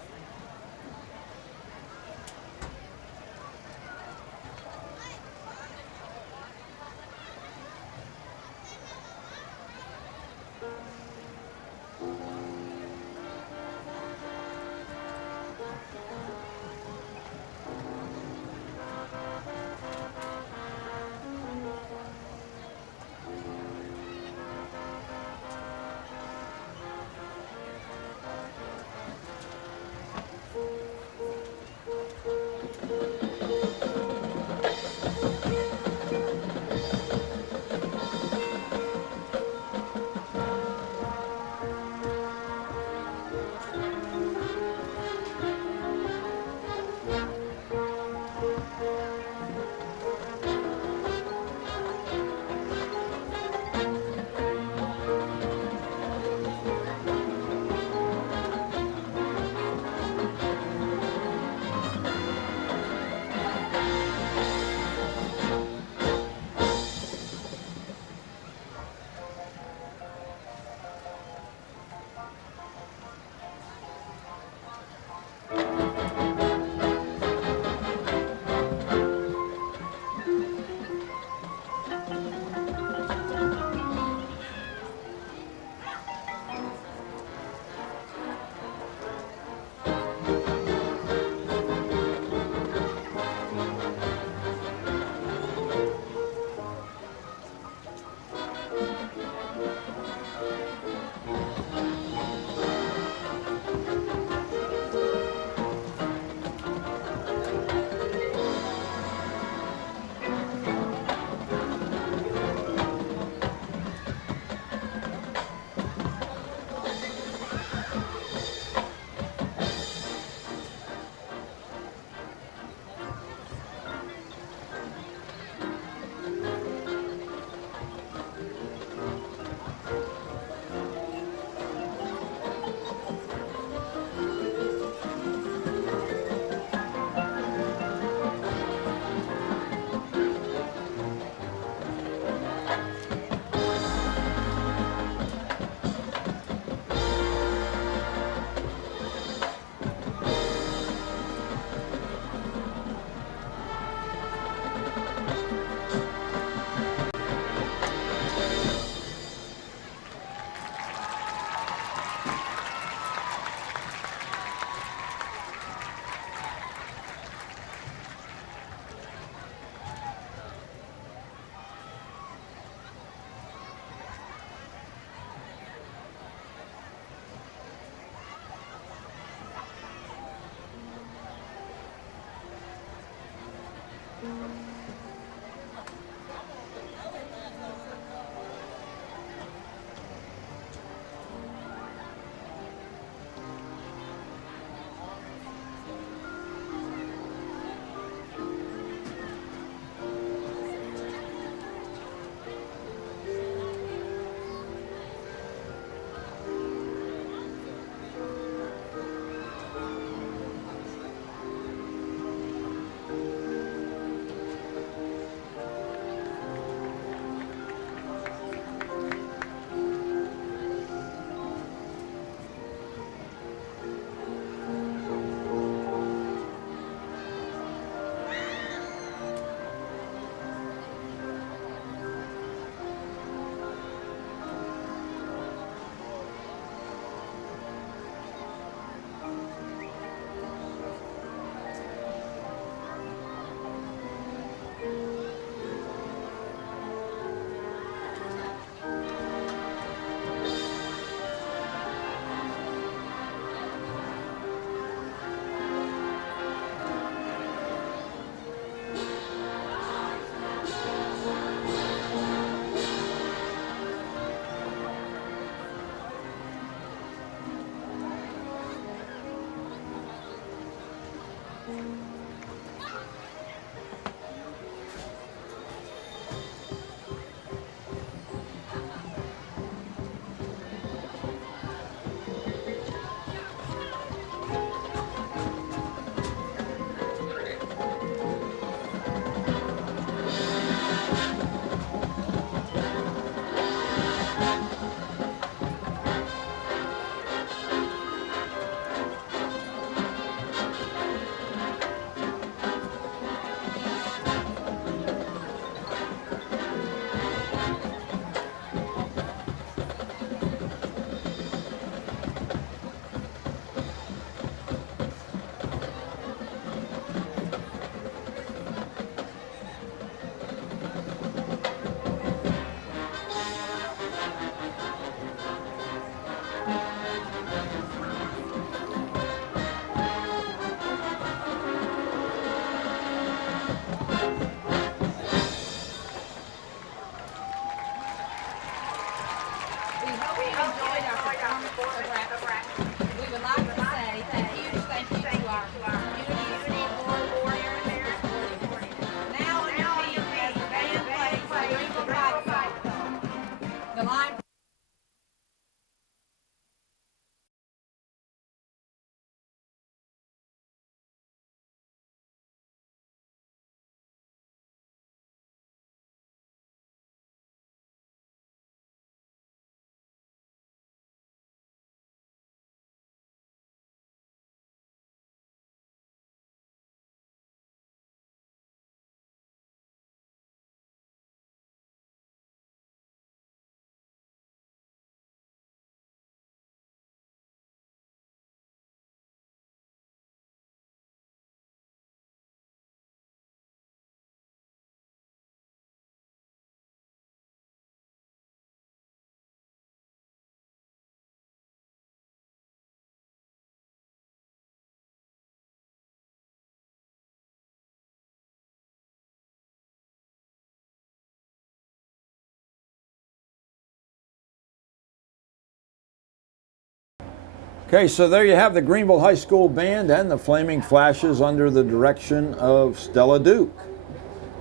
Okay, so there you have the Greenville High School Band and the Flaming Flashes under the direction of Stella Duke,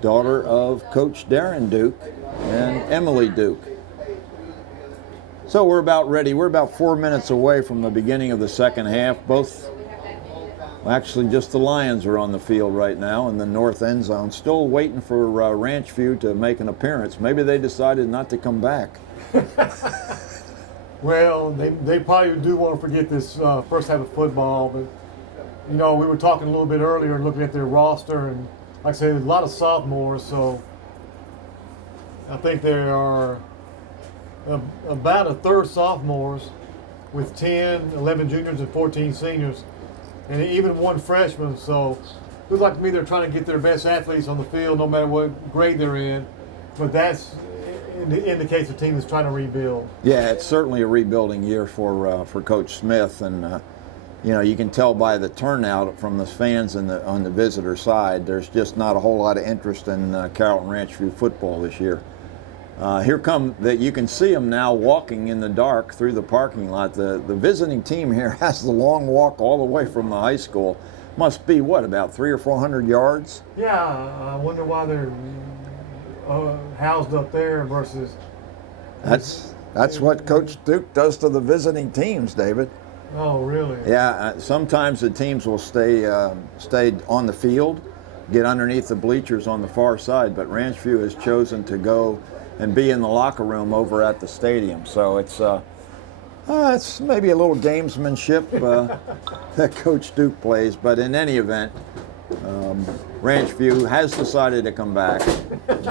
daughter of Coach Darren Duke and Emily Duke. So we're about ready. We're about 4 minutes away from the beginning of the second half. Actually, just the Lions are on the field right now in the north end zone, still waiting for Ranchview to make an appearance. Maybe they decided not to come back. Well, they probably do want to forget this first half of football, but we were talking a little bit earlier, looking at their roster, and like I said, a lot of sophomores, so I think there are about a third sophomores with 10, 11 juniors, and 14 seniors, and even one freshman. So it looks like to me they're trying to get their best athletes on the field no matter what grade they're in, but that's indicates a team that's trying to rebuild. Yeah, it's certainly a rebuilding year for Coach Smith, and you can tell by the turnout from the fans on the visitor side. There's just not a whole lot of interest in Carrollton Ranchview football this year. You can see them now walking in the dark through the parking lot. The visiting team here has the long walk all the way from the high school. Must be about 300 or 400 yards. Yeah, I wonder why they're housed up there versus. That's what Coach Duke does to the visiting teams, David. Oh, really? Yeah, sometimes the teams will stay on the field, get underneath the bleachers on the far side, but Ranchview has chosen to go and be in the locker room over at the stadium. So it's maybe a little gamesmanship that Coach Duke plays, but in any event, Ranchview has decided to come back.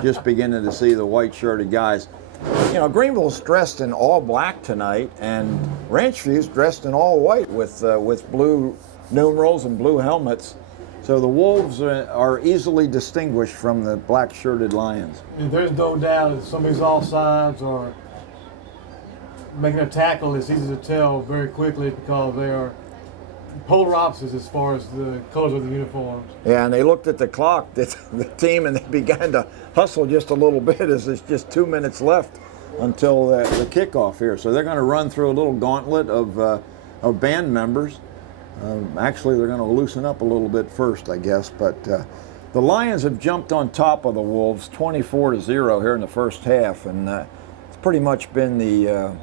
Just beginning to see the white-shirted guys. Greenville's dressed in all black tonight, and Ranchview's dressed in all white with blue numerals and blue helmets. So the Wolves are easily distinguished from the black-shirted Lions. And there's no doubt if somebody's offsides or making a tackle, it's easy to tell very quickly because they are polar opposites as far as the colors of the uniforms. Yeah, and they looked at the clock, the team, and they began to hustle just a little bit as there's just 2 minutes left until the kickoff here. So they're going to run through a little gauntlet of band members. Actually, they're going to loosen up a little bit first, I guess. But the Lions have jumped on top of the Wolves 24-0 here in the first half, and it's pretty much been the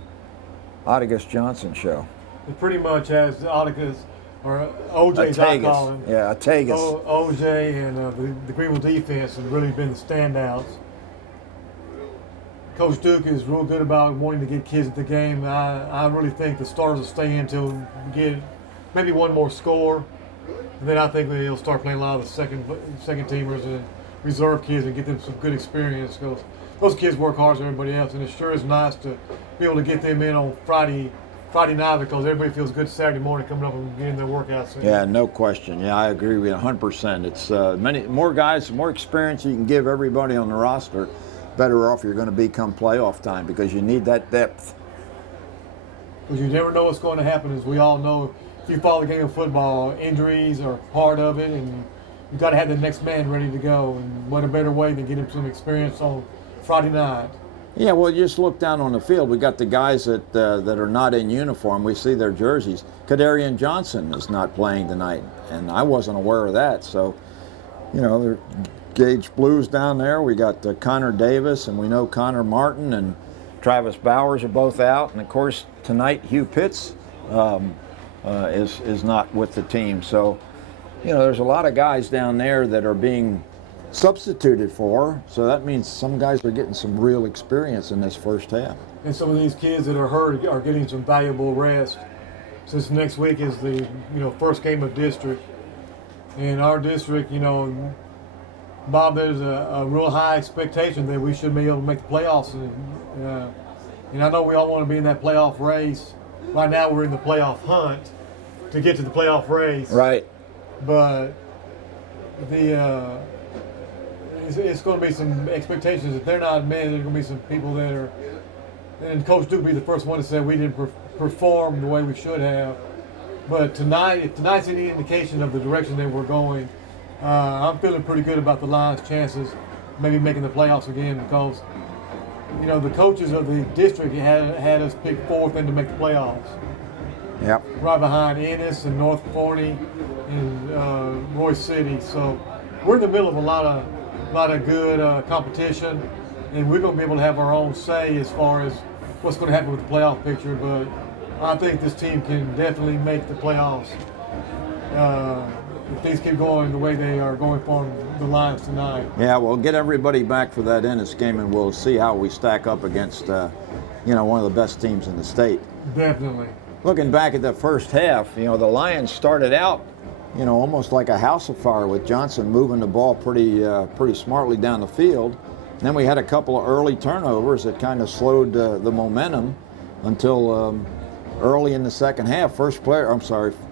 Otagus Johnson show. It pretty much has Otagus, or OJ, as I call him. Yeah, Otagus. OJ and the Greenville defense have really been the standouts. Coach Duke is real good about wanting to get kids at the game. I really think the starters will stay in until we get maybe one more score. And then I think he'll start playing a lot of the second teamers and reserve kids and get them some good experience. Because those kids work hard as everybody else, and it sure is nice to be able to get them in on Friday night because everybody feels good Saturday morning coming up and getting their workouts in. Yeah, no question. Yeah, I agree with you 100%. It's many more guys, more experience you can give everybody on the roster, better off you're going to become playoff time because you need that depth. Because you never know what's going to happen. As we all know, if you follow the game of football, injuries are part of it, and you've got to have the next man ready to go. And what a better way than get him some experience on Friday night. Yeah, well, you just look down on the field. We got the guys that are not in uniform. We see their jerseys. Kadarian Johnson is not playing tonight, and I wasn't aware of that. So, they're Gage Blues down there. We got Connor Davis, and we know Connor Martin and Travis Bowers are both out. And, of course, tonight Hugh Pitts is not with the team. So, there's a lot of guys down there that are being substituted for, so that means some guys are getting some real experience in this first half. And some of these kids that are hurt are getting some valuable rest. Since next week is the first game of district. In our district, Bob, there's a real high expectation that we should be able to make the playoffs. And I know we all want to be in that playoff race. Right now we're in the playoff hunt to get to the playoff race. Right. But it's going to be some expectations. If they're not met, there's going to be some people that are, and Coach Duke will be the first one to say we didn't perform the way we should have. But tonight, if tonight's any indication of the direction that we're going, I'm feeling pretty good about the Lions' chances maybe making the playoffs again because, the coaches of the district had us pick fourth and to make the playoffs. Yep. right behind Ennis and North Forney and Roy City. So we're in the middle of a lot of good competition, and we're going to be able to have our own say as far as what's going to happen with the playoff picture. But I think this team can definitely make the playoffs if things keep going the way they are going for the Lions tonight. Yeah, we'll get everybody back for that Ennis game, and we'll see how we stack up against, one of the best teams in the state. Definitely. Looking back at the first half, the Lions started out, almost like a house of fire with Johnson moving the ball pretty smartly down the field. And then we had a couple of early turnovers that kind of slowed the momentum until early in the second half.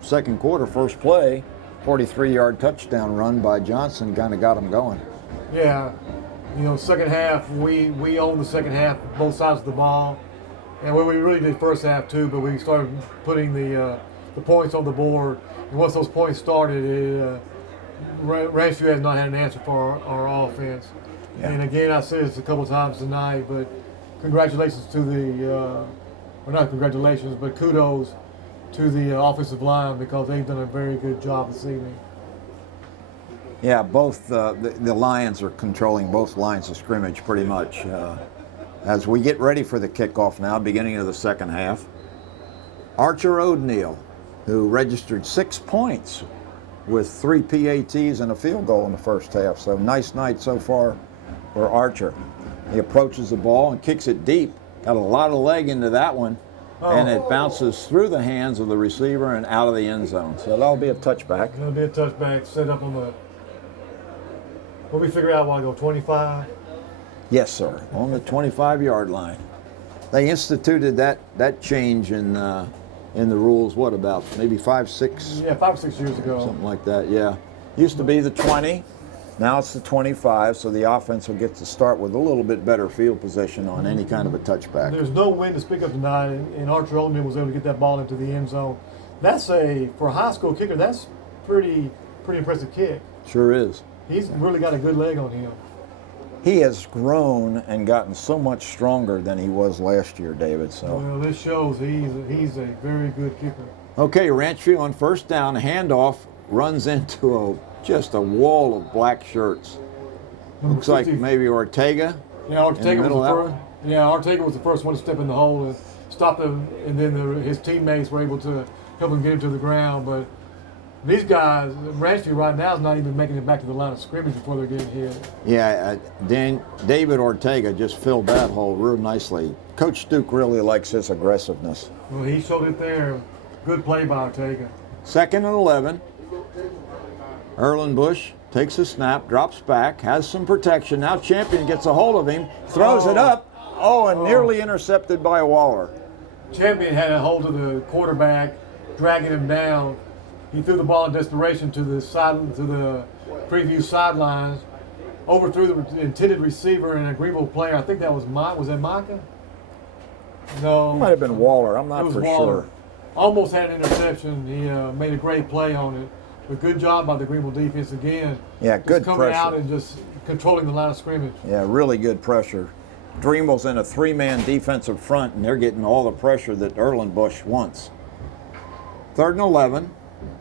Second quarter, first play, 43-yard touchdown run by Johnson kind of got them going. Yeah, second half, we owned the second half, both sides of the ball. And we really did first half too, but we started putting the points on the board. And once those points started, Ranchview has not had an answer for our offense. Yeah. And again, I said this a couple times tonight, but congratulations to not congratulations, but kudos to the offensive line because they've done a very good job this evening. Yeah, both the Lions are controlling both lines of scrimmage pretty much. As we get ready for the kickoff now, beginning of the second half, Archer O'Neill, who registered 6 points with 3 PATs and a field goal in the first half. So nice night so far for Archer. He approaches the ball and kicks it deep. Got a lot of leg into that one, and it bounces through the hands of the receiver and out of the end zone. So that'll be a touchback. It'll be a touchback set up on the, what we figure out a while ago, 25? Yes, sir, on the 25-yard line. They instituted that change in the rules, what, about maybe 5 or 6? Yeah, 5 or 6 years ago. Something like that, yeah. Used to be the 20, now it's the 25, so the offense will get to start with a little bit better field position on any kind of a touchback. There's no wind to speak of tonight, and Archer O'Neill was able to get that ball into the end zone. For a high school kicker, that's pretty impressive kick. Sure is. He's really got a good leg on him. He has grown and gotten so much stronger than he was last year, David. So. Well, this shows he's a very good kicker. Okay, Ranchview on first down, handoff, runs into just a wall of black shirts. Looks like maybe Ortega. Yeah, Ortega was the first one to step in the hole and stop him, and then his teammates were able to help him get him to the ground. But these guys, Ranchview right now is not even making it back to the line of scrimmage before they're getting hit. Yeah, David Ortega just filled that hole real nicely. Coach Duke really likes his aggressiveness. Well, he showed it there. Good play by Ortega. 2nd and 11. Erlen Bush takes a snap, drops back, has some protection. Now Champion gets a hold of him, throws it up. And nearly intercepted by Waller. Champion had a hold of the quarterback, dragging him down. He threw the ball in desperation to the preview sidelines, overthrew the intended receiver and a Greenville player. I think that was that Micah? No. It might have been Waller. I'm not for Waller. sure. Almost had an interception. He made a great play on it. But good job by the Greenville defense again. Yeah, good coming pressure. Out and just controlling the line of scrimmage. Yeah, really good pressure. Greenville's in a 3-man defensive front, and they're getting all the pressure that Erlen Bush wants. 3rd and 11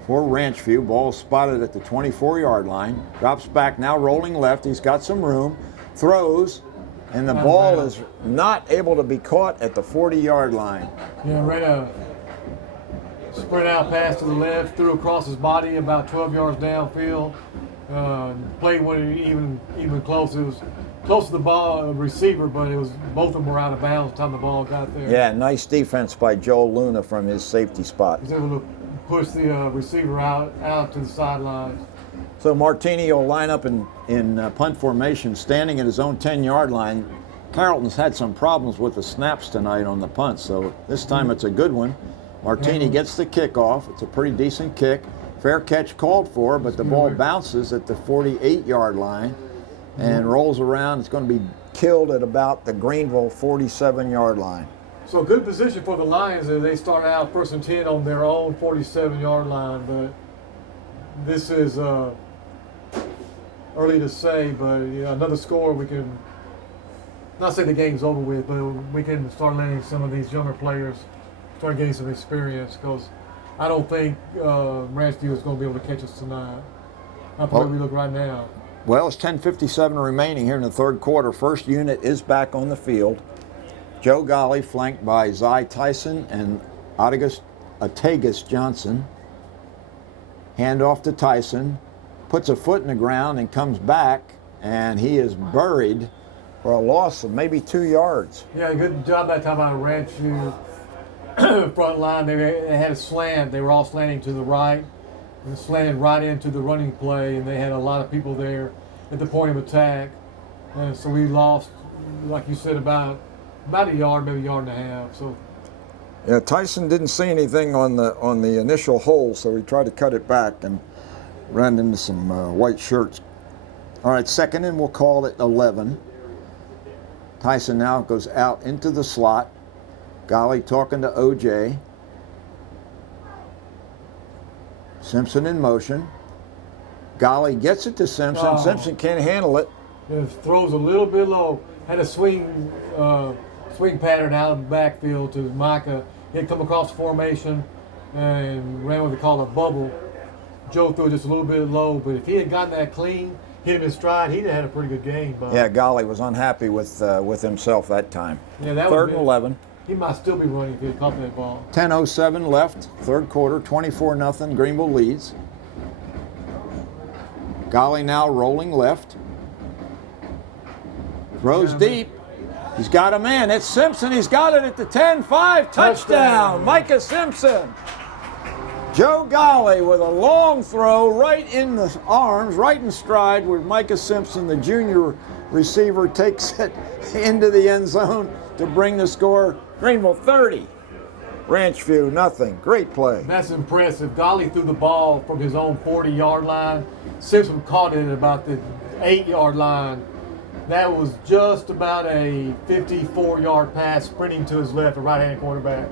for Ranchview. Ball spotted at the 24-yard line. Drops back now, rolling left. He's got some room. Throws, and the ball is not able to be caught at the 40-yard line. Yeah, ran a sprint out pass to the left, threw across his body about 12 yards downfield. Played when even close. It was close to the ball receiver, but both of them were out of bounds by the time the ball got there. Yeah, nice defense by Joel Luna from his safety spot. He's able to push the receiver out to the sidelines. So Martini will line up in punt formation, standing at his own 10-yard line. Carrollton's had some problems with the snaps tonight on the punt, so this time it's a good one. Martini gets the kickoff. It's a pretty decent kick. Fair catch called for, but the ball bounces at the 48-yard line and rolls around. It's going to be killed at about the Greenville 47-yard line. So good position for the Lions. They start out 1st and 10 on their own 47-yard line, but this is early to say, but another score we can not say the game's over with, but we can start letting some of these younger players start getting some experience, because I don't think Ranchview is going to be able to catch us tonight. Not the way we look right now. Well, it's 10:57 remaining here in the third quarter. First unit is back on the field. Joe Golly flanked by Zy Tyson and Atagus Johnson. Hand off to Tyson, puts a foot in the ground and comes back, and he is buried for a loss of maybe 2 yards. Yeah, good job that time on Ranchview front line. They had a slant. They were all slanting to the right, and slanted right into the running play, and they had a lot of people there at the point of attack. And so we lost, like you said, about a yard, maybe a yard and a half. So. Yeah, Tyson didn't see anything on the initial hole, so he tried to cut it back and ran into some white shirts. All right, second and we'll call it 11. Tyson now goes out into the slot. Golly talking to OJ. Simpson in motion. Golly gets it to Simpson. Oh. Simpson can't handle it. It throws a little bit low. Had a swing pattern out of the backfield to Micah. He had come across the formation and ran what they call a bubble. Joe threw just a little bit low, but if he had gotten that clean, hit him in stride, he'd have had a pretty good game. But Yeah, Golly was unhappy with himself that time. yeah, that Third was and 11. He might still be running if he had caught that ball. 10:07 left, third quarter, 24-0. Greenville leads. Golly now rolling left. Throws deep. He's got a man. It's Simpson. He's got it at the 10-5. Touchdown. Micah Simpson. Joe Golly with a long throw right in the arms, right in stride, where Micah Simpson, the junior receiver, takes it into the end zone to bring the score. Greenville 30. Ranchview nothing. Great play. That's impressive. Golly threw the ball from his own 40-yard line. Simpson caught it at about the 8-yard line. That was just about a 54-yard pass sprinting to his left, a right-hand quarterback.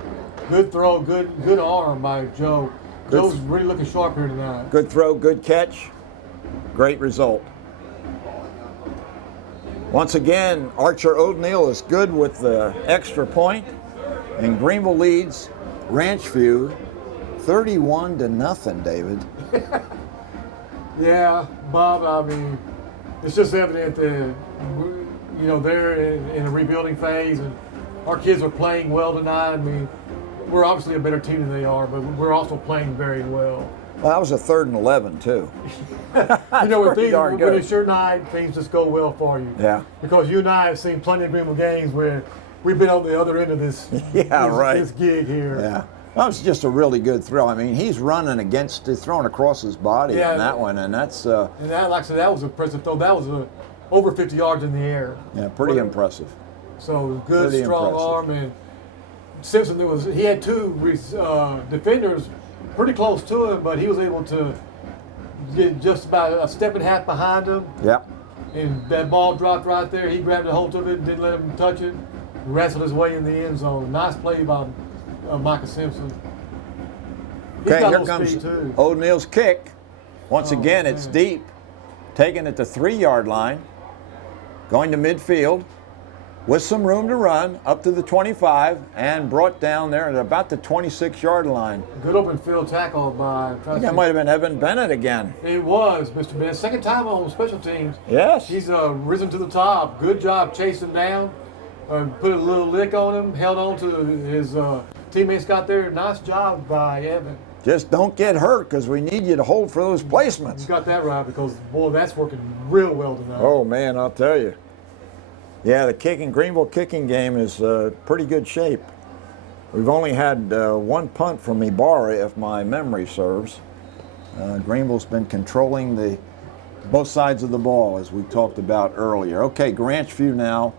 Good throw, good arm by Joe. Joe's really looking sharp here tonight. Good throw, good catch. Great result. Once again, Archer O'Neill is good with the extra point, and Greenville leads Ranchview 31-0, David. Yeah, Bob, I mean, it's just evident that, they're in a rebuilding phase, and our kids are playing well tonight. I mean, we're obviously a better team than they are, but we're also playing very well. Well, that was a 3rd and 11, too. When it's your night, things just go well for you. Yeah. Because you and I have seen plenty of Greenville games where we've been on the other end of this, this gig here. Yeah. That was just a really good throw. I mean, he's running against, he's throwing across his body on that one, and that's... and that, like I said, that was an impressive throw. That was over 50 yards in the air. Yeah, pretty impressive. So good, Pretty strong impressive. arm, and Simpson, he had two defenders pretty close to him, but he was able to get just about a step and a half behind him. Yep. And that ball dropped right there. He grabbed a hold of it, didn't let him touch it, wrestled his way in the end zone. Nice play by Micah Simpson. He's Okay, got here a little comes speed, too. O'Neill's kick. Once again, it's man. deep. Taken at the 3-yard line. Going to midfield. With some room to run, up to the 25, and brought down there at about the 26-yard line. Good open field tackle by... I think that might have been Evan Bennett again. It was, Mr. Bennett. Second time on special teams. Yes. He's risen to the top. Good job chasing him down. Put a little lick on him. Held on to his teammates got there. Nice job by Evan. Just don't get hurt, because we need you to hold for those placements. You got that right, because, boy, that's working real well tonight. Oh, man, I'll tell you. Yeah, the Greenville kicking game is pretty good shape. We've only had one punt from Ibarra, if my memory serves. Greenville's been controlling both sides of the ball, as we talked about earlier. Okay, Ranchview now.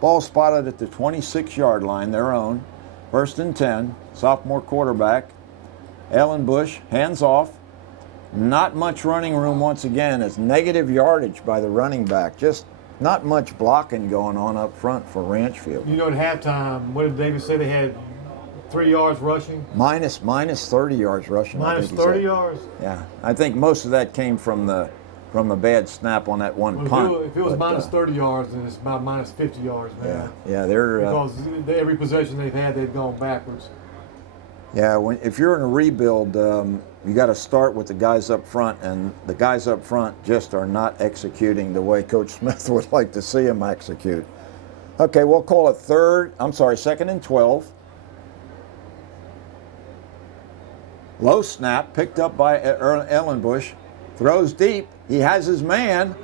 Ball spotted at the 26-yard line, their own. 1st and 10, sophomore quarterback. Ellen Bush, hands off. Not much running room once again. It's negative yardage by the running back. Just not much blocking going on up front for Ranchview. You know, at halftime, what did David say? They had 3 yards rushing? Minus 30 yards rushing. Minus 30 yards? Yeah, I think most of that came from the bad snap on that one punt. If it was minus 30 yards, then it's about minus 50 yards now. Yeah, they're... because every possession they've had, they've gone backwards. Yeah, if you're in a rebuild, you got to start with the guys up front, and the guys up front just are not executing the way Coach Smith would like to see them execute. Okay, we'll call it second and 12. Low snap, picked up by Ellenbush. Throws deep. He has his man,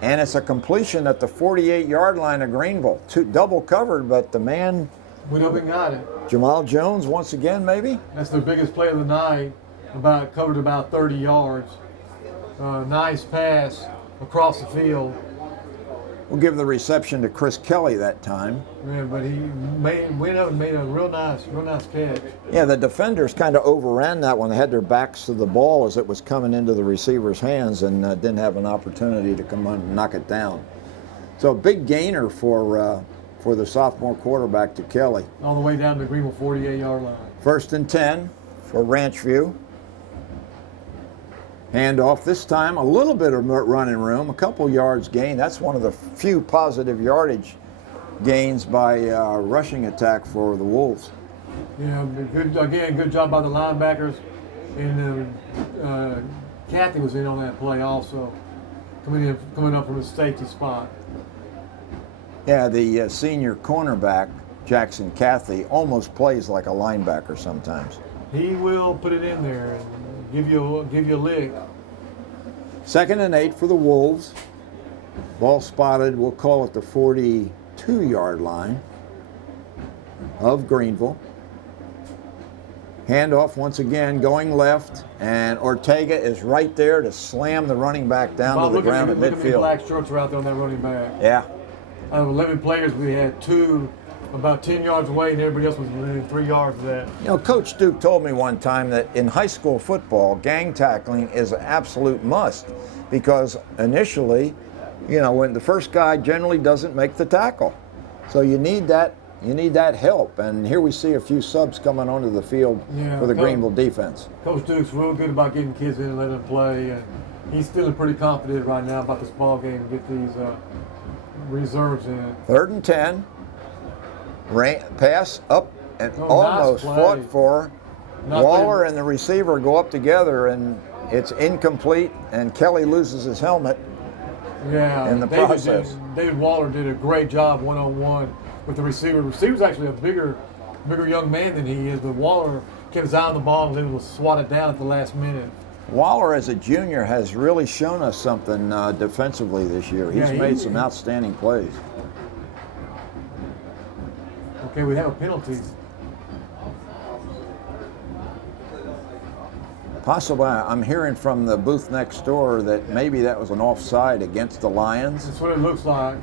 and it's a completion at the 48-yard line of Greenville. Double covered, but the man... Went up and got it. Jamal Jones once again, maybe? That's their biggest play of the night. Covered about 30 yards. Nice pass across the field. We'll give the reception to Chris Kelly that time. Yeah, but he went up and made a real nice catch. Yeah, the defenders kind of overran that one. They had their backs to the ball as it was coming into the receiver's hands and didn't have an opportunity to come on and knock it down. So a big gainer for the sophomore quarterback to Kelly. All the way down to the Greenville 48-yard line. 1st and 10 for Ranchview. Handoff, this time a little bit of running room, a couple yards gain. That's one of the few positive yardage gains by rushing attack for the Wolves. Yeah, good job by the linebackers. And Kathy was in on that play also, coming up from a safety spot. Yeah, the senior cornerback, Jackson Cathy, almost plays like a linebacker sometimes. He will put it in there and give you a lick. 2nd and 8 for the Wolves. Ball spotted, we'll call it the 42-yard line of Greenville. Handoff once again going left, and Ortega is right there to slam the running back down to the ground at midfield. Look at the black shorts are out there on that running back. Yeah. Out of 11 players, we had 2 about 10 yards away, and everybody else was within 3 yards of that. You know, Coach Duke told me one time that in high school football, gang tackling is an absolute must because initially, you know, when the first guy generally doesn't make the tackle. So you need that help. And here we see a few subs coming onto the field for the Greenville defense. Coach Duke's real good about getting kids in and letting them play. And he's feeling pretty confident right now about this ball game and get these reserves in. 3rd and 10. Pass up and almost nice fought for. Waller bad. and the receiver go up together, and it's incomplete, and Kelly loses his helmet in the process. David Waller did a great job one-on-one with the receiver. The receiver's actually a bigger young man than he is, but Waller kept his eye on the ball and was able to swat it down at the last minute. Waller, as a junior, has really shown us something defensively this year. He's made some outstanding plays. Okay, we have a penalty. Possibly, I'm hearing from the booth next door that maybe that was an offside against the Lions. That's what it looks like.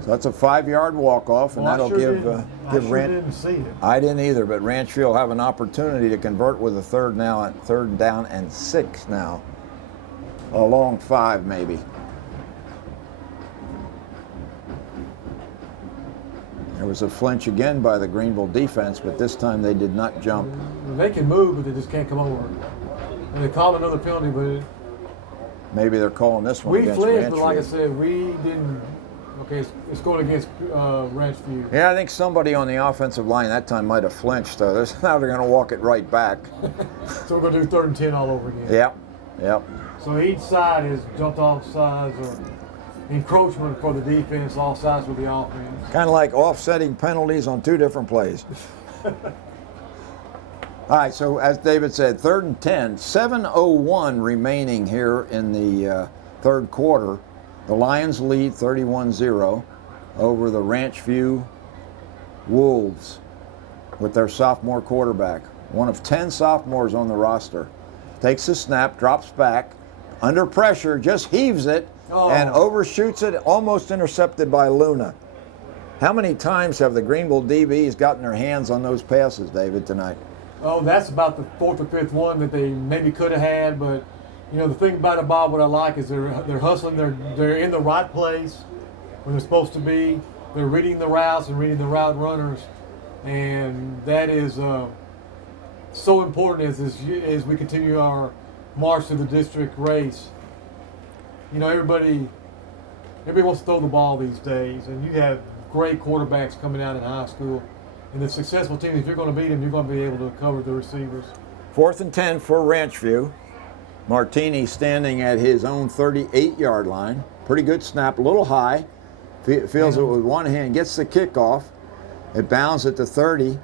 So that's a 5-yard walk-off, and that'll give didn't see it. I didn't either, but Ranchview will have an opportunity to convert with a third down and 6 now. A long 5 maybe. There was a flinch again by the Greenville defense, but this time they did not jump. They can move, but they just can't come over. And they called another penalty, but maybe they're calling this one against flinched, Ranchview. but like I said, we didn't. Okay, it's going against Ranchview. Yeah, I think somebody on the offensive line that time might have flinched, though. Now they're going to walk it right back. So we're going to do 3rd and 10 all over again. Yep. So each side is jumped off sides or encroachment for the defense, all sides with the offense. Kind of like offsetting penalties on 2 different plays. All right, so as David said, 3rd and 10, 7:01 remaining here in the 3rd quarter. The Lions lead 31-0 over the Ranchview Wolves with their sophomore quarterback. One of 10 sophomores on the roster. Takes the snap, drops back, under pressure, just heaves it, and overshoots it, almost intercepted by Luna. How many times have the Greenville DBs gotten their hands on those passes, David, tonight? Oh, that's about the 4th or 5th one that they maybe could have had, but you know the thing about it, Bob, what I like is they're hustling, they're in the right place where they're supposed to be. They're reading the routes and reading the route runners, and that is so important as we continue our march to the district race. You know, everybody wants to throw the ball these days, and you have great quarterbacks coming out in high school. And the successful team, if you're going to beat them, you're going to be able to cover the receivers. 4th and 10 for Ranchview. Martini standing at his own 38-yard line. Pretty good snap, a little high. Feels it with one hand, gets the kickoff. It bounds at the 30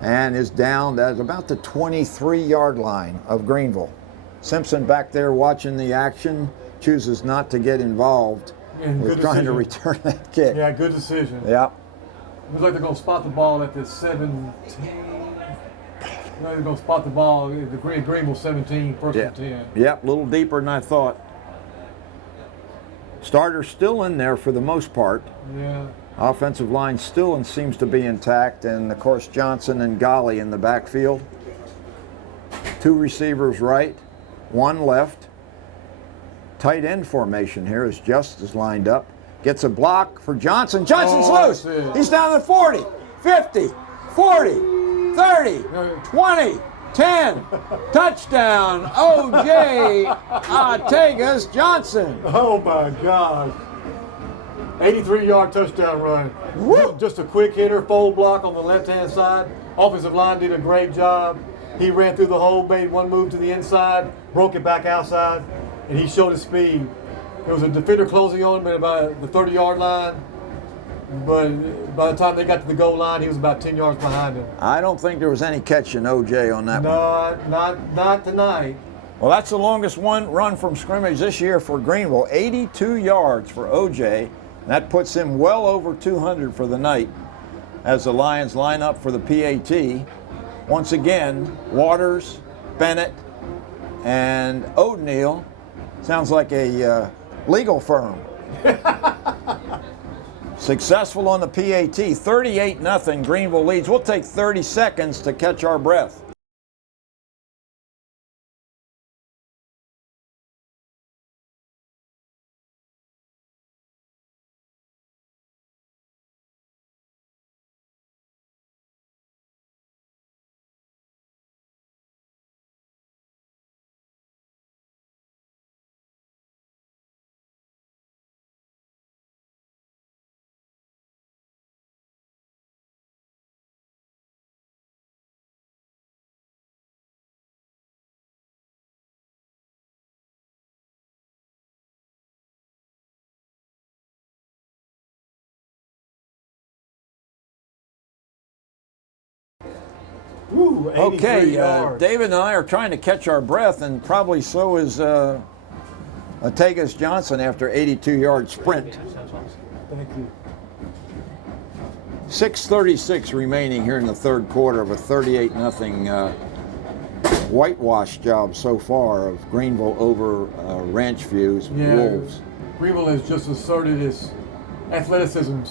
and is down at about the 23-yard line of Greenville. Simpson back there watching the action, chooses not to get involved with trying to return that kick. Yeah, good decision. Yeah. Looks like they're going to spot the ball at the 17. They're going to spot the ball at the Greenville 17, 1st and 10. Yep, a little deeper than I thought. Starter's still in there for the most part. Yeah. Offensive line still seems to be intact, and of course Johnson and Golly in the backfield. 2 receivers right, 1 left. Tight end formation here as Justice lined up. Gets a block for Johnson. Johnson's loose. He's down to 40, 50, 40, 30, 20, 10. Touchdown, O.J. Ortegas Johnson. Oh my gosh. 83-yard touchdown run. Woo! Just a quick hitter, fold block on the left-hand side. Offensive line did a great job. He ran through the hole, made one move to the inside, broke it back outside, and he showed his speed. There was a defender closing on him at about the 30-yard line, but by the time they got to the goal line, he was about 10 yards behind him. I don't think there was any catching O.J. on that one. Not tonight. Well, that's the longest one run from scrimmage this year for Greenville. 82 yards for O.J. That puts him well over 200 for the night as the Lions line up for the PAT. Once again, Waters, Bennett, and O'Neill. Sounds like a legal firm. Successful on the PAT, 38-0, Greenville leads. We'll take 30 seconds to catch our breath. Ooh, 83 Okay, yards. David and I are trying to catch our breath, and probably so is Ortegas Johnson after 82-yard sprint. Thank you. 6:36 remaining here in the third quarter of a 38-0 whitewash job so far of Greenville over Ranchview's Wolves. Greenville has just asserted its athleticism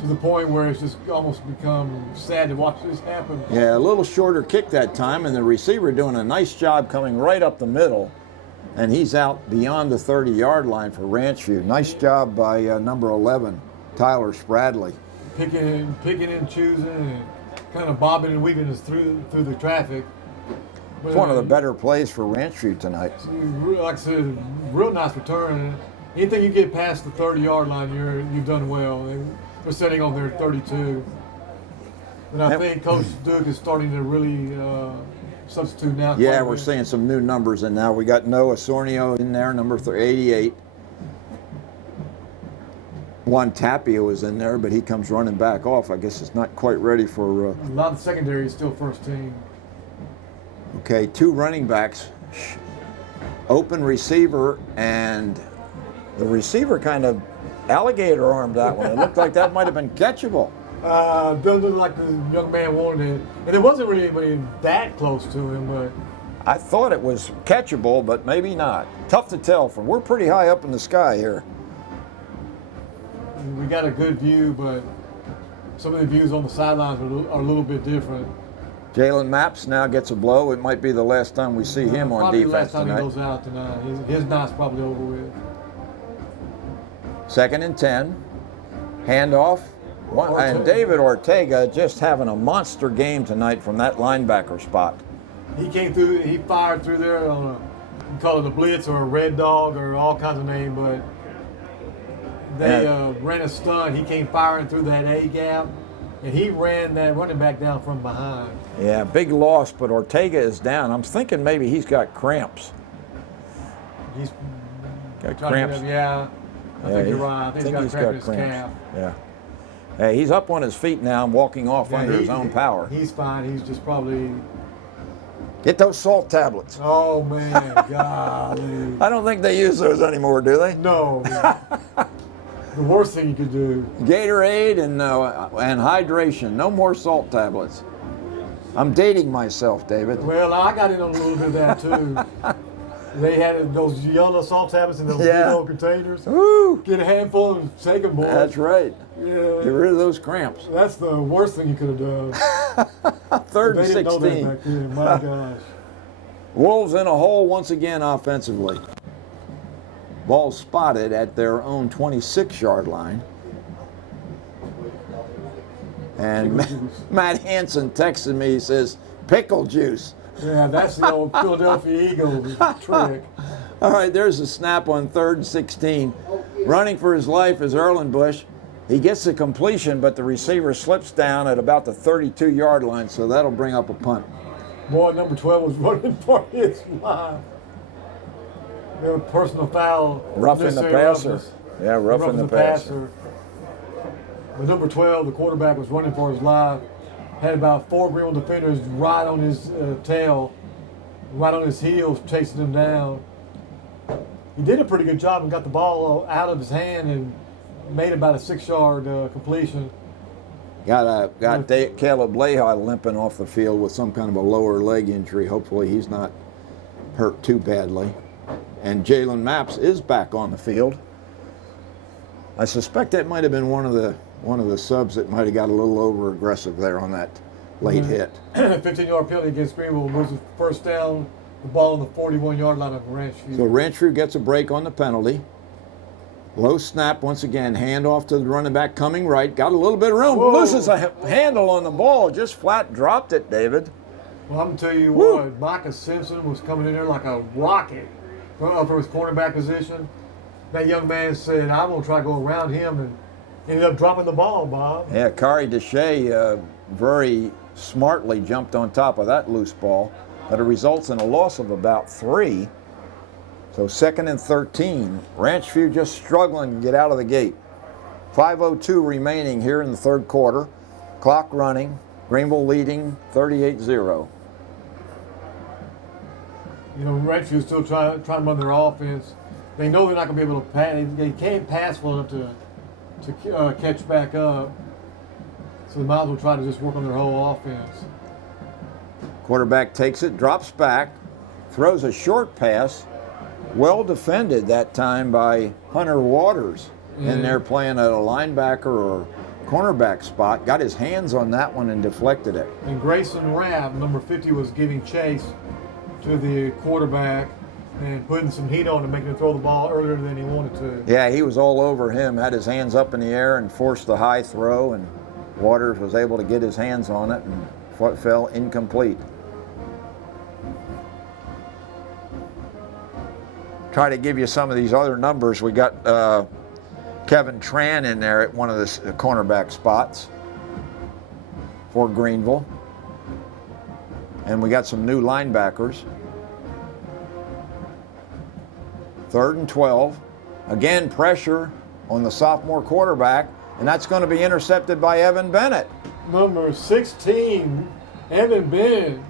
to the point where it's just almost become sad to watch this happen. Yeah, a little shorter kick that time, and the receiver doing a nice job coming right up the middle, and he's out beyond the 30-yard line for Ranchview. Nice job by number 11, Tyler Spradley. Picking and choosing and kind of bobbing and weaving us through the traffic. It's one of the better plays for Ranchview tonight. Like I said, real nice return. Anything you get past the 30-yard line, you've done well. They're sitting on their 32. And I think Coach Duke is starting to really substitute now. Yeah, we're seeing some new numbers in now. We got Noah Sornio in there, number 88. Juan Tapia was in there, but he comes running back off. I guess it's not quite ready for... A lot of the secondary is still first team. Okay, 2 running backs. Open receiver, and the receiver kind of alligator armed that one. It looked like that might have been catchable. Doesn't look like the young man wanted it. And there wasn't really anybody that close to him, but... I thought it was catchable, but maybe not. Tough to tell from. We're pretty high up in the sky here. We got a good view, but some of the views on the sidelines are a little bit different. Jalen Maps now gets a blow. It might be the last time we see him on probably defense the last time tonight. he goes out tonight. His night's probably over with. 2nd and 10. Handoff. And David Ortega just having a monster game tonight from that linebacker spot. He came through, he fired through there on you call it a blitz or a red dog or all kinds of names, but They ran a stunt. He came firing through that A gap, and he ran that running back down from behind. Yeah, big loss, but Ortega is down. I'm thinking maybe he's got cramps. He's Got trying to cramps. get up, yeah. I think you're right. I think he's got cramp in his calf. Yeah. Hey, he's up on his feet now and walking off Yeah, under his own power. He's fine. He's just probably. Get those salt tablets. Oh man, golly. I don't think they use those anymore, do they? No. The worst thing you could do. Gatorade and hydration. No more salt tablets. I'm dating myself, David. Well, I got in on a little bit of that too. They had those yellow salt tablets in those Yeah. big old containers. Woo! Get a handful and take them, boys. That's right. Yeah. Get rid of those cramps. That's the worst thing you could have done. 3rd They and didn't know that 16. back then. My gosh. Wolves in a hole once again offensively. Ball spotted at their own 26-yard line. And Matt Hansen texted me, he says, pickle juice. Yeah, that's the old Philadelphia Eagles trick. All right, there's a snap on 3rd and 16. Running for his life is Erlenbush. He gets the completion, but the receiver slips down at about the 32-yard line, so that'll bring up a punt. Boy, number 12 was running for his life. There was personal foul. Roughing the passer. roughness. Yeah, roughing the passer. But number 12, the quarterback, was running for his life. Had about 4 Greenville defenders right on his tail, right on his heels, chasing him down. He did a pretty good job and got the ball out of his hand and made about a 6-yard completion. Got Caleb Lehi limping off the field with some kind of a lower leg injury. Hopefully he's not hurt too badly. And Jalen Maps is back on the field. I suspect that might have been one of the subs that might have got a little over aggressive there on that late hit. 15-yard penalty against Greenville was the first down, the ball on the 41-yard line of Ranchview. So Ranchview gets a break on the penalty. Low snap once again, handoff to the running back coming right. Got a little bit of room. Whoa. Loses a handle on the ball. Just flat dropped it, David. Well, I'm going to tell you Woo. what, Micah Simpson was coming in there like a rocket from his cornerback position. That young man said, I'm going to try to go around him, and ended up dropping the ball, Bob. Yeah, Kari Deshay very smartly jumped on top of that loose ball, but it results in a loss of about 3. So 2nd and 13. Ranchview just struggling to get out of the gate. 5:02 remaining here in the 3rd quarter. Clock running. Greenville leading 38-0. You know, Ranchview's still trying to run their offense. They know they're not going to be able to pass. They can't pass well enough to catch back up. So they might as well try to just work on their whole offense. Quarterback takes it, drops back, throws a short pass. Well defended that time by Hunter Waters in there playing at a linebacker or cornerback spot. Got his hands on that one and deflected it. And Grayson Rabb, number 50, was giving chase to the quarterback and putting some heat on him, making him throw the ball earlier than he wanted to. Yeah, he was all over him, had his hands up in the air and forced the high throw, and Waters was able to get his hands on it and fell incomplete. Try to give you some of these other numbers. We got Kevin Tran in there at one of the cornerback spots for Greenville. And we got some new linebackers. 3rd and 12. Again, pressure on the sophomore quarterback, and that's going to be intercepted by Evan Bennett. Number 16, Evan Bennett,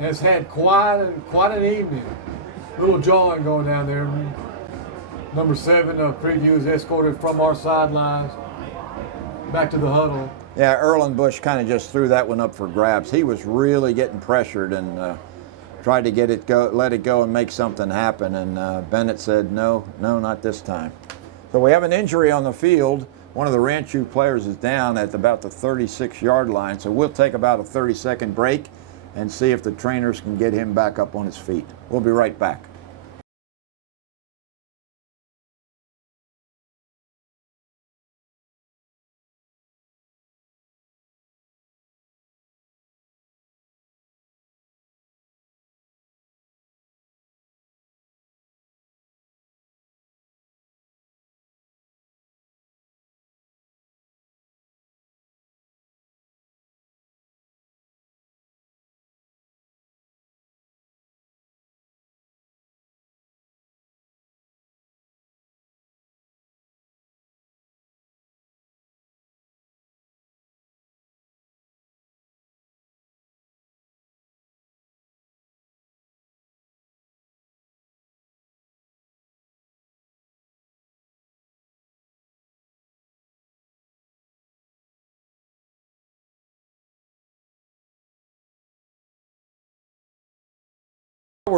has had quite an evening. Little jawing going down there. Number 7, Preview, is escorted from our sidelines back to the huddle. Yeah, Erlenbush kind of just threw that one up for grabs. He was really getting pressured and tried to let it go and make something happen. And Bennett said, no, not this time. So we have an injury on the field. One of the Ranchview players is down at about the 36-yard line. So we'll take about a 30-second break and see if the trainers can get him back up on his feet. We'll be right back.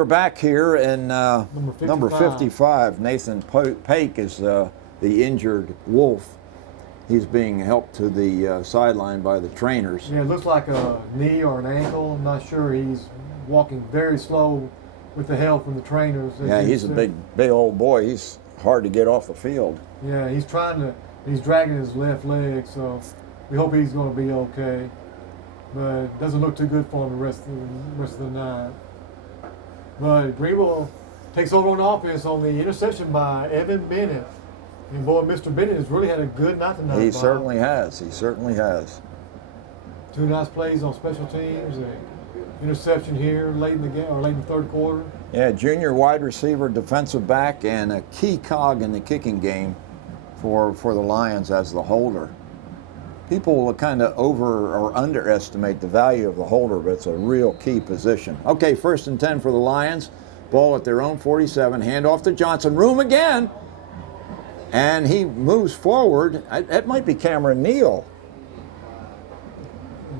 we're back here, and Number 55, Nathan Pake, is the injured Wolf. He's being helped to the sideline by the trainers. Yeah, it looks like a knee or an ankle. I'm not sure. He's walking very slow with the help from the trainers. Yeah, he's a big old boy. He's hard to get off the field. Yeah, he's dragging his left leg, so we hope he's going to be okay. But it doesn't look too good for him the rest of the night. But Greenville takes over on offense on the interception by Evan Bennett. And boy, Mr. Bennett has really had a good night tonight. He Bob. certainly has. He certainly has. 2 nice plays on special teams. An interception here late in the game or late in the third quarter. Yeah, junior wide receiver, defensive back, and a key cog in the kicking game for the Lions as the holder. People will kind of over or underestimate the value of the holder, but it's a real key position. Okay, 1st and 10 for the Lions. Ball at their own 47. Handoff to Johnson. Room again. And he moves forward. That might be Cameron Neal.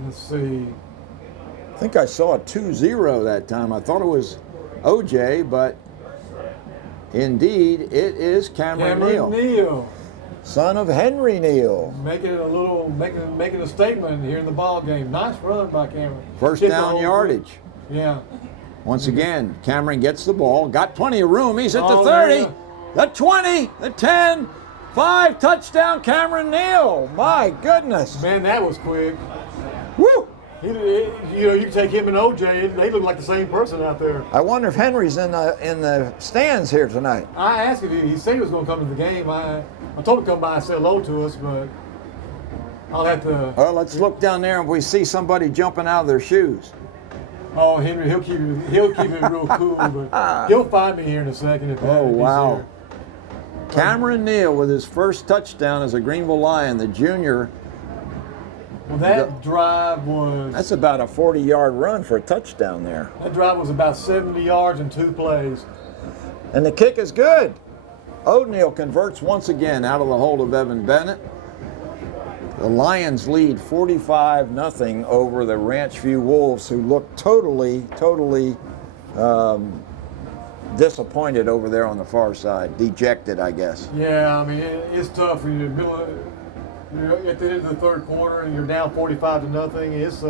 Let's see. I think I saw a 2-0 that time. I thought it was OJ, but indeed it is Cameron Neal. Son of Henry Neal. Making a statement here in the ball game. Nice run by Cameron. First down yardage. Yeah. Once again, Cameron gets the ball. Got plenty of room. He's at the 30, yeah. the 20, the 10, 5. Touchdown, Cameron Neal. My goodness. Man, that was quick. Woo! You take him and OJ, they look like the same person out there. I wonder if Henry's in the stands here tonight. I asked him, he said he was going to come to the game. I told him to come by and say hello to us, but I'll have to. Well, let's look down there and we see somebody jumping out of their shoes. Oh, Henry, he'll keep it real cool, but he'll find me here in a second. If Oh, he's wow. here. Cameron Neal with his first touchdown as a Greenville Lion, the junior. Well, that drive was. That's about a 40-yard run for a touchdown there. That drive was about 70 yards in 2 plays. And the kick is good. O'Neal converts once again out of the hold of Evan Bennett. The Lions lead 45-0 over the Ranchview Wolves, who look totally disappointed over there on the far side. Dejected, I guess. Yeah, I mean, it's tough when you're at the end of the third quarter and you're down 45-0. It's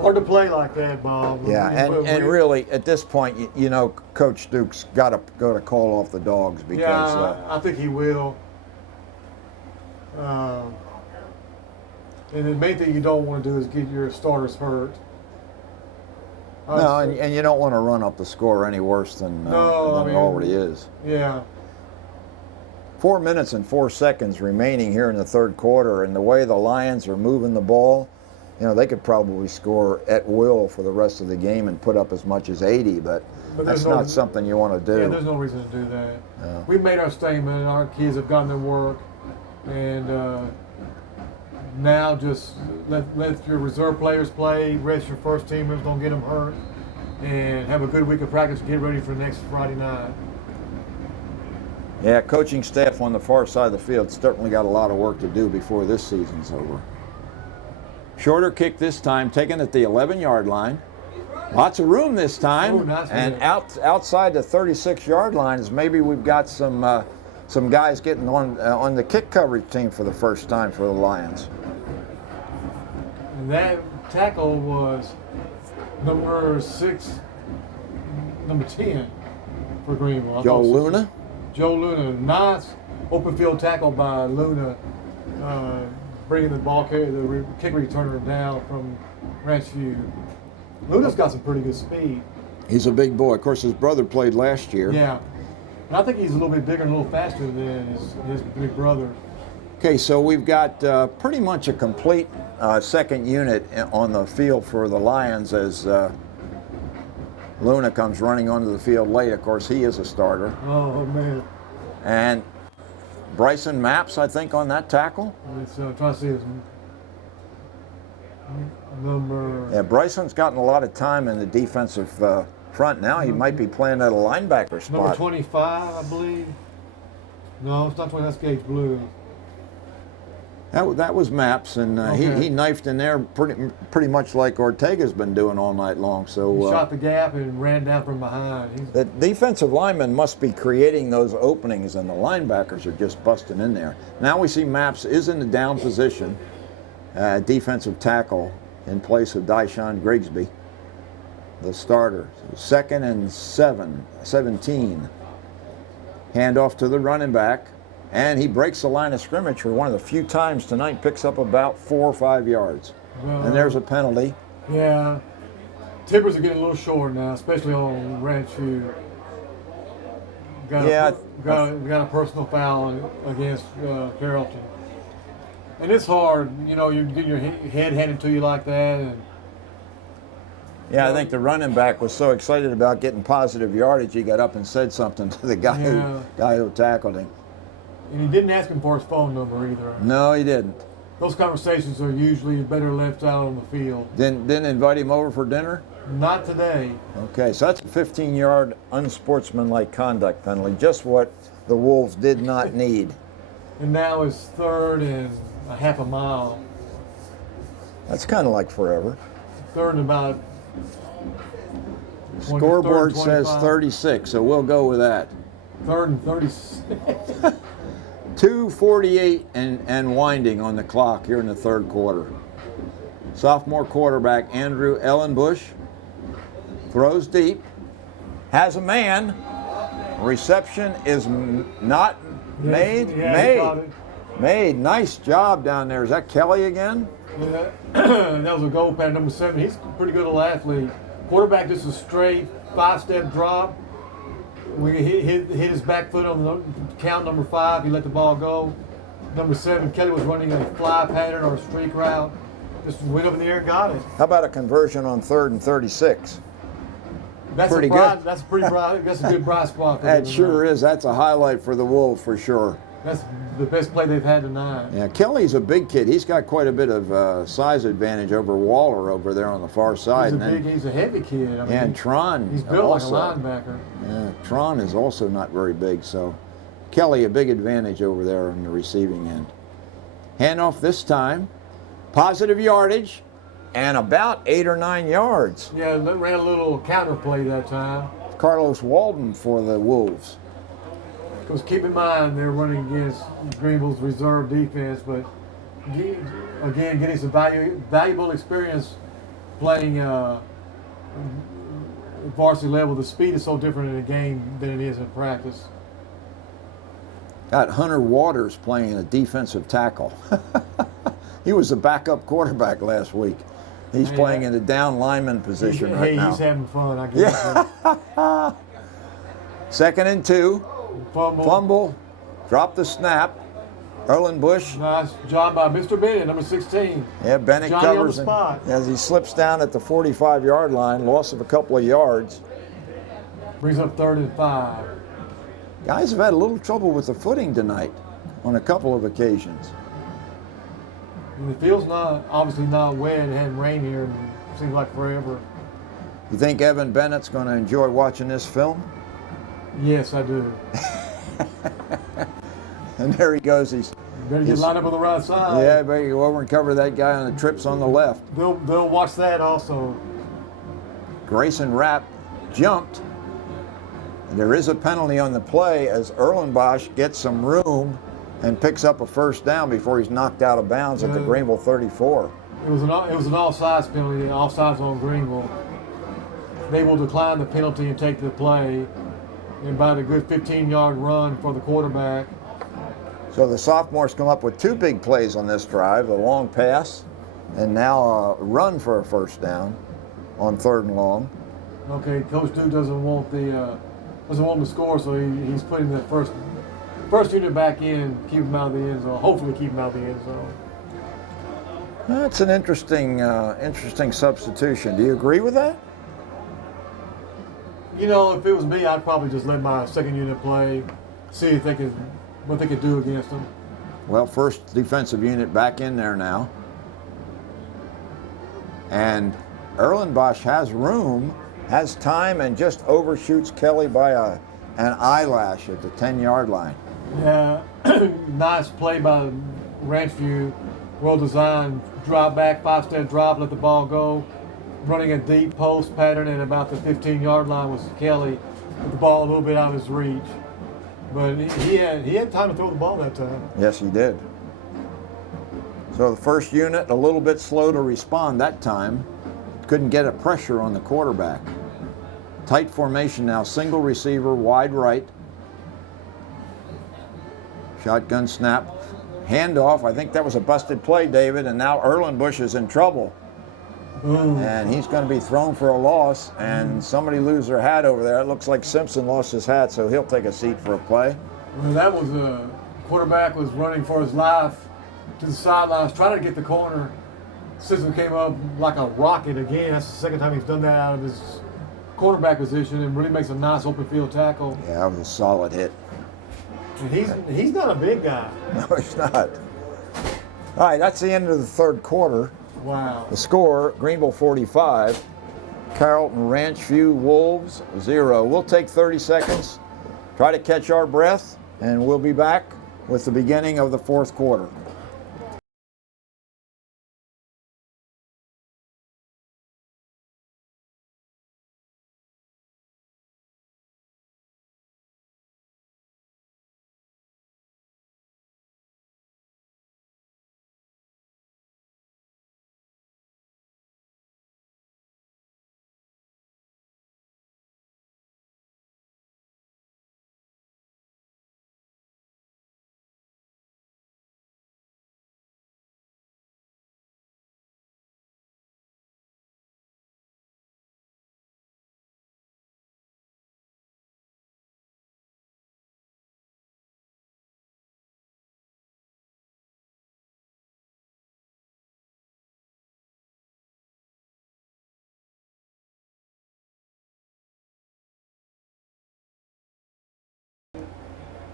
hard to play like that, Bob. Yeah, and really, at this point, you know, Coach Duke's got to go to call off the dogs because. Yeah, I think he will. And the main thing you don't want to do is get your starters hurt. No, and you don't want to run up the score any worse than it already is. Yeah. 4 minutes and 4 seconds remaining here in the third quarter, and the way the Lions are moving the ball, you know, they could probably score at will for the rest of the game and put up as much as 80, but that's not something you want to do. Yeah, there's no reason to do that. No. We made our statement, our kids have gotten their work, and now just let your reserve players play, rest your first teamers, don't get them hurt, and have a good week of practice and get ready for next Friday night. Yeah, coaching staff on the far side of the field certainly got a lot of work to do before this season's over. Shorter kick this time, taken at the 11-yard line. Lots of room this time, Ooh, nice and hit. outside the 36-yard line is maybe we've got some guys getting on the kick coverage team for the first time for the Lions. And that tackle was number 10 for Greenville. Joe Luna. Joe Luna, nice open field tackle by Luna, bringing the ball carrier, the kick returner down from Ranchview. Luna's got some pretty good speed. He's a big boy. Of course, his brother played last year. Yeah, and I think he's a little bit bigger and a little faster than his big brother. Okay, so we've got pretty much a complete second unit on the field for the Lions as Luna comes running onto the field late. Of course, he is a starter. Oh, man. And Bryson Maps, I think, on that tackle. It's trying to see his number. Yeah, Bryson's gotten a lot of time in the defensive front now. He might be playing at a linebacker spot. Number 25, I believe. No, it's not 20. That's Gage Blue. That was Maps, and Okay. he knifed in there pretty much like Ortega's been doing all night long. He So shot the gap and ran down from behind. the defensive linemen must be creating those openings, and the linebackers are just busting in there. Now we see Maps is in the down position, defensive tackle in place of Dyshawn Grigsby, the starter. 2nd and 17. Handoff to the running back. And he breaks the line of scrimmage for one of the few times tonight, picks up about 4 or 5 yards. And there's a penalty. Yeah. Tippers are getting a little short now, especially on Ranchview. Got a personal foul against Carrollton. And it's hard, you know, you get your head handed to you like that. And Yeah, I think the running back was so excited about getting positive yardage, he got up and said something to the guy who tackled him. And he didn't ask him for his phone number either. No, he didn't. Those conversations are usually better left out on the field. Didn't invite him over for dinner? Not today. Okay, so that's a 15-yard unsportsmanlike conduct penalty, just what the Wolves did not need. And now it's 3rd and a half a mile. That's kind of like forever. 3rd and about. Scoreboard 3rd and says 25. 36, so we'll go with that. 3rd and 36. 2:48 and winding on the clock here in the 3rd quarter. Sophomore quarterback Andrew Ellenbush throws deep, has a man. Reception is not made. Yeah, he caught it. Made. Nice job down there. Is that Kelly again? Yeah. That was a goal pass, number 7. He's a pretty good little athlete. Quarterback, just a straight 5-step drop. When he hit his back foot on the count, number 5, he let the ball go. Number 7, Kelly was running a fly pattern or a streak route. Just went up in the air and got it. How about a conversion on 3rd and 36? That's Pretty a bright, good. That's a pretty bright. That's a good bright spot. That sure is. That's a highlight for the Wolves for sure. That's the best play they've had tonight. Yeah, Kelly's a big kid. He's got quite a bit of size advantage over Waller over there on the far side. He's a heavy kid. I mean, and Tron. He's built also, like a linebacker. Yeah, Tron is also not very big, so Kelly a big advantage over there on the receiving end. Handoff this time, positive yardage, and about 8 or 9 yards. Yeah, they ran a little counter play that time. Carlos Walden for the Wolves. Because keep in mind, they're running against Greenville's reserve defense, but again, getting some valuable experience playing varsity level. The speed is so different in a game than it is in practice. Got Hunter Waters playing a defensive tackle. He was the backup quarterback last week. He's playing in the down lineman position right now. He's having fun, I guess. Yeah. 2nd and 2. Fumble. Drop the snap. Erlenbush. Nice job by Mr. Bennett, number 16. Yeah, Bennett Johnny on covers the him spot. as he slips down at the 45-yard line. Loss of a couple of yards. Brings up 3rd and 5. Guys have had a little trouble with the footing tonight on a couple of occasions. And the field's obviously not wet. It hadn't rained here in seems like forever. You think Evan Bennett's going to enjoy watching this film? Yes, I do. And there he goes. He's Better get lined up on the right side. yeah, better go over and cover that guy on the trips on the left. They'll watch that also. Grayson Rapp jumped. There is a penalty on the play as Erlenbosch gets some room and picks up a first down before he's knocked out of bounds at the Greenville 34. It was an offsides penalty, offsides on Greenville. They will decline the penalty and take the play. And about a good 15-yard run for the quarterback. So the sophomores come up with 2 big plays on this drive, a long pass and now a run for a first down on 3rd and long. Okay, Coach Duke doesn't want them to score, so he's putting the first unit back in, keep him out of the end zone. Hopefully keep him out of the end zone. That's an interesting substitution. Do you agree with that? You know, if it was me, I'd probably just let my 2nd unit play, see what they could do against them. Well, first defensive unit back in there now. And Erlenbosch has room, has time, and just overshoots Kelly by an eyelash at the 10-yard line. Yeah, nice play by Ranchview, well designed, drive back, 5-step drop, let the ball go. Running a deep post pattern at about the 15-yard line was Kelly, with the ball a little bit out of his reach. But he had time to throw the ball that time. Yes, he did. So the first unit, a little bit slow to respond that time. Couldn't get a pressure on the quarterback. Tight formation now, single receiver, wide right. Shotgun snap, handoff. I think that was a busted play, David, and now Erlenbush is in trouble. And he's going to be thrown for a loss, and somebody lose their hat over there. It looks like Simpson lost his hat, so he'll take a seat for a play. Well, that was quarterback was running for his life to the sidelines, trying to get the corner. Simpson came up like a rocket again. That's the second time he's done that out of his quarterback position, and really makes a nice open field tackle. Yeah, that was a solid hit. And he's not a big guy. No, he's not. All right, that's the end of the third quarter. Wow. The score, Greenville 45, Carrollton Ranchview Wolves 0. We'll take 30 seconds, try to catch our breath, and we'll be back with the beginning of the fourth quarter.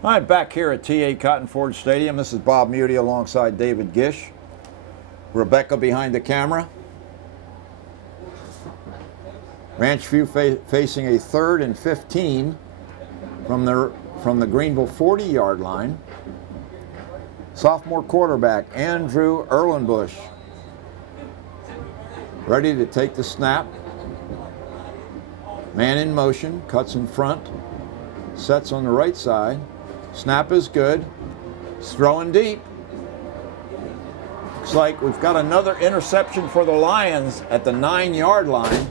All right, back here at TA Cotton Ford Stadium. This is Bob Muty alongside David Gish. Rebecca behind the camera. Ranchview facing a 3rd and 15 from the Greenville 40-yard line. Sophomore quarterback Andrew Erlenbush ready to take the snap. Man in motion, cuts in front, sets on the right side. Snap is good. It's throwing deep. Looks like we've got another interception for the Lions at the 9-yard line.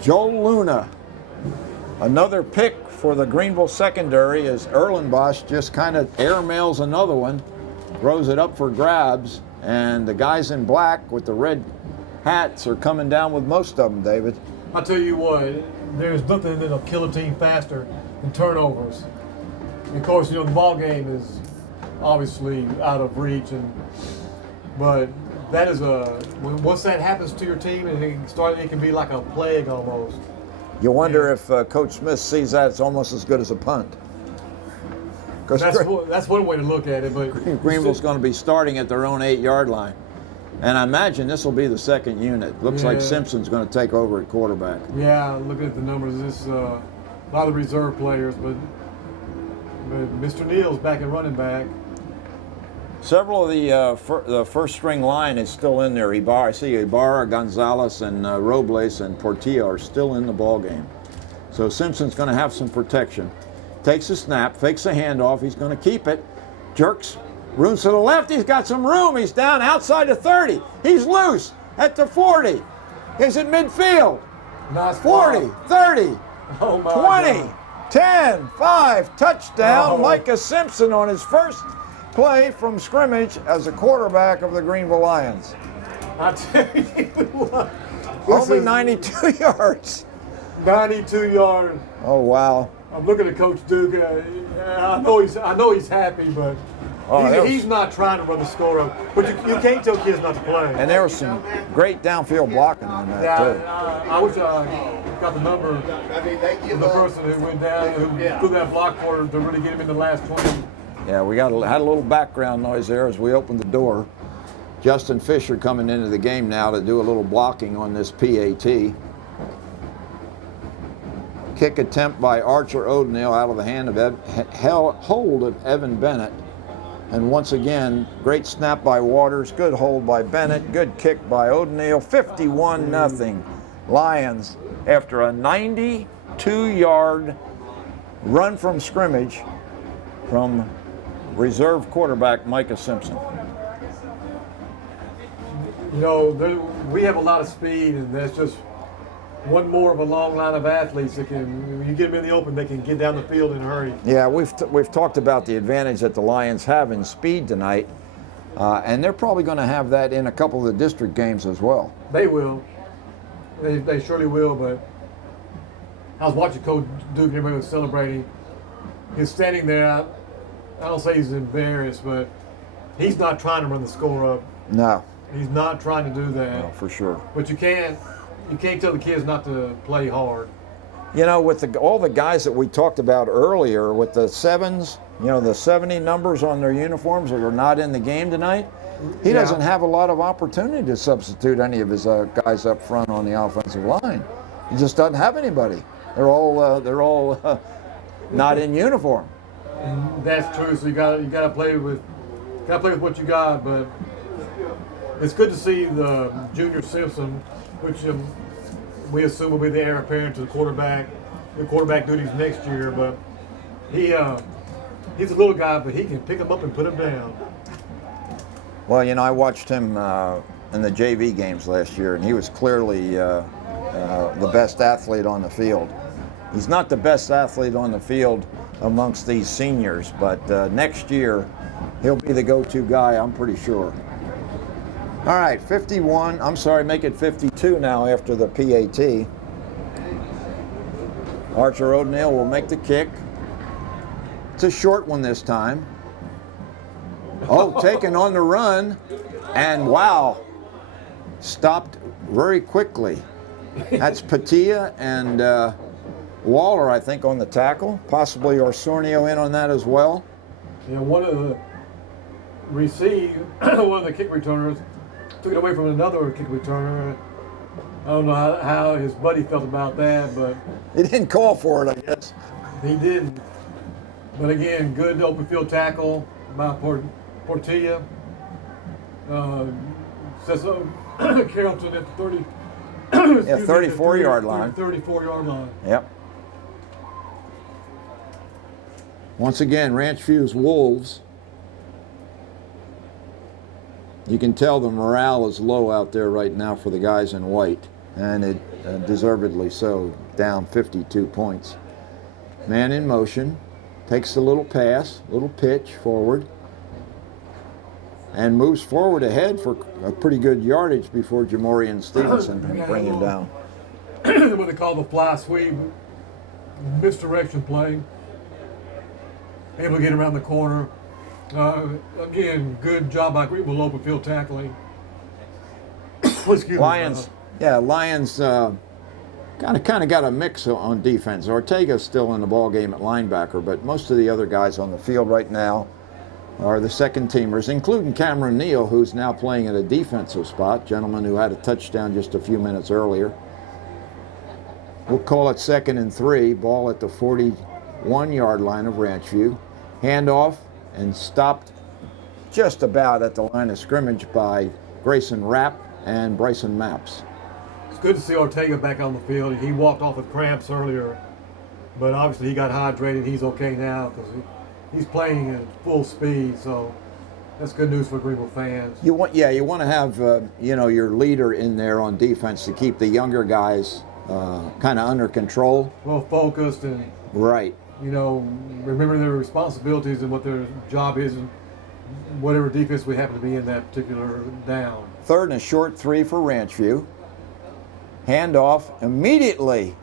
Joel Luna. Another pick for the Greenville secondary as Erlenbush just kind of airmails another one, throws it up for grabs, and the guys in black with the red hats are coming down with most of them, David. I'll tell you what, there's nothing that'll kill a team faster than turnovers. And of course, the ball game is obviously out of reach, but that is once that happens to your team, and it can be like a plague almost. You wonder if Coach Smith sees that it's almost as good as a punt. That's one way to look at it. But Greenville's going to be starting at their own 8-yard line. And I imagine this will be the second unit. Looks like Simpson's going to take over at quarterback. Yeah, looking at the numbers, this a lot of reserve players, but Mr. Neal's back at running back. Several of the first string line is still in there. I see Ibarra, Gonzalez, and Robles and Portillo are still in the ball game. So Simpson's going to have some protection. Takes a snap, fakes a handoff. He's going to keep it. Jerks. Room to the left, he's got some room. He's down outside the 30. He's loose at the 40. He's at midfield. Nice 40, 30, oh my 20, God. 10, 5, touchdown. Oh. Micah Simpson on his first play from scrimmage as a quarterback of the Greenville Lions. I tell you what. Only 92 yards. 92 yards. Oh, wow. I'm looking at Coach Duke. I know he's happy, but he's not trying to run the score up. But you can't tell kids not to play. And there was some great downfield blocking on that, too. I wish I got the number of the person who went down, who threw that block for to really get him in the last 20. Yeah, we had a little background noise there as we opened the door. Justin Fisher coming into the game now to do a little blocking on this PAT. Kick attempt by Archer O'Donnell out of the hand of hold of Evan Bennett. And once again, great snap by Waters, good hold by Bennett, good kick by O'Donnell. 51-0 Lions after a 92-yard run from scrimmage from reserve quarterback Micah Simpson. You know, we have a lot of speed, and that's just one more of a long line of athletes that can, when you get them in the open, they can get down the field in a hurry. Yeah, we've talked about the advantage that the Lions have in speed tonight, and they're probably going to have that in a couple of the district games as well. They will. They surely will, but I was watching Coach Duke and everybody was celebrating. He's standing there. I don't say he's embarrassed, but he's not trying to run the score up. No. He's not trying to do that. No, for sure. But you can't tell the kids not to play hard. You know, with all the guys that we talked about earlier, with the sevens, you know, the 70 numbers on their uniforms that are not in the game tonight, he doesn't have a lot of opportunity to substitute any of his guys up front on the offensive line. He just doesn't have anybody. They're all not in uniform. And that's true. So you gotta play with what you got. But it's good to see the Junior Simpson, which we assume will be the heir apparent to the quarterback duties next year. But he's a little guy, but he can pick him up and put him down. Well, you know, I watched him in the JV games last year, and he was clearly the best athlete on the field. He's not the best athlete on the field amongst these seniors, but next year he'll be the go-to guy, I'm pretty sure. All right, 51, I'm sorry, make it 52 now after the PAT. Archer O'Donnell will make the kick. It's a short one this time. Oh, taken on the run, and wow, stopped very quickly. That's Patia and Waller, I think, on the tackle. Possibly Orsornio in on that as well. You know, one of the kick returners took it away from another kick returner. I don't know how his buddy felt about that, but He didn't call for it, I guess. he didn't. But again, good open field tackle by Portilla. Says Carrollton at the 30. Yeah, 34-yard line. 34-yard line. Yep. Once again, Ranchview's Wolves. You can tell the morale is low out there right now for the guys in white, and it deservedly so, down 52 points. Man in motion, takes a little pass, little pitch forward, and moves forward ahead for a pretty good yardage before Jamorian Stevenson can bring him down. What they call the fly sweep, misdirection play. Able to get around the corner. Again, good job by Greenville open field tackling. Lions kind of got a mix on defense. Ortega's still in the ball game at linebacker, but most of the other guys on the field right now are the second teamers, including Cameron Neal, who's now playing at a defensive spot, gentleman who had a touchdown just a few minutes earlier. We'll call it 2nd and 3, ball at the 41-yard line of Ranchview. Handoff and stopped just about at the line of scrimmage by Grayson Rapp and Bryson Maps. It's good to see Ortega back on the field. He walked off with cramps earlier, but obviously he got hydrated. He's okay now because he's playing at full speed, so that's good news for Greenville fans. You want to have your leader in there on defense to keep the younger guys kind of under control. Well focused and right. Remember their responsibilities and what their job is and whatever defense we happen to be in that particular down. 3rd and a short 3 for Ranchview. Handoff immediately.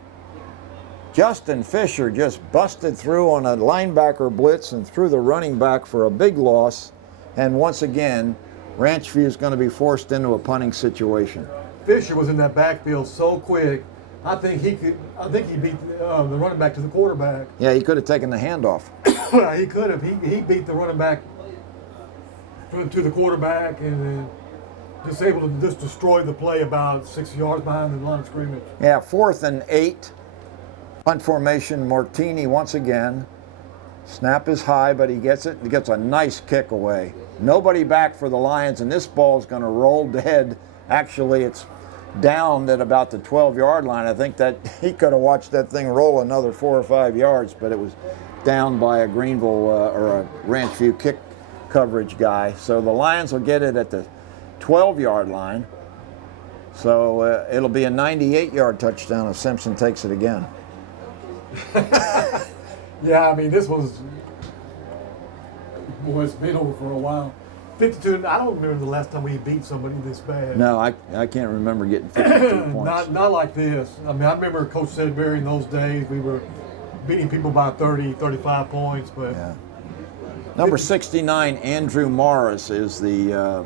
Justin Fisher just busted through on a linebacker blitz and threw the running back for a big loss. And once again, Ranchview is going to be forced into a punting situation. Fisher was in that backfield so quick. I think he beat the running back to the quarterback. Yeah, he could have taken the handoff. He could have. He beat the running back to the quarterback and just able to just destroy the play about 6 yards behind the line of scrimmage. Yeah, 4th and 8. Punt formation, Martini once again. Snap is high, but he gets it. He gets a nice kick away. Nobody back for the Lions, and this ball is going to roll dead. Actually, it's down at about the 12-yard line. I think that he could have watched that thing roll another 4 or 5 yards, but it was down by a Greenville or a Ranchview kick coverage guy. So the Lions will get it at the 12-yard line. So it'll be a 98-yard touchdown if Simpson takes it again. Yeah, I mean, this was, boy, it's been over for a while. 52, I don't remember the last time we beat somebody this bad. No, I can't remember getting 52 points. Not like this. I mean, I remember Coach Sedberry in those days, we were beating people by 30, 35 points, but. Yeah. Number 69, Andrew Morris, is the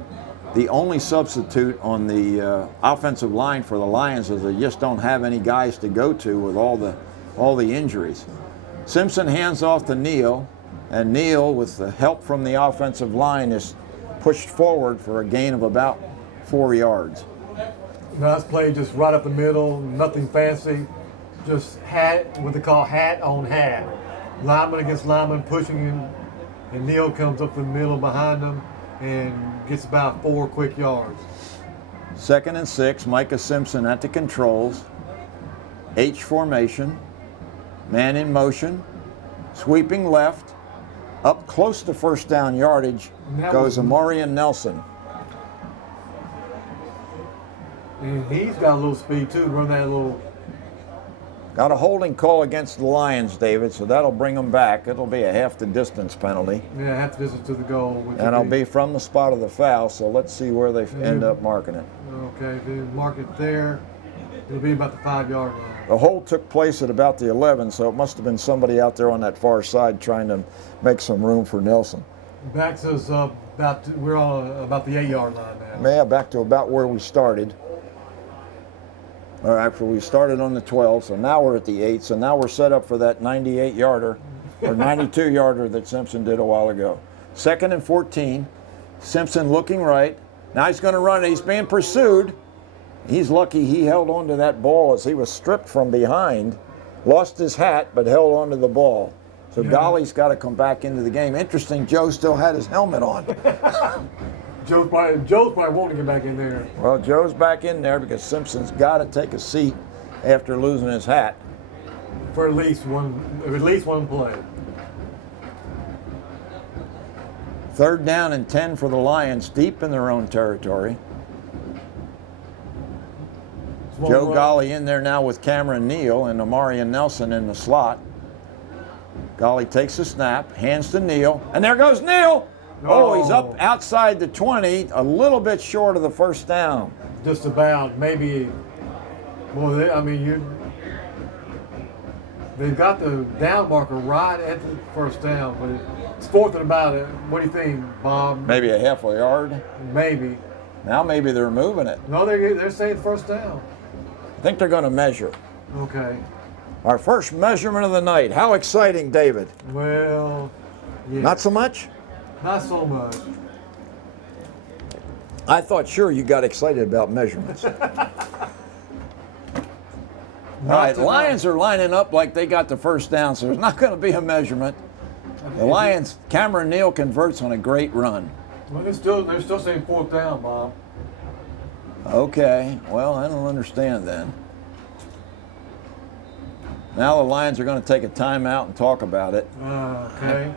only substitute on the offensive line for the Lions, as they just don't have any guys to go to with all the injuries. Simpson hands off to Neal, and Neal, with the help from the offensive line, is pushed forward for a gain of about 4 yards. Nice play, just right up the middle, nothing fancy, just what they call hat on hat. Lineman against lineman, pushing him, and Neal comes up the middle behind him and gets about 4 quick yards. 2nd and 6, Micah Simpson at the controls. H formation, man in motion, sweeping left, up close to first down yardage goes Amarian Nelson. And he's got a little speed too, run that little. Got a holding call against the Lions, David, so that'll bring them back. It'll be a half the distance penalty. Yeah, half the distance to the goal. And it'll be from the spot of the foul, so let's see where they end up marking it. Okay, they mark it there. It'll be about the 5-yard line. The hold took place at about the 11, so it must have been somebody out there on that far side trying to make some room for Nelson. Backs us up we're on about the 8-yard line now. Yeah, back to about where we started. Or actually, we started on the 12, so now we're at the 8, so now we're set up for that 98-yarder or 92-yarder that Simpson did a while ago. 2nd and 14, Simpson looking right. Now he's going to run it. He's being pursued. He's lucky he held on to that ball as he was stripped from behind, lost his hat, but held on to the ball. So yeah. Golly's got to come back into the game. Interesting, Joe still had his helmet on. Joe's probably wanting to get back in there. Well, Joe's back in there because Simpson's got to take a seat after losing his hat. For at least one play. 3rd down and 10 for the Lions, deep in their own territory. Joe Golly in there now with Cameron Neal and Amarian Nelson in the slot. Golly takes the snap, hands to Neal, and there goes Neal! Oh, he's up outside the 20, a little bit short of the first down. Just about, maybe. Well, they've got the down marker right at the first down, but it's 4th and about it. What do you think, Bob? Maybe a half a yard? Maybe. Now maybe they're moving it. No, they're saying first down. I think they're going to measure. Okay. Our first measurement of the night. How exciting, David? Well, yeah. Not so much? Not so much. I thought sure you got excited about measurements. All right, Lions are lining up like they got the first down, so there's not going to be a measurement. The Lions, Cameron Neal converts on a great run. Well, they're still saying 4th down, Bob. Okay, well, I don't understand then. Now the Lions are going to take a timeout and talk about it. Okay.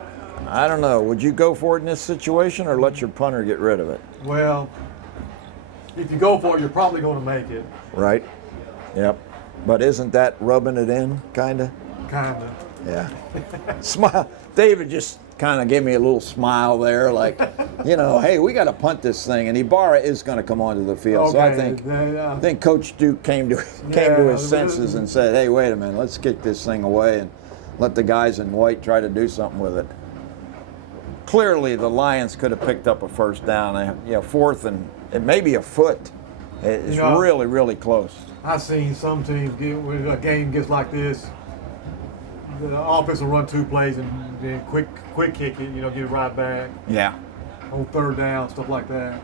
I don't know. Would you go for it in this situation or let your punter get rid of it? Well, if you go for it, you're probably going to make it. Right. Yep. But isn't that rubbing it in, kind of? Kind of. Yeah. Smile. David just kind of gave me a little smile there, like, hey, we got to punt this thing, and Ibarra is going to come onto the field. Okay. So I think Coach Duke came to his senses and said, hey, wait a minute, let's kick this thing away and let the guys in white try to do something with it. Clearly, the Lions could have picked up a first down. 4th and it may be a foot. It's really, really close. I've seen some teams when a game gets like this, the offense will run 2 plays and then quick kick it, get it right back. Yeah. On 3rd down, stuff like that.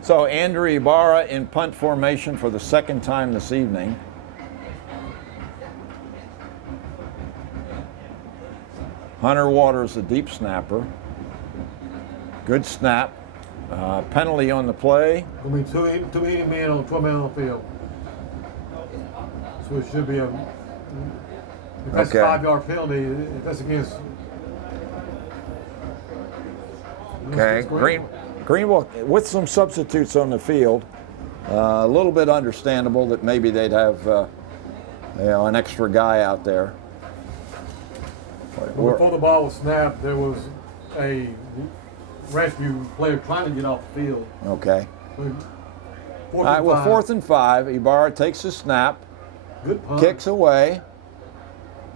So Andrew Ibarra in punt formation for the 2nd time this evening. Hunter Waters, the deep snapper. Good snap. Penalty on the play. I mean, two 80 men on 12 men on the field. So it should be a. If that's Okay. a 5-yard penalty, if that's against. Okay, Greenville with some substitutes on the field. A little bit understandable that maybe they'd have an extra guy out there. Well, before the ball was snapped, there was a Ranchview player trying to get off the field. Okay. So, All right, well, 4th and 5. Ibarra takes the snap, good punt. kicks away.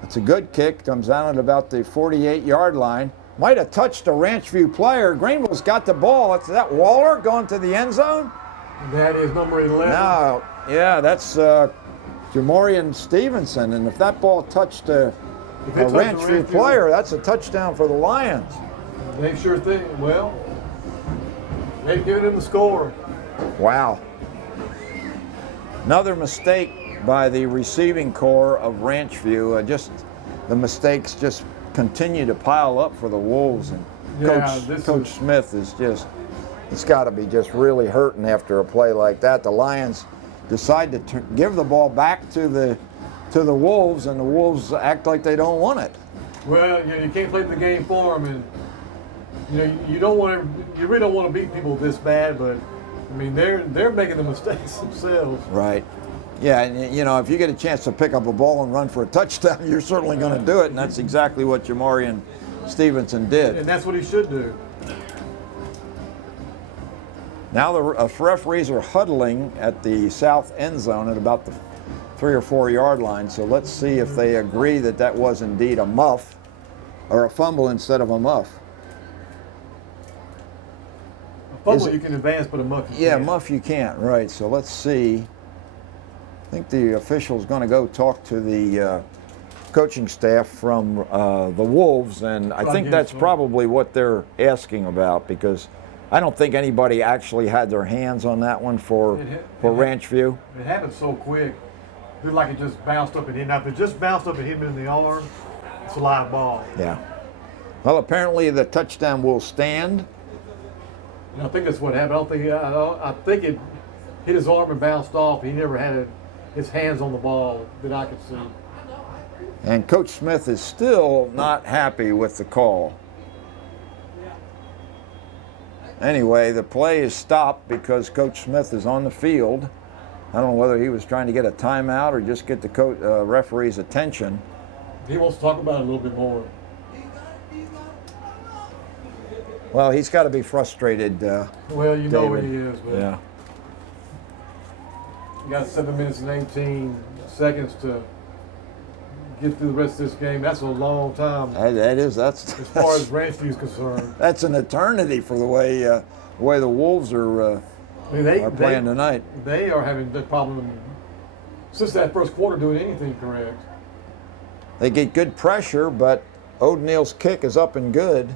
It's a good kick, comes down at about the 48-yard line. Might have touched a Ranchview player. Greenville's got the ball. Is that Waller going to the end zone? That is number 11. No, yeah, that's Jamorian Stevenson. And if that ball touched a If it touched a Ranchview player, that's a touchdown for the Lions. They sure think. Well, they've given him the score. Wow. Another mistake by the receiving core of Ranchview. The mistakes just continue to pile up for the Wolves. And Coach Smith is it's got to be just really hurting after a play like that. The Lions decide to give the ball back to the Wolves, and the Wolves act like they don't want it. Well, you can't play the game for them, and you really don't want to beat people this bad, but I mean they're making the mistakes themselves. Right. Yeah, and if you get a chance to pick up a ball and run for a touchdown, you're certainly going to do it, and that's exactly what Jamorian Stevenson did. And that's what he should do. Now the referees are huddling at the south end zone at about the 3 or 4 yard line. So let's see if they agree that that was indeed a muff or a fumble instead of a muff. A fumble you can advance, but a muff you can't. Muff you can't, right. So let's see. I think the official's going to go talk to the coaching staff from the Wolves, and I think that's probably what they're asking about, because I don't think anybody actually had their hands on that one for Ranchview. It happened so quick. It looked like it just bounced up and hit. Now, if it just bounced up and hit him in the arm, it's a live ball. Yeah. Well, apparently the touchdown will stand. And I think that's what happened. I think it hit his arm and bounced off. He never had his hands on the ball that I could see. And Coach Smith is still not happy with the call. Anyway, the play is stopped because Coach Smith is on the field. I don't know whether he was trying to get a timeout or just get the referee's attention. He wants to talk about it a little bit more. Well, he's got to be frustrated. Well, you know David. he is. But Yeah. you got 7 minutes and 18 seconds to get through the rest of this game. That's a long time. That's as far as Ranchview is concerned. That's an eternity for the way the Wolves are playing tonight. They are having that problem since that first quarter doing anything correct. They get good pressure, but O'Neill's kick is up and good.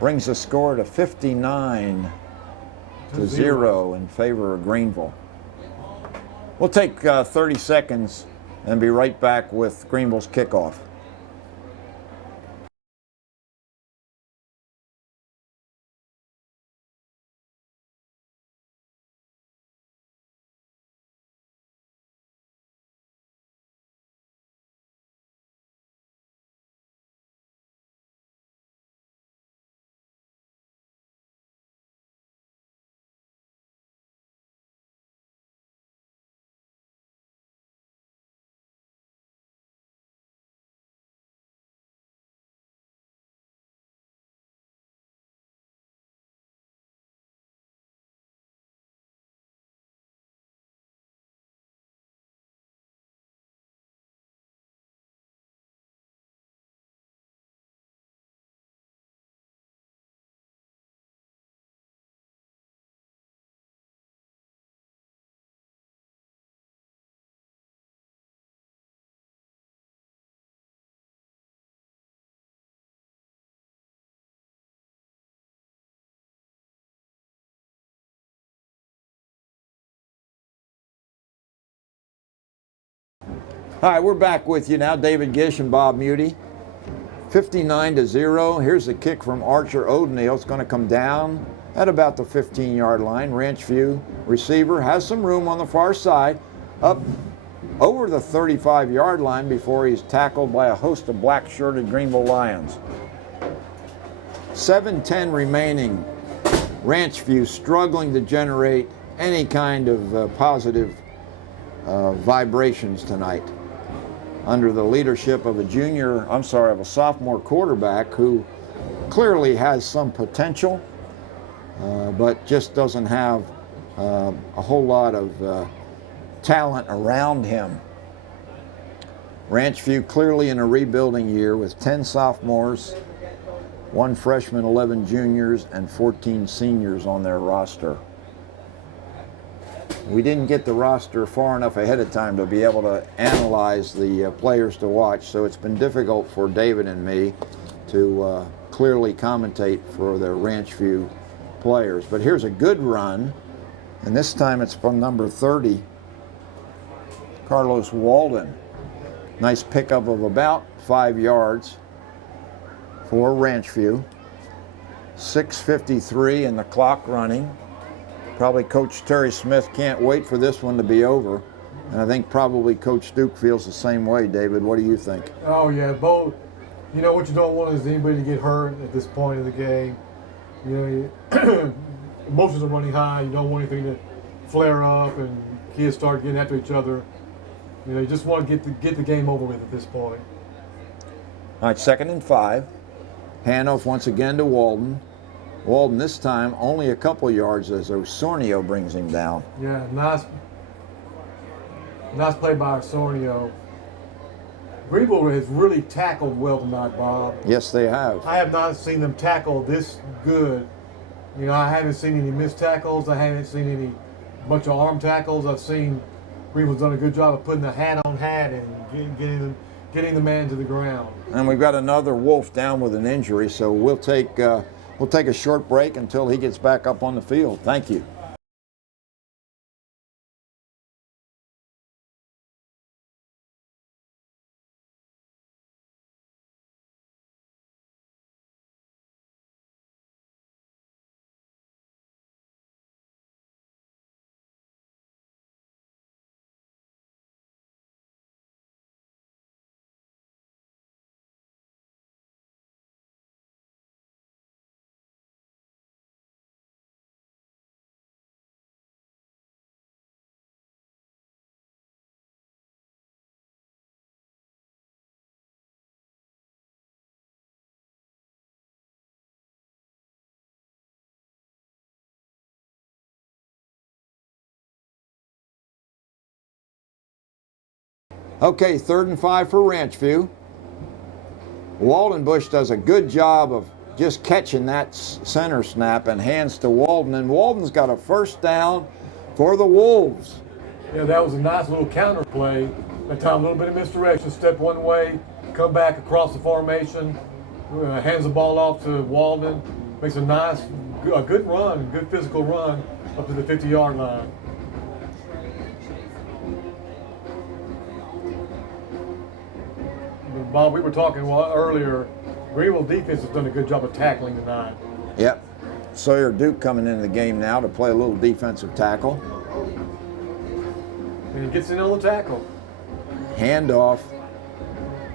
Brings the score to 59-0 in favor of Greenville. We'll take 30 seconds and be right back with Greenville's kickoff. All right, we're back with you now, David Gish and Bob Muty. 59-0. Here's the kick from Archer O'Donnell. It's going to come down at about the 15-yard line. Ranchview receiver has some room on the far side, up over the 35-yard line before he's tackled by a host of black-shirted Greenville Lions. 7:10 remaining. Ranchview struggling to generate any kind of positive vibrations tonight under the leadership of a sophomore quarterback who clearly has some potential, but just doesn't have a whole lot of talent around him. Ranchview clearly in a rebuilding year with 10 sophomores, 1 freshman, 11 juniors, and 14 seniors on their roster. We didn't get the roster far enough ahead of time to be able to analyze the players to watch, so it's been difficult for David and me to clearly commentate for the Ranchview players. But here's a good run, and this time it's from number 30, Carlos Walden. Nice pickup of about 5 yards for Ranchview. 6:53 and the clock running. Probably Coach Terry Smith can't wait for this one to be over. And I think probably Coach Duke feels the same way. David, what do you think? Oh, yeah, both. You know, what you don't want is anybody to get hurt at this point of the game. You know, emotions are running high. You don't want anything to flare up and kids start getting after each other. You know, you just want to get the game over with at this point. All right, 2nd and 5. Handoff once again to Walden. Walden this time only a couple yards as Osornio brings him down. Yeah, nice play by Osornio. Greenville has really tackled well tonight, Bob. Yes, they have. I have not seen them tackle this good. You know, I haven't seen any missed tackles. I haven't seen any bunch of arm tackles. I've seen Greenville's done a good job of putting the hat on hat and getting the man to the ground. And we've got another Wolf down with an injury, so we'll take a short break until he gets back up on the field. Thank you. Okay, 3rd and 5 for Ranchview. Waldenbush does a good job of just catching that center snap and hands to Walden, and Walden's got a 1st down for the Wolves. Yeah, that was a nice little counter play. That time, a little bit of misdirection. Step one way, come back across the formation, hands the ball off to Walden. Makes a good run, good physical run up to the 50-yard line. Bob, we were talking earlier. Greenville defense has done a good job of tackling tonight. Yep. Sawyer Duke coming into the game now to play a little defensive tackle. And he gets in on the tackle. Handoff.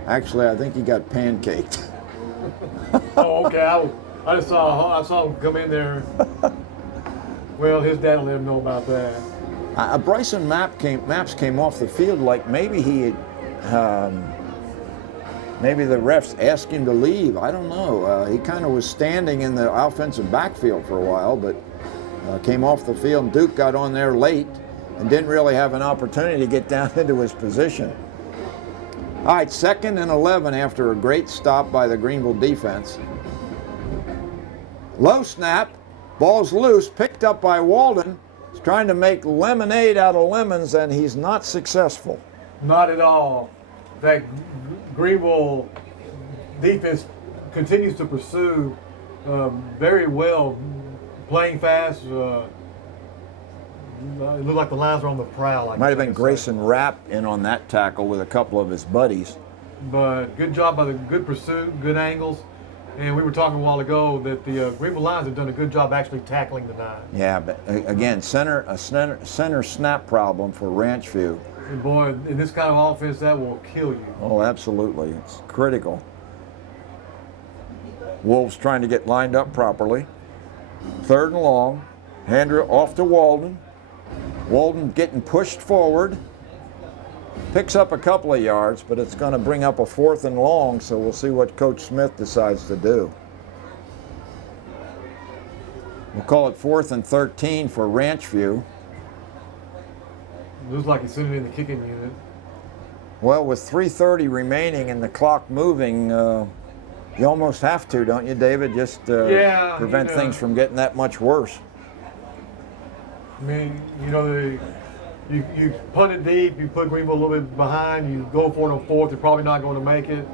Actually, I think he got pancaked. Oh, okay. I saw him come in there. Well, his dad will let him know about that. Bryson Maps came off the field like maybe he had, maybe the refs asked him to leave. I don't know. He kind of was standing in the offensive backfield for a while, but came off the field. And Duke got on there late and didn't really have an opportunity to get down into his position. All right, 2nd and 11 after a great stop by the Greenville defense. Low snap, ball's loose, picked up by Walden. He's trying to make lemonade out of lemons, and he's not successful. Not at all. That Greenville defense continues to pursue very well, playing fast. It looked like the Lions were on the prowl. Might have been Grayson Rapp in on that tackle with a couple of his buddies. but good job by the good pursuit, good angles. And we were talking a while ago that the Greenville Lions have done a good job actually tackling the 9. Yeah, but again, center snap problem for Ranchview. And boy, in this kind of offense, that will kill you. Oh, absolutely. It's critical. Wolves trying to get lined up properly. 3rd and long. Hander off to Walden. Walden getting pushed forward. Picks up a couple of yards, but it's going to bring up a 4th and long, so we'll see what Coach Smith decides to do. We'll call it 4th and 13 for Ranchview. Looks like he's sitting in the kicking unit. Well, with 3:30 remaining and the clock moving, you almost have to, don't you, David? Just prevent things from getting that much worse. I mean, you know, you punt it deep, you put Greenville a little bit behind, you go for it on 4th, they're probably not going to make it.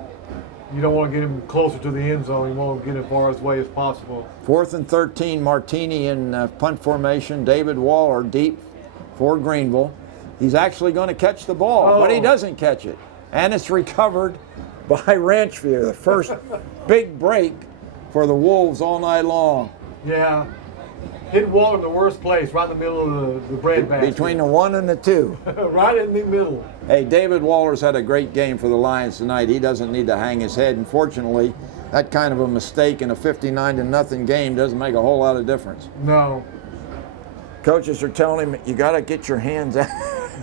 You don't want to get him closer to the end zone. You want to get him as far away as possible. 4th and 13, Martini in punt formation. David Waller deep for Greenville. He's actually going to catch the ball, but he doesn't catch it. And it's recovered by Ranchview. The first big break for the Wolves all night long. Yeah. Hit Waller in the worst place, right in the middle of the bread basket. Between the 1 and the 2. Right in the middle. Hey, David Waller's had a great game for the Lions tonight. He doesn't need to hang his head. Unfortunately, that kind of a mistake in a 59-0 game doesn't make a whole lot of difference. No. Coaches are telling him, you got to get your hands out.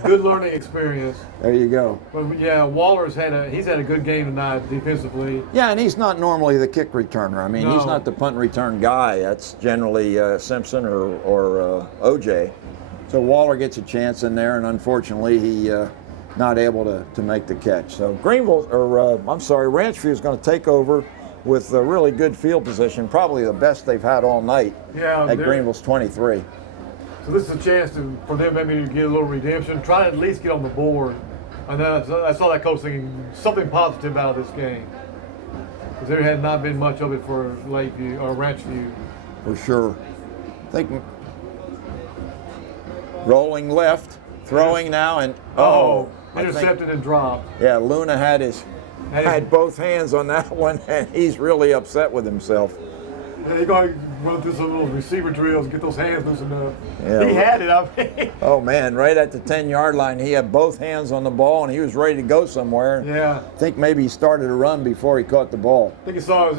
Good learning experience. There you go. But yeah, Waller's had a good game tonight defensively. Yeah, and he's not normally the kick returner. I mean, he's No. not the punt return guy. That's generally Simpson or OJ. So Waller gets a chance in there, and unfortunately, he not able to make the catch. So Ranchview is going to take over with a really good field position, probably the best they've had all night at Greenville's 23. So this is a chance for them maybe to get a little redemption, try to at least get on the board. And I saw that coach thinking something positive out of this game, because there had not been much of it for Lakeview or Ranchview. For sure. I think rolling left, throwing now, and intercepted and dropped. Yeah, Luna had both hands on that one, and he's really upset with himself. Yeah, you're going to run through some of those receiver drills, get those hands loosened up. Yeah, he had it, I mean. Oh, man, right at the 10-yard line, he had both hands on the ball, and he was ready to go somewhere. Yeah. I think maybe he started to run before he caught the ball. I think he saw,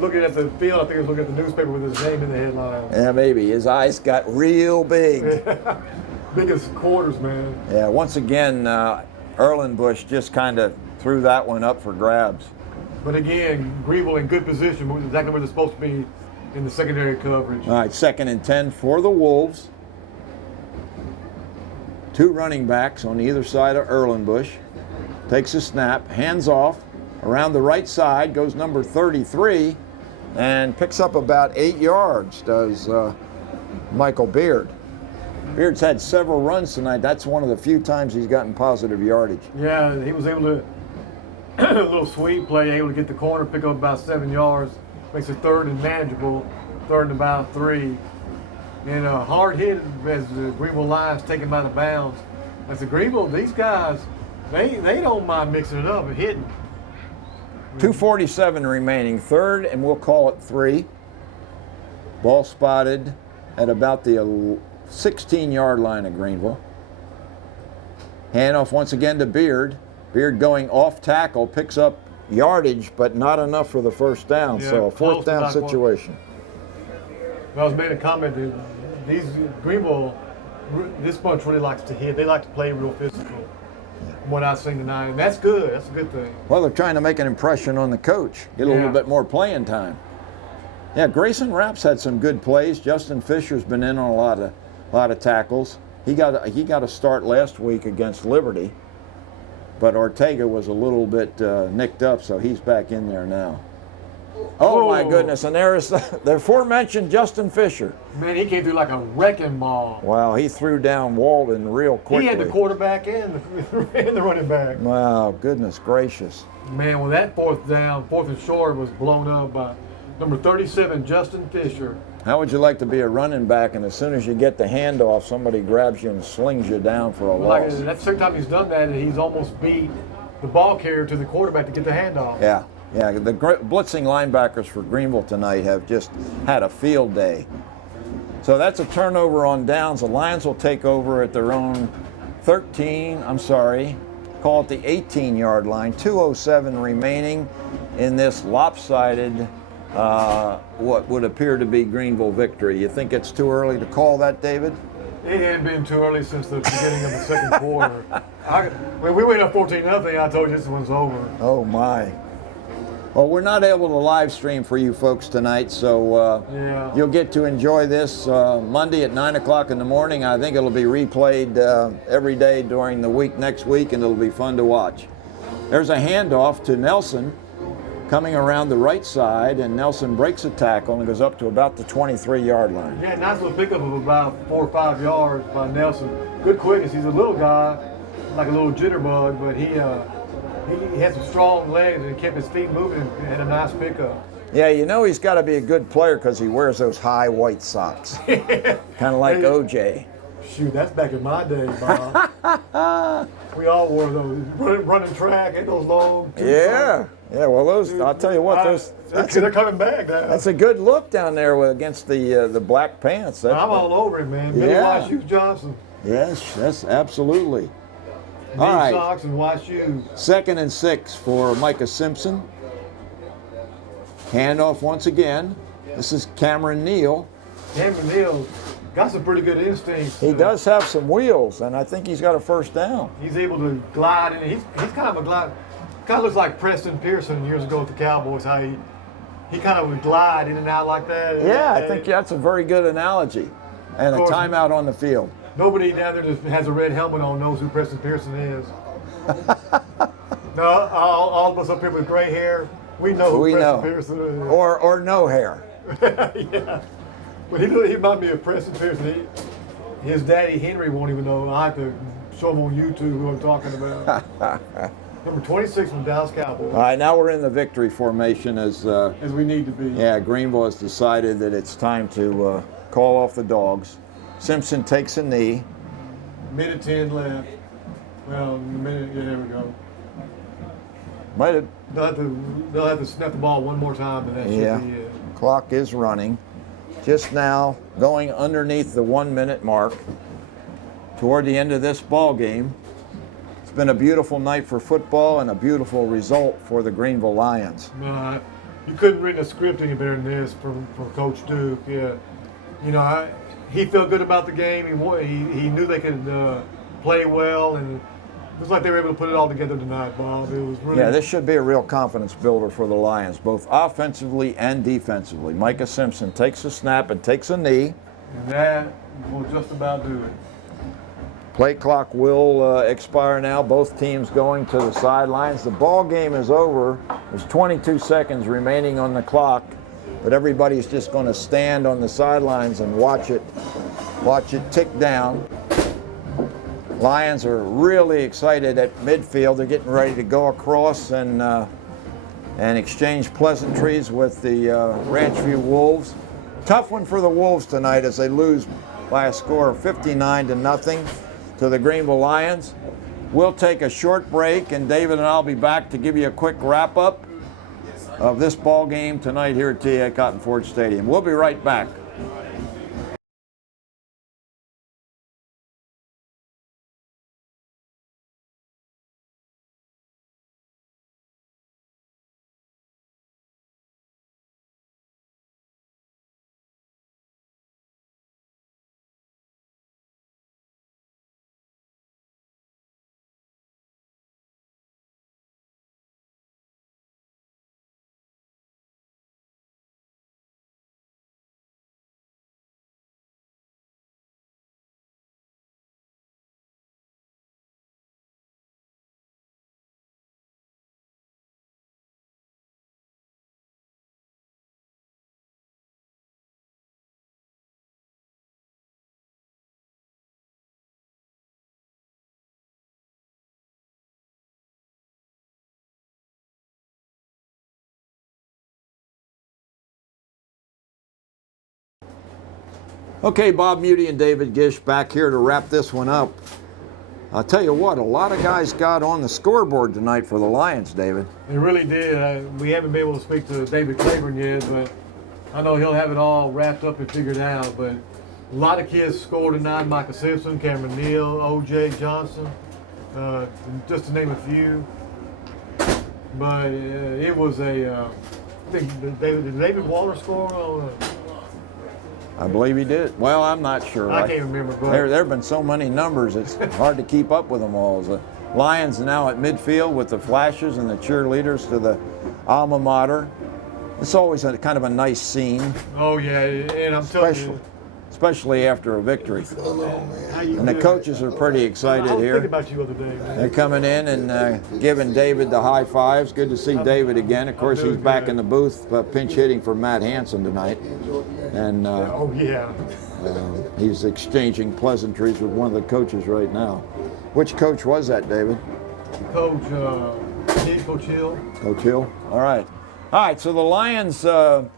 looking at the field, I think he was looking at the newspaper with his name in the headline. Yeah, maybe. His eyes got real big. Big as quarters, man. Yeah, once again, Erlenbush just kind of threw that one up for grabs. But again, Greenville in good position, exactly where they're supposed to be in the secondary coverage. All right, 2nd and 10 for the Wolves. 2 running backs on either side of Erlenbush. Takes a snap, hands off, around the right side, goes number 33, and picks up about 8 yards, does Michael Beard. Beard's had several runs tonight. That's one of the few times he's gotten positive yardage. Yeah, he was able to, a little sweep play, able to get the corner, pick up about 7 yards. Makes it 3rd and manageable, 3rd and about 3. And a hard hit as the Greenville Lions take him out of bounds. As the Greenville, these guys, they don't mind mixing it up and hitting. 2:47 remaining, 3rd, and we'll call it 3. Ball spotted at about the 16-yard line of Greenville. Handoff once again to Beard. Beard going off tackle, picks up yardage, but not enough for the first down. Yeah, So a 4th down situation. I was making a comment that these Greenville, this bunch really likes to hit. They like to play real physical. From what I've seen tonight, and that's good. That's a good thing. Well, they're trying to make an impression on the coach, get a little bit more playing time. Yeah, Grayson Rapp's had some good plays. Justin Fisher's been in on a lot of tackles. He got a start last week against Liberty, but Ortega was a little bit nicked up, so he's back in there now. Oh my goodness, and there's the aforementioned Justin Fisher. Man, he came through like a wrecking ball. Wow, he threw down Walden real quickly. He had the quarterback and the running back. Wow, goodness gracious. Man, when that 4th down, 4th and short was blown up by number 37, Justin Fisher. How would you like to be a running back, and as soon as you get the handoff, somebody grabs you and slings you down for a loss? That's the second time he's done that, and he's almost beat the ball carrier to the quarterback to get the handoff. Yeah, yeah. The blitzing linebackers for Greenville tonight have just had a field day. So that's a turnover on downs. The Lions will take over at their own 13, I'm sorry, call it the 18-yard line. 2:07 remaining in this lopsided, what would appear to be Greenville victory. You think it's too early to call that, David? It hadn't been too early since the beginning of the second quarter. When we went up 14-0, I told you this one's over. Oh, my. Well, we're not able to live stream for you folks tonight, so Yeah. you'll get to enjoy this Monday at 9 o'clock in the morning. I think it'll be replayed every day during the week next week, and it'll be fun to watch. There's a handoff to Nelson coming around the right side, and Nelson breaks a tackle and goes up to about the 23-yard line. Yeah, nice little pickup of about 4 or 5 yards by Nelson. Good quickness. He's a little guy, like a little jitterbug, but he has some strong legs and kept his feet moving and had a nice pickup. Yeah, you know he's got to be a good player because he wears those high white socks. Kind of like OJ. Shoot, that's back in my day, Bob. We all wore those. Running track and those long. Yeah. Yeah, well, those, I'll tell you what, they're coming back now. that's a good look down there against the black pants. I'm all over it, man. Billy Yeah. White Shoes Johnson. Yes, that's absolutely. Knee All right. socks and white shoes. 2nd and 6 for Micah Simpson. Handoff once again. This is Cameron Neal. Cameron Neal got some pretty good instincts. He does have some wheels, and I think he's got a first down. He's able to glide, and he's kind of a glide. Kind of looks like Preston Pearson years ago with the Cowboys. How he kind of would glide in and out like that. Yeah, I think that's a very good analogy. And a Of course. timeout on the field. Nobody down there that has a red helmet on knows who Preston Pearson is. No, all of us up here with gray hair, we know who We Preston know. Pearson is. Or no hair. Yeah. But he might be a Preston Pearson. His daddy Henry won't even know. I have to show him on YouTube who I'm talking about. Number 26 from Dallas Cowboys. All right, now we're in the victory formation as As we need to be. yeah, Greenville has decided that it's time to call off the dogs. Simpson takes a knee. Minute 10 left. Well, minute, yeah, there we go. Might have, They'll have to snap the ball one more time, and that yeah. should be it. Clock is running. Just now going underneath the 1 minute mark toward the end of this ball game. It's been a beautiful night for football and a beautiful result for the Greenville Lions. You couldn't read a script any better than this from Coach Duke. Yeah, you know, he felt good about the game. He knew they could play well, and it was like they were able to put it all together tonight, Bob. It was really Yeah, this should be a real confidence builder for the Lions, both offensively and defensively. Micah Simpson takes a snap and takes a knee. and that will just about do it. Play clock will expire now. Both teams going to the sidelines. The ball game is over. There's 22 seconds remaining on the clock, but everybody's just going to stand on the sidelines and watch it tick down. Lions are really excited at midfield. They're getting ready to go across and exchange pleasantries with the Ranchview Wolves. Tough one for the Wolves tonight as they lose by a score of 59-0 to the Greenville Lions. We'll take a short break, and David and I'll be back to give you a quick wrap-up of this ball game tonight here at TA Cotton Ford Stadium. We'll be right back. Okay, Bob Muty and David Gish back here to wrap this one up. I'll tell you what, a lot of guys got on the scoreboard tonight for the Lions, David. It really did. We haven't been able to speak to David Claiborne yet, but I know he'll have it all wrapped up and figured out. But a lot of kids scored tonight. Michael Simpson, Cameron Neal, O.J. Johnson, just to name a few. But it was I think did David Waller score? I believe he did. Well, I'm not sure. I can't remember. But There have been so many numbers, it's hard to keep up with them all. The Lions now at midfield with the flashes and the cheerleaders to the alma mater. It's always a kind of a nice scene. Oh yeah, and I'm telling you, especially after a victory. And the coaches are pretty excited I was here. thinking about you the other day, man. They're coming in and giving David the high fives. Good to see David again. Of course, he's back in the booth pinch hitting for Matt Hansen tonight. And Oh yeah. he's exchanging pleasantries with one of the coaches right now. Which coach was that, David? Coach Hill. Coach Hill? All right. All right, so the Lions,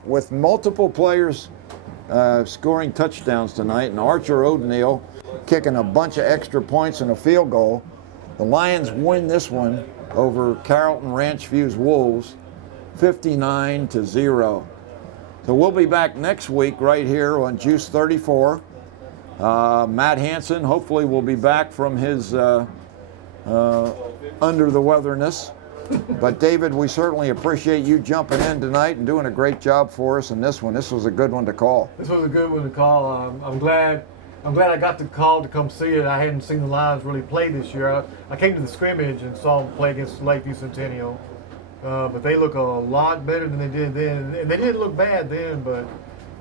with multiple players scoring touchdowns tonight, and Archer O'Neal kicking a bunch of extra points and a field goal, the Lions win this one over Carrollton Ranchview's Wolves, 59-0. So we'll be back next week right here on GEUS 34. Matt Hansen hopefully will be back from his under the weatherness. But David, we certainly appreciate you jumping in tonight and doing a great job for us in this one. This was a good one to call. This was a good one to call. I'm glad I got the call to come see it. I hadn't seen the Lions really play this year. I came to the scrimmage and saw them play against Lakeview Centennial. But they look a lot better than they did then. And they didn't look bad then, but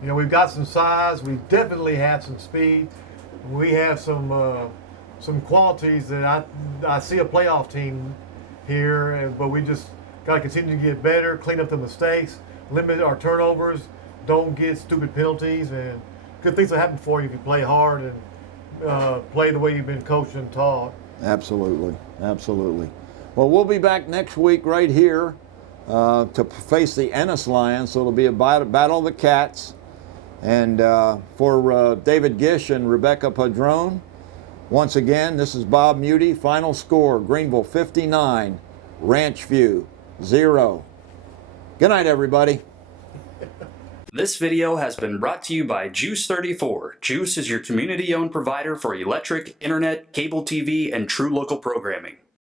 you know, we've got some size. We definitely have some speed. We have some qualities that I see a playoff team here, but we just got to continue to get better, clean up the mistakes, limit our turnovers, don't get stupid penalties, and good things will happen for you if you play hard and play the way you've been coached and taught. Absolutely, absolutely. Well, we'll be back next week right here to face the Ennis Lions, so it'll be a battle of the Cats. And for David Gish and Rebecca Padron, once again, this is Bob Muty. Final score, Greenville 59, Ranchview 0. Good night, everybody. This video has been brought to you by GEUS 34. GEUS is your community-owned provider for electric, internet, cable TV, and true local programming.